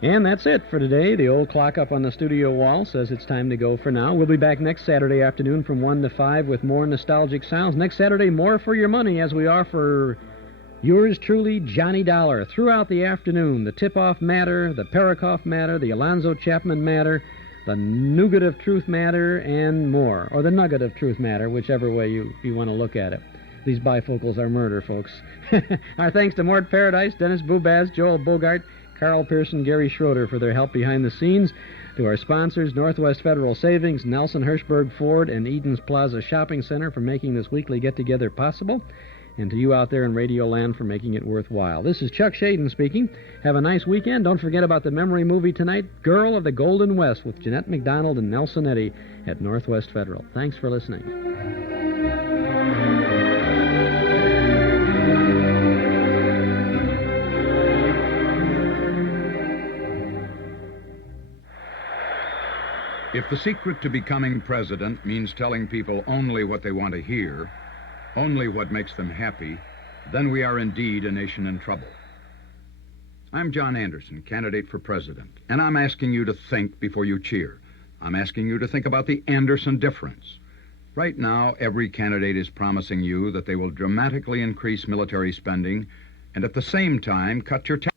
And that's it for today. The old clock up on the studio wall says it's time to go for now. We'll be back next Saturday afternoon from 1 to 5 with more nostalgic sounds. Next Saturday, more for your money as we offer yours truly, Johnny Dollar. Throughout the afternoon, the tip-off matter, the Parakoff matter, the Alonzo Chapman matter, the Nougat of Truth matter, and more. Or the Nugget of Truth matter, whichever way you want to look at it. These bifocals are murder, folks. Our thanks to Mort Paradise, Dennis Bubaz, Joel Bogart, Carl Pearson, Gary Schroeder for their help behind the scenes. To our sponsors, Northwest Federal Savings, Nelson Hirschberg Ford, and Eden's Plaza Shopping Center for making this weekly get-together possible. And to you out there in Radio Land for making it worthwhile. This is Chuck Schaden speaking. Have a nice weekend. Don't forget about the memory movie tonight, Girl of the Golden West, with Jeanette MacDonald and Nelson Eddy at Northwest Federal. Thanks for listening. If the secret to becoming president means telling people only what they want to hear, only what makes them happy, then we are indeed a nation in trouble. I'm John Anderson, candidate for president, and I'm asking you to think before you cheer. I'm asking you to think about the Anderson difference. Right now, every candidate is promising you that they will dramatically increase military spending and at the same time cut your taxes.